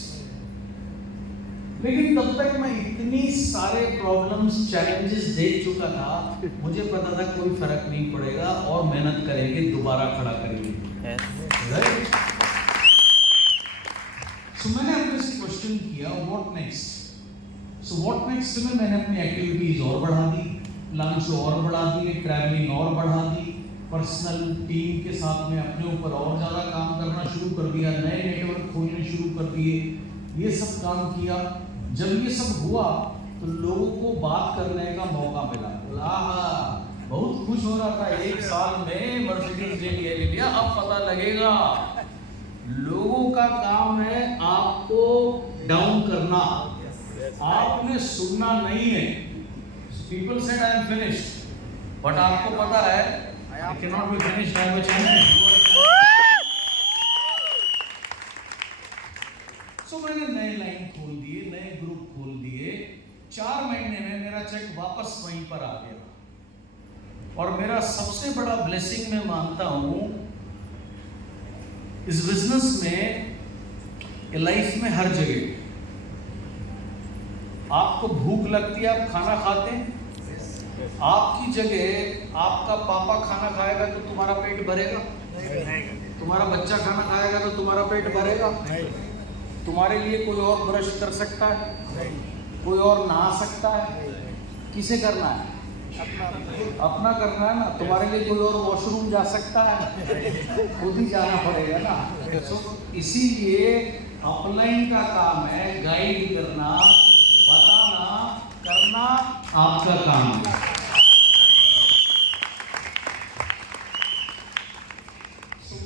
लेकिन तब तक मैं इतनी सारे प्रॉब्लम्स, चैलेंजेस देख चुका था, मुझे पता था कोई फर्क नहीं पड़ेगा और मेहनत करेंगे, दोबारा खड़ा करेंगे। सो मैंने अपने से क्वेश्चन किया what next. So what next में मैंने अपनी एक्टिविटीज और बढ़ा दी, लंच और बढ़ा दिए, ट्रैवलिंग और बढ़ा दी, पर्सनल टीम के साथ में अपने ऊपर और ज़्यादा काम करना शुरू कर दिया, नए नेटवर्क खोलने शुरू कर दिए, ये सब काम किया। जब ये सब हुआ तो लोगों को बात करने का मौका मिला। बहुत खुश हो रहा था, 1 साल में मर्सिडीज ले लिया, अब पता लगेगा। लोगों का काम है आपको डाउन करना, आपने सुनना नहीं है। People said I am finished, but आपको पता है I can not be finished, I am a champion. So मैंने नए लाइन खोल दिए, नए ग्रुप खोल दिए। 4 महीने में मेरा चेक वापस वहीं पर आ गया। और मेरा सबसे बड़ा ब्लेसिंग मैं मानता हूं इस बिजनेस में, लाइफ में, हर जगह आपको भूख लगती है, आप खाना खाते हैं। आपकी जगह आपका पापा खाना खाएगा तो तुम्हारा पेट भरेगा, तुम्हारा बच्चा खाना खाएगा तो तुम्हारा पेट भरेगा। तुम्हारे लिए कोई और ब्रश कर सकता है, कोई और नहा सकता है, किसे करना है? अपना करना है ना। तुम्हारे लिए कोई और वॉशरूम जा सकता है, खुद ही जाना पड़ेगा ना। तो इसीलिए अपलाइन का काम है गाइड करना, बताना, करना आपका काम है।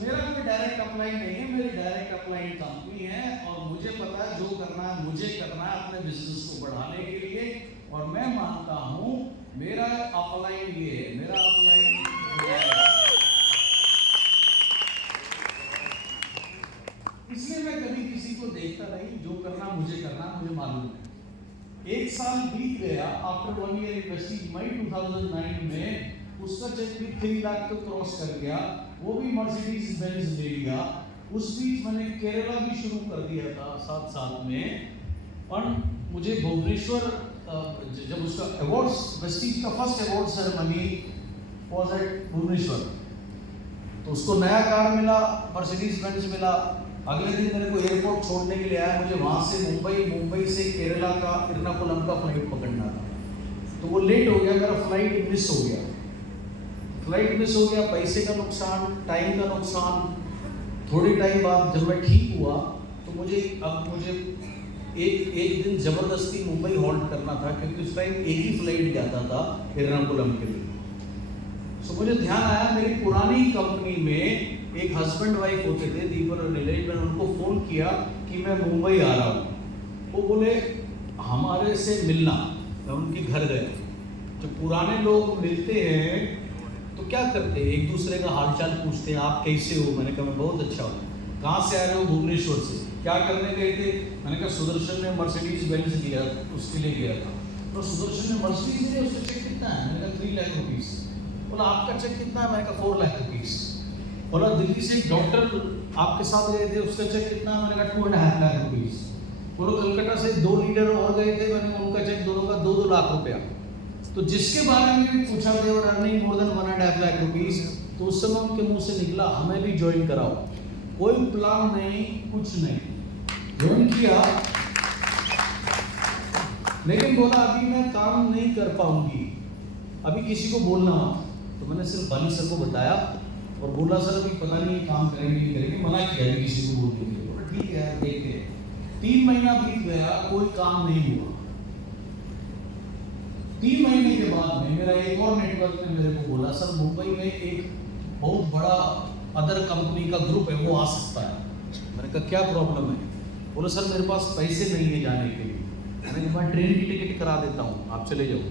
मेरा कोई डायरेक्ट अपलाइन नहीं है, मेरी डायरेक्ट अपलाइन कंपनी है और मुझे पता है जो करना है मुझे करना है अपने बिजनेस को बढ़ाने के लिए। और मैं मानता हूं मेरा अपलाइन ये है, मेरा अपलाइन इसलिए मैं कभी किसी को देखता नहीं, जो करना मुझे मालूम है। एक साल बीत गया, आफ्टर 1 ईयर इन्वेस्टिंग, मई 2009 में उसका चेक भी 3 लाख को क्रॉस कर गया, वो भी मर्सिडीज बेंज ले लिया। उस बीच मैंने केरला भी शुरू कर दिया था 7 साल में। और मुझे भुवनेश्वर जब उसका अवार्ड्स, वेस्टीज का first award ceremony was at Bhubaneswar, तो उसको नया कार मिला, मर्सिडीज बेंज मिला। अगले दिन मेरे को एयरपोर्ट छोड़ने के लिए आया, मुझे वहाँ से मुंबई से केरला का एर्नाकुलम का फ्लाइट पकड़ना था, तो वो लेट हो गया, मेरा फ्लाइट मिस हो गया। पैसे का नुकसान, टाइम का नुकसान। थोड़े टाइम बाद जब मैं ठीक हुआ तो मुझे एक दिन ज़बरदस्ती मुंबई हॉल्ट करना था, क्योंकि उस टाइम एक ही फ्लाइट जाता था एर्नाकुलम के लिए। सो मुझे ध्यान आया, मेरी पुरानी कंपनी में एक हस्बैंड वाइफ होते थे, दीपक और नीलेश। मैंने उनको फ़ोन किया कि मैं मुंबई आ रहा हूँ। वो बोले हमारे से मिलना। मैं उनके घर गया। जब पुराने लोग मिलते हैं तो क्या करते हैं, एक दूसरे का हालचाल पूछते हैं, आप कैसे हो? मैंने कहा मैं बहुत अच्छा हूँ। कहाँ से आ रहे हो? भुवनेश्वर से। क्या करने गए थे? मैंने कहा सुदर्शन ने मर्सिडीज बेंज दिया, उसके लिए गया था। तो सुदर्शन ने मर्सिडीज दिया, उसका चेक कितना है? मैंने कहा 3 लाख रुपीज़। बोला आपका चेक कितना है? मैंने कहा 4 लाख रुपीज़। बोला दिल्ली से एक डॉक्टर आपके साथ गए थे, उसका चेक कितना है? मैंने कहा 2.5 लाख रुपीज़। बोलो कलकत्ता से 2 लीडर और गए थे, मैंने उनका चेक दोनों का 2-2 लाख रुपया। तो जिसके बारे में भी पूछा थे और earning more than 1.5 lakh rupees, तो उस समय उनके मुंह से निकला हमें भी ज्वाइन कराओ। कोई प्लान नहीं, कुछ नहीं, ज्वाइन किया। लेकिन बोला अभी मैं काम नहीं कर पाऊंगी, अभी किसी को बोलना मत। तो मैंने सिर्फ बाली सर को बताया और बोला सर अभी पता नहीं काम करेंगे नहीं करेंगे, मना किया किसी को बोलने के लिए। बोला ठीक है यार देखते हैं। 3 महीना बीत गया, कोई काम नहीं हुआ। 3 महीने के बाद में मेरा एक और नेटवर्क ने मेरे को बोला सर मुंबई में एक बहुत बड़ा अदर कंपनी का ग्रुप है, वो आ सकता है। मैंने कहा क्या प्रॉब्लम है? बोला सर मेरे पास पैसे नहीं है जाने के लिए। मैंने कहा मैं ट्रेन की टिकट करा देता हूँ, आप चले जाओ।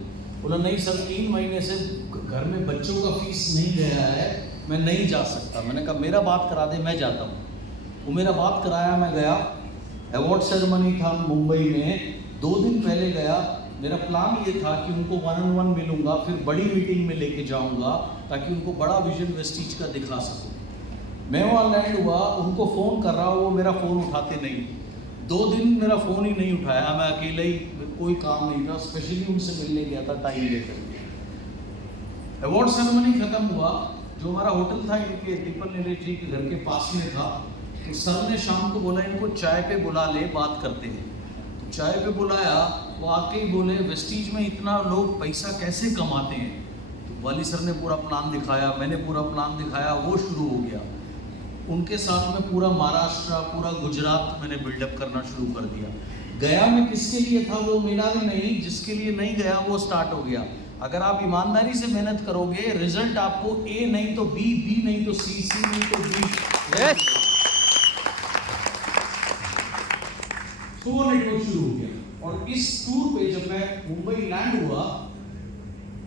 बोला नहीं सर 3 महीने से घर में बच्चों का फीस नहीं गया है, मैं नहीं जा सकता। मैंने कहा मेरा बात करा दे, मैं जाता हूँ। वो मेरा बात कराया, मैं गया। अवार्ड सेरेमनी था मुंबई में, 2 दिन पहले गया। मेरा प्लान ये था कि उनको 1-on-1 मिलूंगा, फिर बड़ी मीटिंग में लेके जाऊंगा ताकि उनको बड़ा विजन वेस्टीज का दिखा सकूं। मैं वहाँ लैंड हुआ, उनको फ़ोन कर रहा हूँ, वो मेरा फ़ोन उठाते नहीं। 2 दिन मेरा फ़ोन ही नहीं उठाया, मैं अकेले ही, कोई काम नहीं था। स्पेशली उनसे मिलने गया था टाइम लेकर। अवार्ड सेरेमनी खत्म हुआ, जो हमारा होटल था इनके दीपक नीलेश जी के घर के पास में था। तो सर ने शाम को बोला इनको चाय पे बुला ले, बात करते हैं। तो चाय पे बुलाया, वो आके ही बोले वेस्टीज में इतना लोग पैसा कैसे कमाते हैं। तो वाली सर ने पूरा प्लान दिखाया, मैंने पूरा प्लान दिखाया, वो शुरू हो गया। उनके साथ में पूरा महाराष्ट्र, पूरा गुजरात मैंने बिल्डअप करना शुरू कर दिया। गया मैं किसके लिए था वो मिला भी नहीं, जिसके लिए नहीं गया वो स्टार्ट हो गया। अगर आप ईमानदारी से मेहनत करोगे, रिजल्ट आपको ए नहीं तो बी, बी नहीं तो सी, सी नहीं तो डी। तो वो नेटवर्क शुरू हो गया। और इस टूर पे जब मैं मुंबई लैंड हुआ,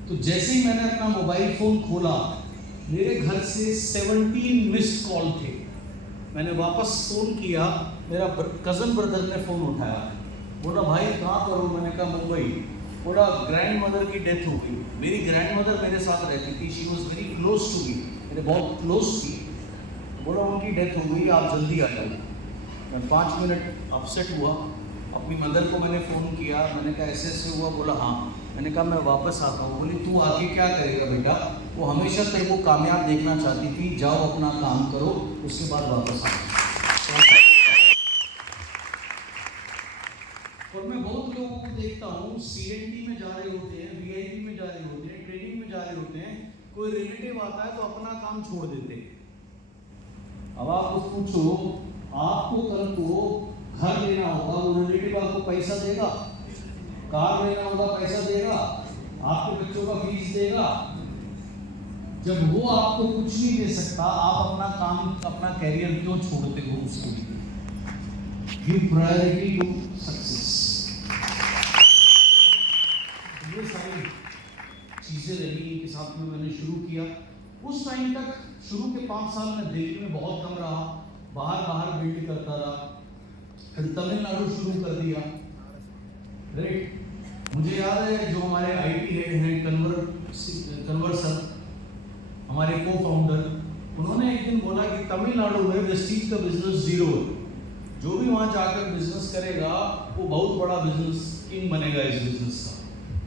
तो जैसे ही मैंने अपना मोबाइल फोन खोला, मेरे घर से 17 मिस्ड कॉल थे। मैंने वापस फोन किया, मेरा कजन ब्रदर ने फोन उठाया, बोला भाई कहाँ पर हो? मैंने कहा मुंबई। बोला ग्रैंड मदर की डेथ हो गई। मेरी ग्रैंड मदर मेरे साथ रहती थी, she was very close to me, मेरे बहुत क्लोज थी। बोला उनकी डेथ हो गई, आप जल्दी आ जाओ। मैं 5 मिनट अपसेट हुआ। अपनी मदर को मैंने फ़ोन किया, मैंने कहा ऐसे ऐसे हुआ। बोला हाँ। मैंने कहा मैं वापस आता हूँ। बोली तू आगे क्या करेगा बेटा? वो हमेशा तेरे को कामयाब देखना चाहती थी, जाओ अपना काम करो, उसके बाद वापस आओ। और मैं बहुत लोगों को देखता हूँ CNT में जा रहे होते हैं, VIP में जा रहे होते हैं, ट्रेनिंग में जा रहे होते हैं, कोई रिलेटिव आता है तो अपना काम छोड़ देते हैं। अब आप उसको पूछो, आपको कल को घर लेना होगा, वो रिलेटिव आपको पैसा देगा? कार लेना होगा, पैसा देगा? आपके बच्चों का फीस देगा? जब वो आपको कुछ नहीं दे सकता, आप अपना काम, अपना कैरियर क्यों छोड़ते हो उसके लिए? Give priority to success. ये सारी टाइम तक शुरू के 5 साल में दिल्ली में बहुत कम रहा, बाहर बिल्ड करता रहा, फिर तमिलनाडु शुरू कर दिया। राइट, मुझे याद है जो हमारे आईटी हेड हैं कन्वर सर, हमारे को फाउंडर, उन्होंने एक दिन बोला कि तमिलनाडु में वेस्टीज का बिजनेस 0 है, जो भी वहाँ जाकर बिजनेस करेगा वो बहुत बड़ा बिजनेस किंग बनेगा इस बिजनेस का।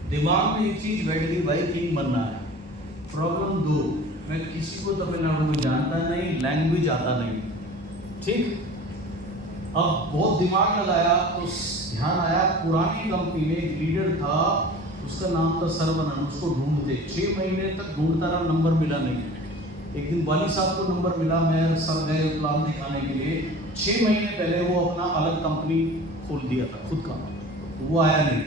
दिमाग में एक चीज बैठ गई, भाई किंग बनना है। प्रॉब्लम 2, मैं किसी को तमिलनाडु में जानता नहीं, लैंग्वेज आता नहीं, ठीक। अब बहुत दिमाग लगाया तो ध्यान आया पुरानी कंपनी में एक लीडर था, उसका नाम था सरवनन, उसको ढूंढते 6 महीने तक ढूंढता रहा, नंबर मिला नहीं। एक दिन वाली साहब को नंबर मिला, मैं सर गए प्लान दिखाने के लिए। 6 महीने पहले वो अपना अलग कंपनी खोल दिया था खुद का, वो आया नहीं,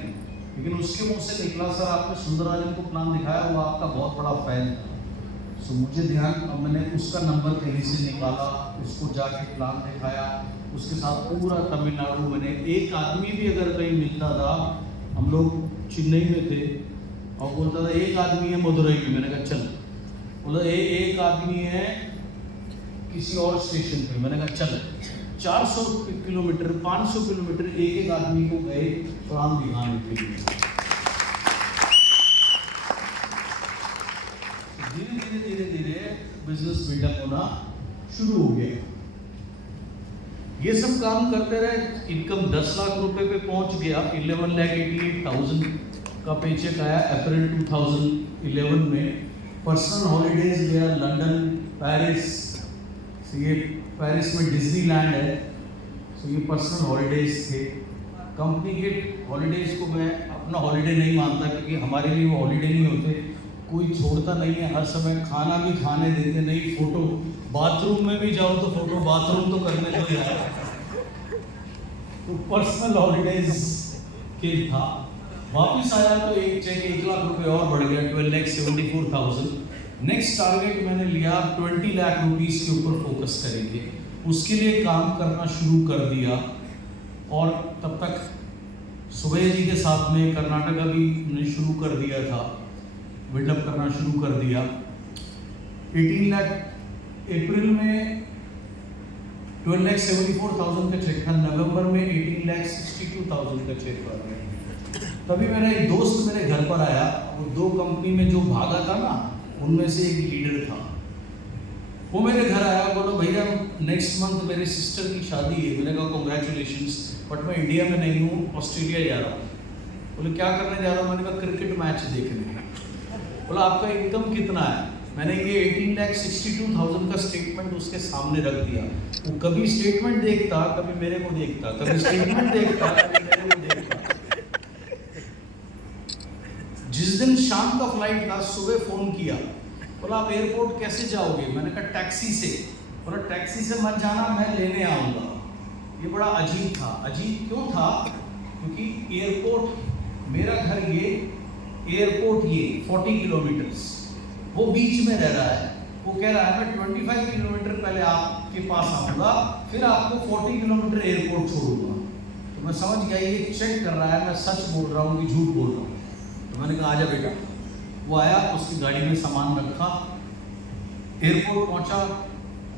लेकिन उसके मुंह से निकला, सर आपने सुंदरराजन को प्लान दिखाया, वो आपका बहुत बड़ा फैन था। सो मुझे ध्यान, मैंने उसका नंबर कहीं से निकाला, उसको जाके प्लान दिखाया, उसके साथ पूरा तमिलनाडु, मैंने एक आदमी भी अगर कहीं मिलता था, हम लोग चेन्नई में थे और बोलता था एक आदमी है मदुरई में, मैंने कहा चल, बोला एक आदमी है किसी और स्टेशन पे, मैंने कहा चल। 400 किलोमीटर 500 किलोमीटर एक आदमी को गए प्लान दिखाने के लिए। धीरे बिजनेस बिल्डअप होना शुरू हो गया। ये सब काम करते रहे, इनकम 10 लाख रुपए पे पहुंच गया। 11,88,000 का पेचेक आया अप्रैल 2011 में। पर्सनल हॉलीडेज गया लंदन, पेरिस। ये पेरिस में डिज्नीलैंड है, तो ये पर्सनल हॉलीडेज थे। कंपनी के हॉलीडेज को मैं अपना हॉलीडे नहीं मानता, क्योंकि हमारे लिए वो हॉलीडे नहीं होते, कोई छोड़ता नहीं है, हर समय खाना भी खाने देते नहीं, फोटो बाथरूम में भी जाओ तो फोटो बाथरूम तो करने को नहीं आया। तो पर्सनल हॉलीडेज के था। वापस आया तो एक चेक 1 लाख रुपए और बढ़ गया, 12,74,000। नेक्स्ट टारगेट मैंने लिया 20 लाख रुपीस के ऊपर फोकस करेंगे, उसके लिए काम करना शुरू कर दिया। और तब तक सुबह जी के साथ में कर्नाटका भी हमने शुरू कर दिया था, बिल्डअप करना शुरू कर दिया। 18 लाख अप्रैल में 12,74,000 का चेक था, नवंबर में 18,62,000 का चेक कर रहे हैं। तभी मेरा एक दोस्त मेरे घर पर आया, वो 2 कंपनी में जो भागा था ना, उनमें से एक लीडर था। वो मेरे घर आया, बोला भैया नेक्स्ट मंथ मेरे सिस्टर की शादी है। मैंने कहा कॉन्ग्रेचुलेशंस, बट मैं इंडिया में नहीं हूँ, ऑस्ट्रेलिया जा रहा हूँ। बोले क्या करने जा रहा हूँ? मैंने कहा क्रिकेट मैच देखने। बोला आपका इनकम कितना है? मैंने ये 18,62,000 का स्टेटमेंट उसके सामने रख दिया। वो कभी स्टेटमेंट देखता, कभी मेरे को देखता, कभी स्टेटमेंट देखता, कभी मेरे को देखता। जिस दिन शाम का फ्लाइट था, सुबह फोन किया, बोला आप एयरपोर्ट कैसे जाओगे? मैंने कहा टैक्सी से। बोला टैक्सी से मत जाना, मैं लेने आऊँगा। ये बड़ा अजीब था। अजीब क्यों था? क्योंकि एयरपोर्ट, मेरा घर ये, एयरपोर्ट ये 40 किलोमीटर्स, वो बीच में रह रहा है। वो कह रहा है मैं 25 किलोमीटर पहले आपके पास आऊँगा, फिर आपको 40 किलोमीटर एयरपोर्ट छोड़ूंगा। तो मैं समझ गया ये चेक कर रहा है मैं सच बोल रहा हूँ कि झूठ बोल रहा हूँ। तो मैंने कहा आजा बेटा। वो आया, उसकी गाड़ी में सामान रखा, एयरपोर्ट पहुंचा,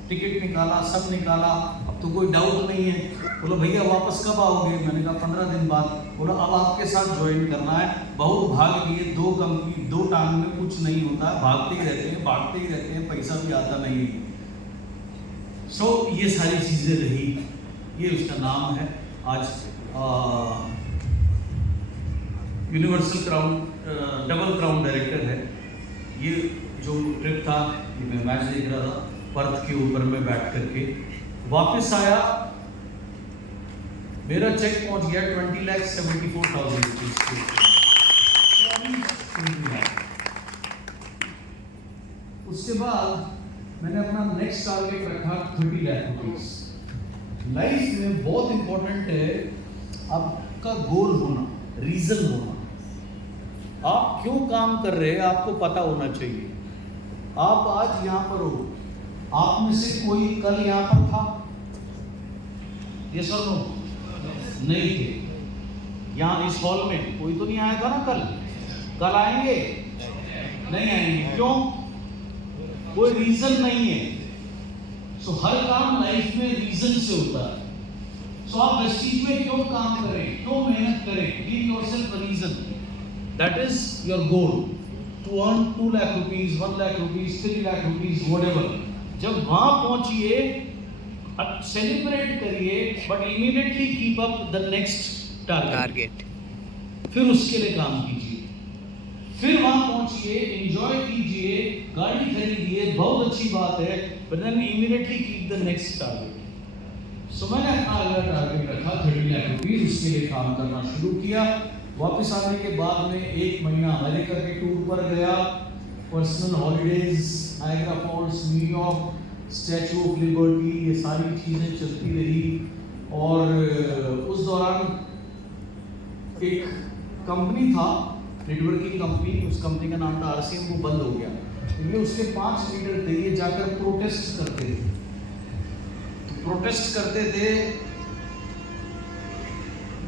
टिकट निकाला, सब निकाला। अब तो कोई डाउट नहीं है। बोला भैया वापस कब आओगे? मैंने कहा 15 दिन बाद। बोला अब आपके साथ ज्वाइन करना है। बहुत भाग लिए, 2 कंपनी, 2 टांग में कुछ नहीं होता, भागते ही रहते हैं, भागते ही रहते हैं, पैसा भी आता नहीं है। सो ये सारी चीज़ें रही। ये उसका नाम है। आज universal crown, double crown director है। ये जो ट्रिप था, ये मैं मैच देख रहा था पर्थ के ऊपर में बैठ करके, वापस आया, मेरा चेक पहुंच गया 20,74,000 रुपीज। उसके बाद मैंने अपना नेक्स्ट टारगेट रखा 30 लाख रुपीज। लाइफ में बहुत इंपॉर्टेंट है आपका गोल होना, रीजन होना। आप क्यों काम कर रहे हैं आपको पता होना चाहिए। आप आज यहाँ पर हो, आप में से कोई कल यहाँ पर था? ये सर नो नहीं थे। यहाँ इस हॉल में कोई तो नहीं आया था ना कल? कल आएंगे? नहीं आएंगे। क्यों? कोई रीजन नहीं है। सो हर काम लाइफ में रीजन से होता है। सो आप वेस्टीज में क्यों काम करें, क्यों मेहनत करें? Give yourself a reason, that is your goal, to earn 2 lakh rupees, 1 lakh rupees, 3 lakh rupees, whatever. जब वहां पहुंचिए, सेलिब्रेट करिए, but immediately keep up the next target. फिर उसके लिए काम कीजिए, फिर वहां पहुंचिए, एंजॉय कीजिए, गाड़ी खरीदिए, बहुत अच्छी बात है, but then immediately keep the next target. So मैंने अपना अगला टारगेट रखा 30 लाख रुपीज, उसके लिए काम करना शुरू किया। वापस आने के बाद में 1 महीना अमेरिका के टूर पर गया, personal holidays, Niagara false, New York, statue of liberty, ये सारी चीज़ें चलती रही। और उस दौरान एक कंपनी था, नेटवर्किंग कंपनी, उस कंपनी का नाम था RCM, वो बंद हो गया। तो ये उसके 5 लीडर थे, ये जाकर प्रोटेस्ट करते थे। तो प्रोटेस्ट करते थे,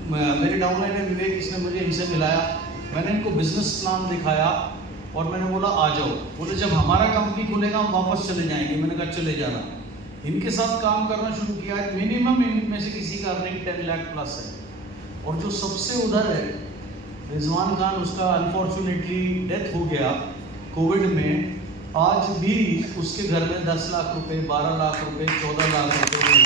मेरे डाउनलाइन है विवेक, इसने मुझे इनसे मिलाया, मैंने इनको बिजनेस प्लान दिखाया और मैंने बोला आ जाओ। बोले जब हमारा कंपनी खुलेगा हम वापस चले जाएंगे। मैंने कहा चले जाना। इनके साथ काम करना शुरू किया। मिनिमम इनमें से किसी का अर्निंग 10 लाख प्लस है। और जो सबसे उधर है रिजवान खान, उसका अनफॉर्चुनेटली डेथ हो गया कोविड में। आज भी उसके घर में 10 लाख रुपए, 12 लाख रुपए, 14 लाख रुपए।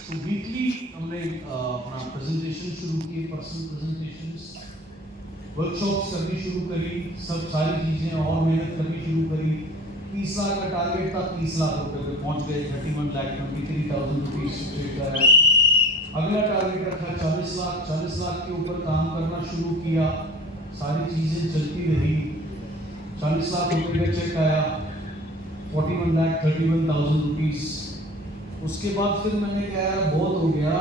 तो वीकली हमने अपना प्रेजेंटेशन शुरू किए, पर्सनल प्रेजेंटेशंस, वर्कशॉप्स करनी शुरू करी, सब सारी चीज़ें और मेहनत करनी शुरू करी। 30 लाख का टारगेट था, 30 लाख रुपए पे पहुंच गए, 31 लाख 23,000 रुपीज। अगला टारगेट रखा 40 लाख, 40 लाख के ऊपर काम करना शुरू किया, सारी चीज़ें चलती रही। 40 लाख रुपए का चेक आया, 41 लाख 31,000 रुपीज। उसके बाद फिर मैंने कहा बहुत हो गया,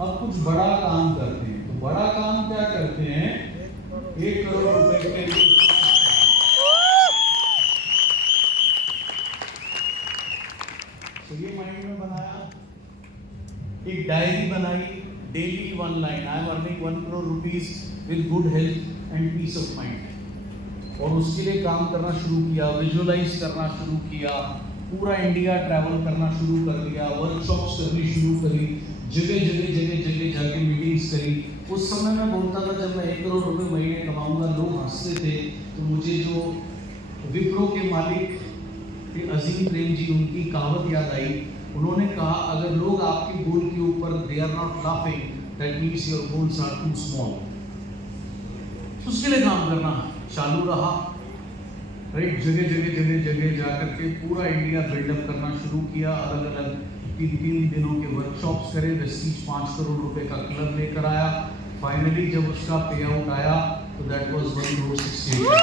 अब कुछ बड़ा काम करते हैं। तो बड़ा काम क्या करते हैं, 1 करोड़ रुपए के लिए तो ये माइंड में बनाया, एक डायरी बनाई, daily 1 line, I am earning 1 crore rupees with good health and peace of mind. और उसके लिए काम करना शुरू किया, विजुअलाइज करना शुरू किया, पूरा इंडिया ट्रैवल करना शुरू कर दिया, वर्कशॉप्स करनी शुरू करी, जगह जाके मीटिंग्स करी। उस समय मैं बोलता था जब मैं 1 करोड़ रुपए महीने कमाऊंगा, लोग हंसते थे। तो मुझे जो विप्रो के मालिक अजीम प्रेम जी, उनकी कहावत याद आई। उन्होंने कहा अगर लोग आपके गोल के ऊपर they are not laughing, that means your goals are too small. उसके लिए काम करना चालू रहा, राइट। जगह जाकर के पूरा इंडिया बिल्डअप करना शुरू किया। अलग अलग 3 दिनों के वर्कशॉप्स करे, वेस्टीज 5 करोड़ रुपए का क्लब लेकर आया। फाइनली जब उसका पे आउट आया तो दैट वाज 1 करोड़ 68 लाख।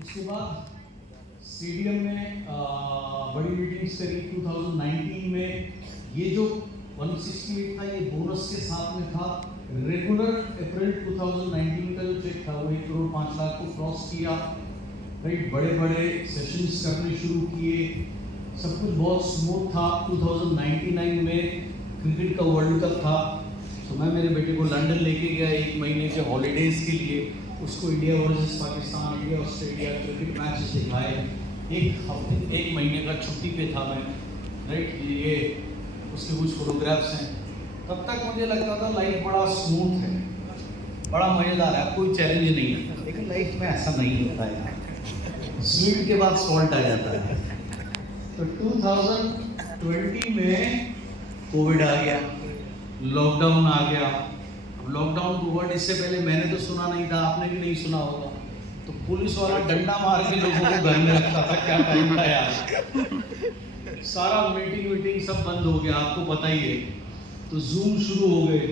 उसके बाद स्टेडियम में बड़ी मीटिंग्स करी 2019 में। ये जो 168 था ये बोनस के साथ में था। रेगुलर अप्रैल 2019 का जो चेक था वो 1 करोड़ 5 लाख को क्रॉस किया, राइट। बड़े सेशंस करने शुरू किए, सब कुछ बहुत स्मूथ था। 2099 में क्रिकेट का वर्ल्ड कप था, तो मैं मेरे बेटे को लंदन लेके गया 1 महीने के हॉलीडेज के लिए। उसको India versus Pakistan, India Australia cricket matches दिखाए। 1 महीने का छुट्टी पे था मैं, राइट। ये उसके कुछ फोटोग्राफ्स हैं। तब तक मुझे लगता था लाइफ बड़ा स्मूथ है, बड़ा मज़ेदार है, कोई चैलेंज नहीं है। लेकिन लाइफ में ऐसा नहीं होता है, स्वीट के बाद सॉल्ट आ जाता है। तो 2020 में कोविड आ गया, लॉकडाउन आ गया। लॉकडाउन को वर्ड इससे पहले मैंने तो सुना नहीं था, आपने भी नहीं सुना होगा। तो पुलिस वाला डंडा मार के लोगों को घर में रखता था, क्या टाइम था यार। सारा मीटिंग सब बंद हो गया, आपको पता ही है। तो जूम शुरू हो गए।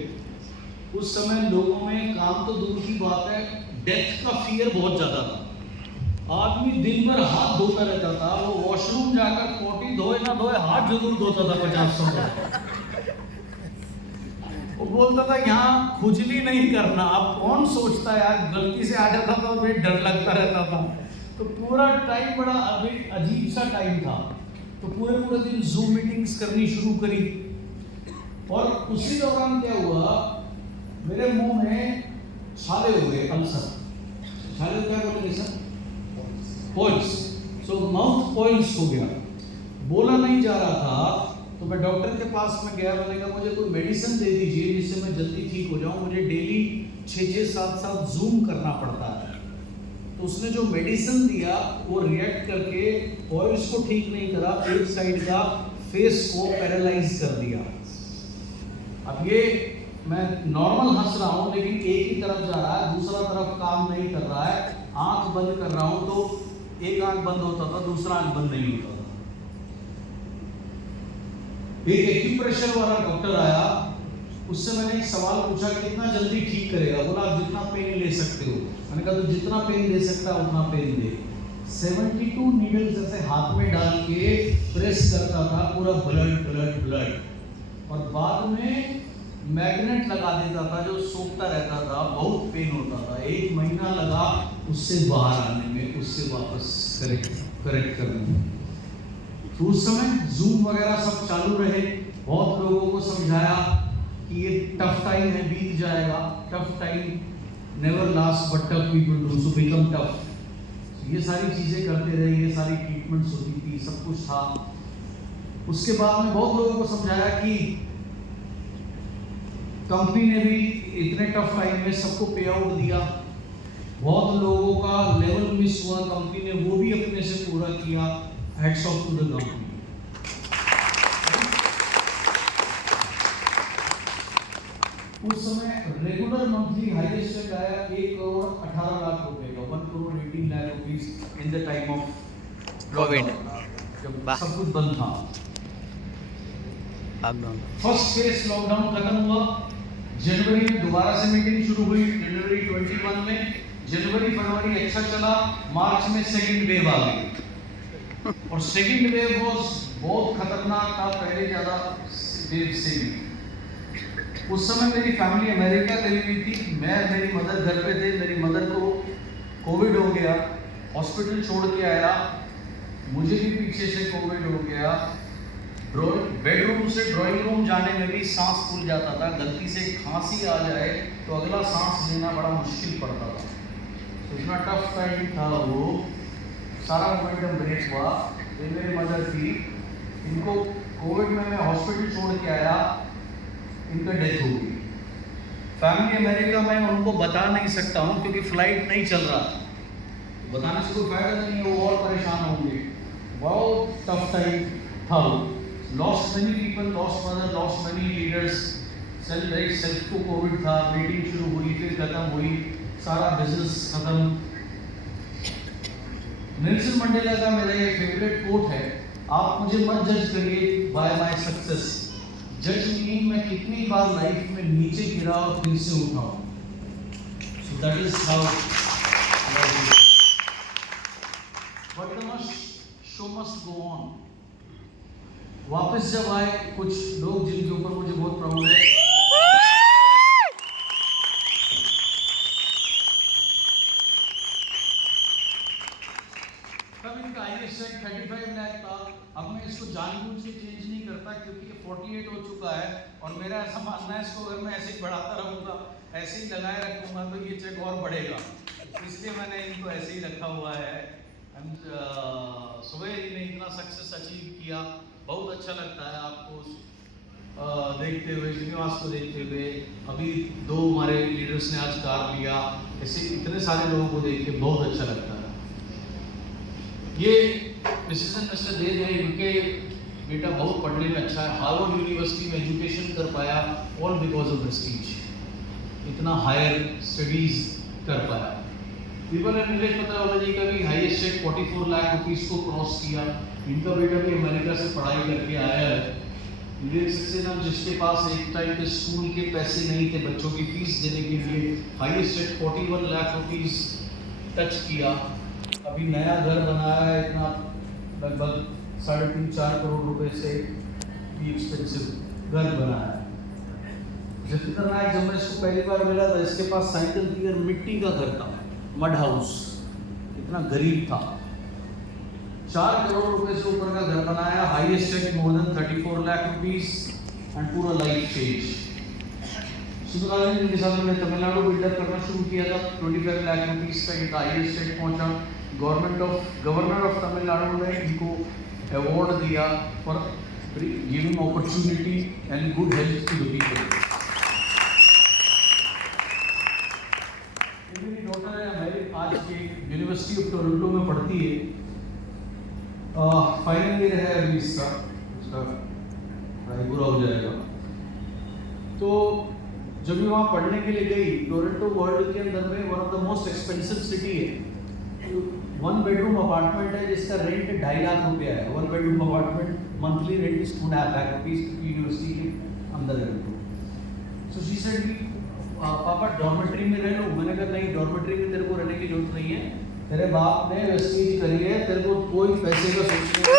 उस समय लोगों में काम तो दूर की बात है, डेथ का फियर बहुत ज्यादा था। आदमी दिन भर हाथ धोता रहता था, वो वॉशरूम जाकर पोटी धोए ना धोए हाथ जरूर धोता था 50 बार। वो बोलता था यहाँ खुजली नहीं करना। अब कौन सोचता है यार, गलती से आ जाता था तो डर लगता रहता था। तो पूरा टाइम बड़ा अजीब सा टाइम था। तो पूरे दिन जूम मीटिंग्स करनी शुरू करी और उसी दौरान क्या हुआ, मेरे मुंह में छाले हो गए, अल्सर। छाले क्या बोलेंगे सर? पॉइल्स। सो माउथ पॉइल्स हो गया, बोला नहीं जा रहा था। तो मैं डॉक्टर के पास में गया, मैंने कहा मुझे कोई मेडिसिन दे दीजिए जिससे मैं जल्दी ठीक हो जाऊं, मुझे डेली 6-6, 7-7 जूम करना पड़ता है। तो उसने जो मेडिसिन दिया वो रिएक्ट करके पॉइल्स को ठीक नहीं करा, एक साइड का फेस को पैरालाइज कर दिया। अब ये मैं नॉर्मल हंस रहा हूं, लेकिन एक ही तरफ जा रहा है, दूसरा तरफ काम नहीं कर रहा है। आंख बंद कर रहा हूं तो एक आंख बंद होता था, दूसरा आंख बंद नहीं होता था। एक एक्यूप्रेशर वाला डॉक्टर आया, उससे मैंने एक सवाल पूछा, कितना जल्दी ठीक करेगा? बोला आप जितना पेन ले सकते हो। मैंने कहा तो जितना पेन ले सकता है उतना पेन दे। 72 नीडल्स ऐसे हाथ में डाल के प्रेस करता था, पूरा ब्लड ब्लड ब्लड, और बाद में मैग्नेट लगा देता था जो सोखता रहता था, बहुत पेन होता था। 1 महीना लगा उससे बाहर आने में, उससे वापस करेक्ट करने में। तो उस समय जूम वगैरह सब चालू रहे, बहुत लोगों को समझाया कि ये टफ टाइम है, बीत जाएगा। Tough time never last but tough people do, so become tough. ये सारी चीजें करते रहे, ये सारी ट्रीटमेंट्स होती थी, सब कुछ था। उसके बाद में बहुत लोगों को समझाया कि कंपनी ने भी इतने टफ टाइम में सबको पे आउट दिया। बहुत लोगों का लेवल मिस हुआ, कंपनी ने वो भी अपने से पूरा किया। Heads of to the company. उस समय रेगुलर मंथली हाईएस्ट चेक आया 1,18,00,000 रुपए का, 1,18,00,000 rupees in the time of Covid, जब सब कुछ बंद था। फर्स्ट फेज लॉकडाउन खत्म हुआ, जनवरी में दोबारा से मीटिंग शुरू हुई, जनवरी 21 में। जनवरी फरवरी अच्छा चला, मार्च में सेकंड वेव आ गई, और सेकंड वेव बहुत खतरनाक था पहले ज़्यादा वेव से भी। उस समय मेरी फैमिली अमेरिका गई हुई थी, मैं मेरी मदर घर पे थे। मेरी मदर को कोविड हो गया, हॉस्पिटल छोड़ के आया, मुझे भी पीछे से कोविड हो गया। बेडरूम से ड्राइंग रूम जाने में भी सांस फूल जाता था, गलती से खांसी आ जाए तो अगला सांस लेना बड़ा मुश्किल पड़ता था। तो इतना टफ टाइम था वो, सारा मोमेंटम ब्रेक हुआ। ये मेरी मदर थी, इनको कोविड में मैं हॉस्पिटल छोड़ के आया, इनका डेथ हो गई। फैमिली अमेरिका में उनको बता नहीं सकता हूँ क्योंकि फ्लाइट नहीं चल रहा था, बताने से कोई फायदा नहीं है, वो और परेशान होंगे। बहुत टफ टाइम था वो। Lost many people, lost mother, lost many leaders. Self को कोविड था, मीटिंग शुरू हुई, फिर खत्म हुई, सारा बिजनेस खत्म। नेल्सन मंडेला का मेरा ये फेवरेट कोट है, आप मुझे मत जज करिए बाय माय सक्सेस, जज मी मैं कितनी बार लाइफ में नीचे गिरा और फिर से उठा। So that is how but the show must go on. वापस जब आए कुछ लोग जिनके ऊपर मुझे बहुत प्राउड है, तब इनका हाईएस्ट चेक 35 लाख था। अब मैं इसको जानबूझ के चेंज नहीं करता क्योंकि ये 48 हो चुका है, और मेरा ऐसा मानना है इसको अगर मैं ऐसे ही बढ़ाता रहूँगा, ऐसे ही लगाए रखूँगा तो ये चेक और बढ़ेगा। इसलिए मैंने इनको ऐसे ही रखा हुआ है। सुबह जी ने इतना सक्सेस अचीव किया, बहुत अच्छा लगता है आपको देखते हुए, श्रीनिवास को देखते हुए। अभी 2 हमारे लीडर्स ने आज कार लिया, ऐसे इतने सारे लोगों को देख के बहुत अच्छा लगता है। ये मिसेस एंड मिस्टर देव है, इनके बेटा बहुत पढ़ने में अच्छा है, हार्वर्ड यूनिवर्सिटी में एजुकेशन कर पाया, ऑल बिकॉज ऑफ प्रेस्टीज, इतना हायर स्टडीज कर पाया। पीपल एंड नीरज पत्रावला का भी हाईएस्ट चेक 44 लाख रुपीस को क्रॉस किया। इनका बेटा भी अमेरिका से पढ़ाई करके आया है। देख सकते हैं जिसके पास एक टाइम पे स्कूल के पैसे नहीं थे बच्चों की फीस देने के लिए, highest cheque 41 lakh rupees touch किया। अभी नया घर बनाया है, इतना लगभग 3.5-4 करोड़ रुपए से भी एक्सपेंसिव घर बनाया है। जितना जब मैं इसको पहली बार मिला था, इसके पास साइकिल की मिट्टी का घर था, मड हाउस, इतना गरीब था। 4 करोड़ रुपए से ऊपर का घर बनाया, highest cheque more than 34 lakh rupees. And पूरा लाइफ चेंज। सुंदरारायण के साथ मैंने तमिलनाडु बिल्डअप करना शुरू किया था। 25 लाख रुपीस तक एक हाईएस्ट स्टेट पहुंचा। गवर्नर ऑफ तमिलनाडु ने इनको अवार्ड दिया for giving opportunity and good health to the people. मेरी डॉटर है, मेरी आज की यूनिवर्सिटी ऑफ टोरंटो में पढ़ती है, फाइनल ईयर है अभी इसका, उसका पढ़ाई पूरा हो जाएगा। तो जब भी वहाँ पढ़ने के लिए गई, टोरंटो वर्ल्ड के अंदर में one of the most expensive city है। 1 बेडरूम अपार्टमेंट है जिसका रेंट 2.5 लाख रुपया है। 1 bedroom apartment monthly rent is 2.5 lakh rupees university के अंदर है। सो शी सेड कि पापा डॉर्मेट्री में रह लो। मैंने कहा नहीं, डॉर्मेट्री में तेरे को रहने की जरूरत नहीं है, तेरे बाप ने वेस्टेज करी है, तेरे को कोई पैसे का सोचने का।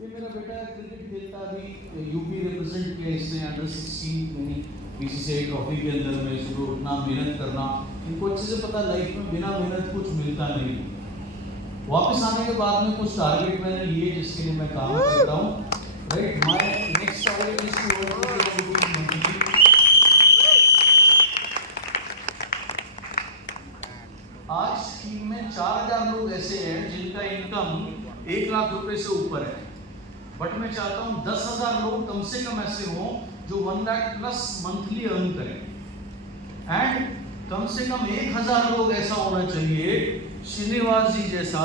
ये मेरा बेटा क्रिकेट खेलता, अभी यूपी रिप्रेजेंट किया इसने अंडर 16 में बीसीसीआई ट्रॉफी के अंदर में। सुबह उठना, मेहनत करना, इनको अच्छे से पता लाइफ में बिना मेहनत कुछ मिलता नहीं। वापस आने के बाद में कुछ टारगेट मैंने लिए जिसके लिए मैं काम करता हूँ। Right, my next target is to आज टीम में 4000 लोग ऐसे हैं जिनका इनकम 1 लाख रुपए से ऊपर है। बट मैं चाहता हूं 10,000 लोग कम से कम ऐसे हों जो 1 लाख प्लस मंथली अर्न करें। एंड कम से कम 1000 लोग ऐसा होना चाहिए श्रीनिवास जी जैसा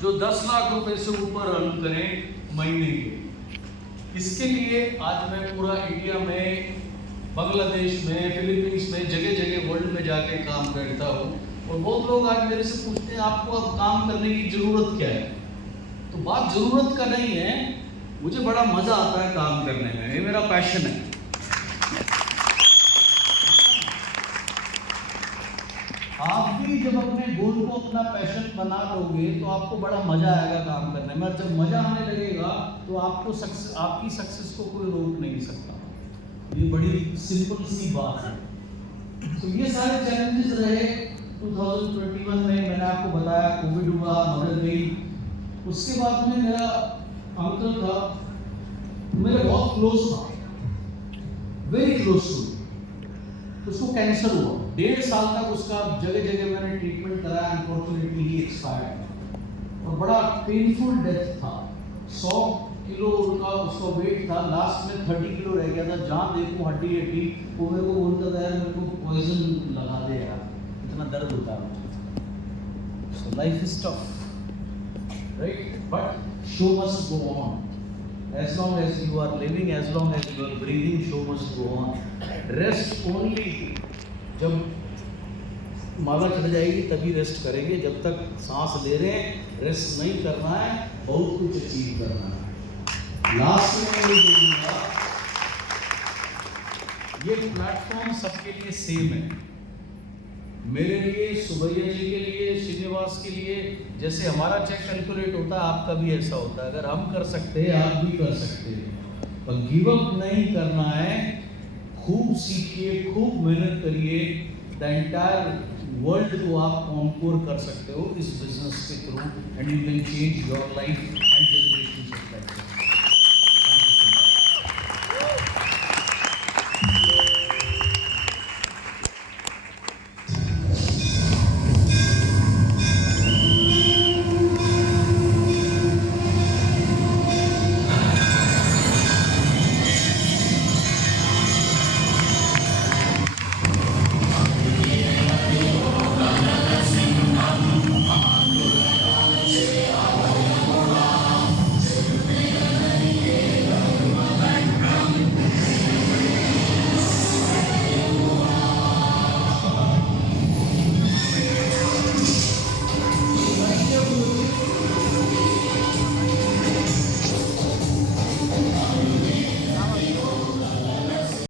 जो 10 लाख रुपए से ऊपर अर्न करें महीने के। इसके लिए आज मैं पूरा इंडिया में, बांग्लादेश में, फिलीपींस में, जगह जगह वर्ल्ड में जाके काम करता हूँ। और बहुत लोग आज मेरे से पूछते हैं आपको अब काम करने की जरूरत क्या है। तो बात जरूरत का नहीं है, मुझे बड़ा मजा आता है काम करने में, ये मेरा पैशन है। आप भी जब अपने गोल को अपना पैशन बना लोगे तो आपको बड़ा मजा आएगा काम करने में। जब मजा आने लगेगा तो आपको आपकी सक्सेस को कोई रोक नहीं सकता। ये बड़ी सिंपल सी बात है। तो ये सारे चैलेंजेस रहे 2021 में। मैंने आपको बताया कोविड हुआ, मदद गई। उसके बाद में मेरा अंकल था, मेरे बहुत क्लोज था, वेरी क्लोज टू। उसको कैंसर हुआ, 1.5 साल तक उसका जगह जगह मैंने ट्रीटमेंट कराया। अनफॉर्चुनेटली ही एक्सपायर्ड और बड़ा पेनफुल डेथ था। 100 किलो उसका वेट था, लास्ट में 30 किलो रह गया था। जहाँ देखूँ हड्डी हड्डी। वो मेरे को बोलता था यार मेरे को पॉइजन लगा दे यार, इतना दर्द होता है। So life is tough, right? But show must go on. As long as you are living, as long as you are breathing, show must go on. Rest only जब माला चढ़ जाएगी तभी रेस्ट करेंगे। जब तक सांस ले रहे हैं रेस्ट नहीं करना है, बहुत कुछ अचीव करना है। लास्ट में मैं ये बोलूँगा, ये प्लेटफॉर्म सबके लिए सेम है। मेरे लिए, सुबैया जी के लिए, श्रीनिवास के लिए, जैसे हमारा चेक कैलकुलेट होता है आपका भी ऐसा होता है। अगर हम कर सकते हैं आप भी कर सकते हैं। पर गिव अप नहीं करना है, खूब सीखिए, खूब मेहनत करिए। द एंटायर वर्ल्ड को आप कॉन्कोर कर सकते हो इस बिजनेस के through, and you can change your life and generation of life.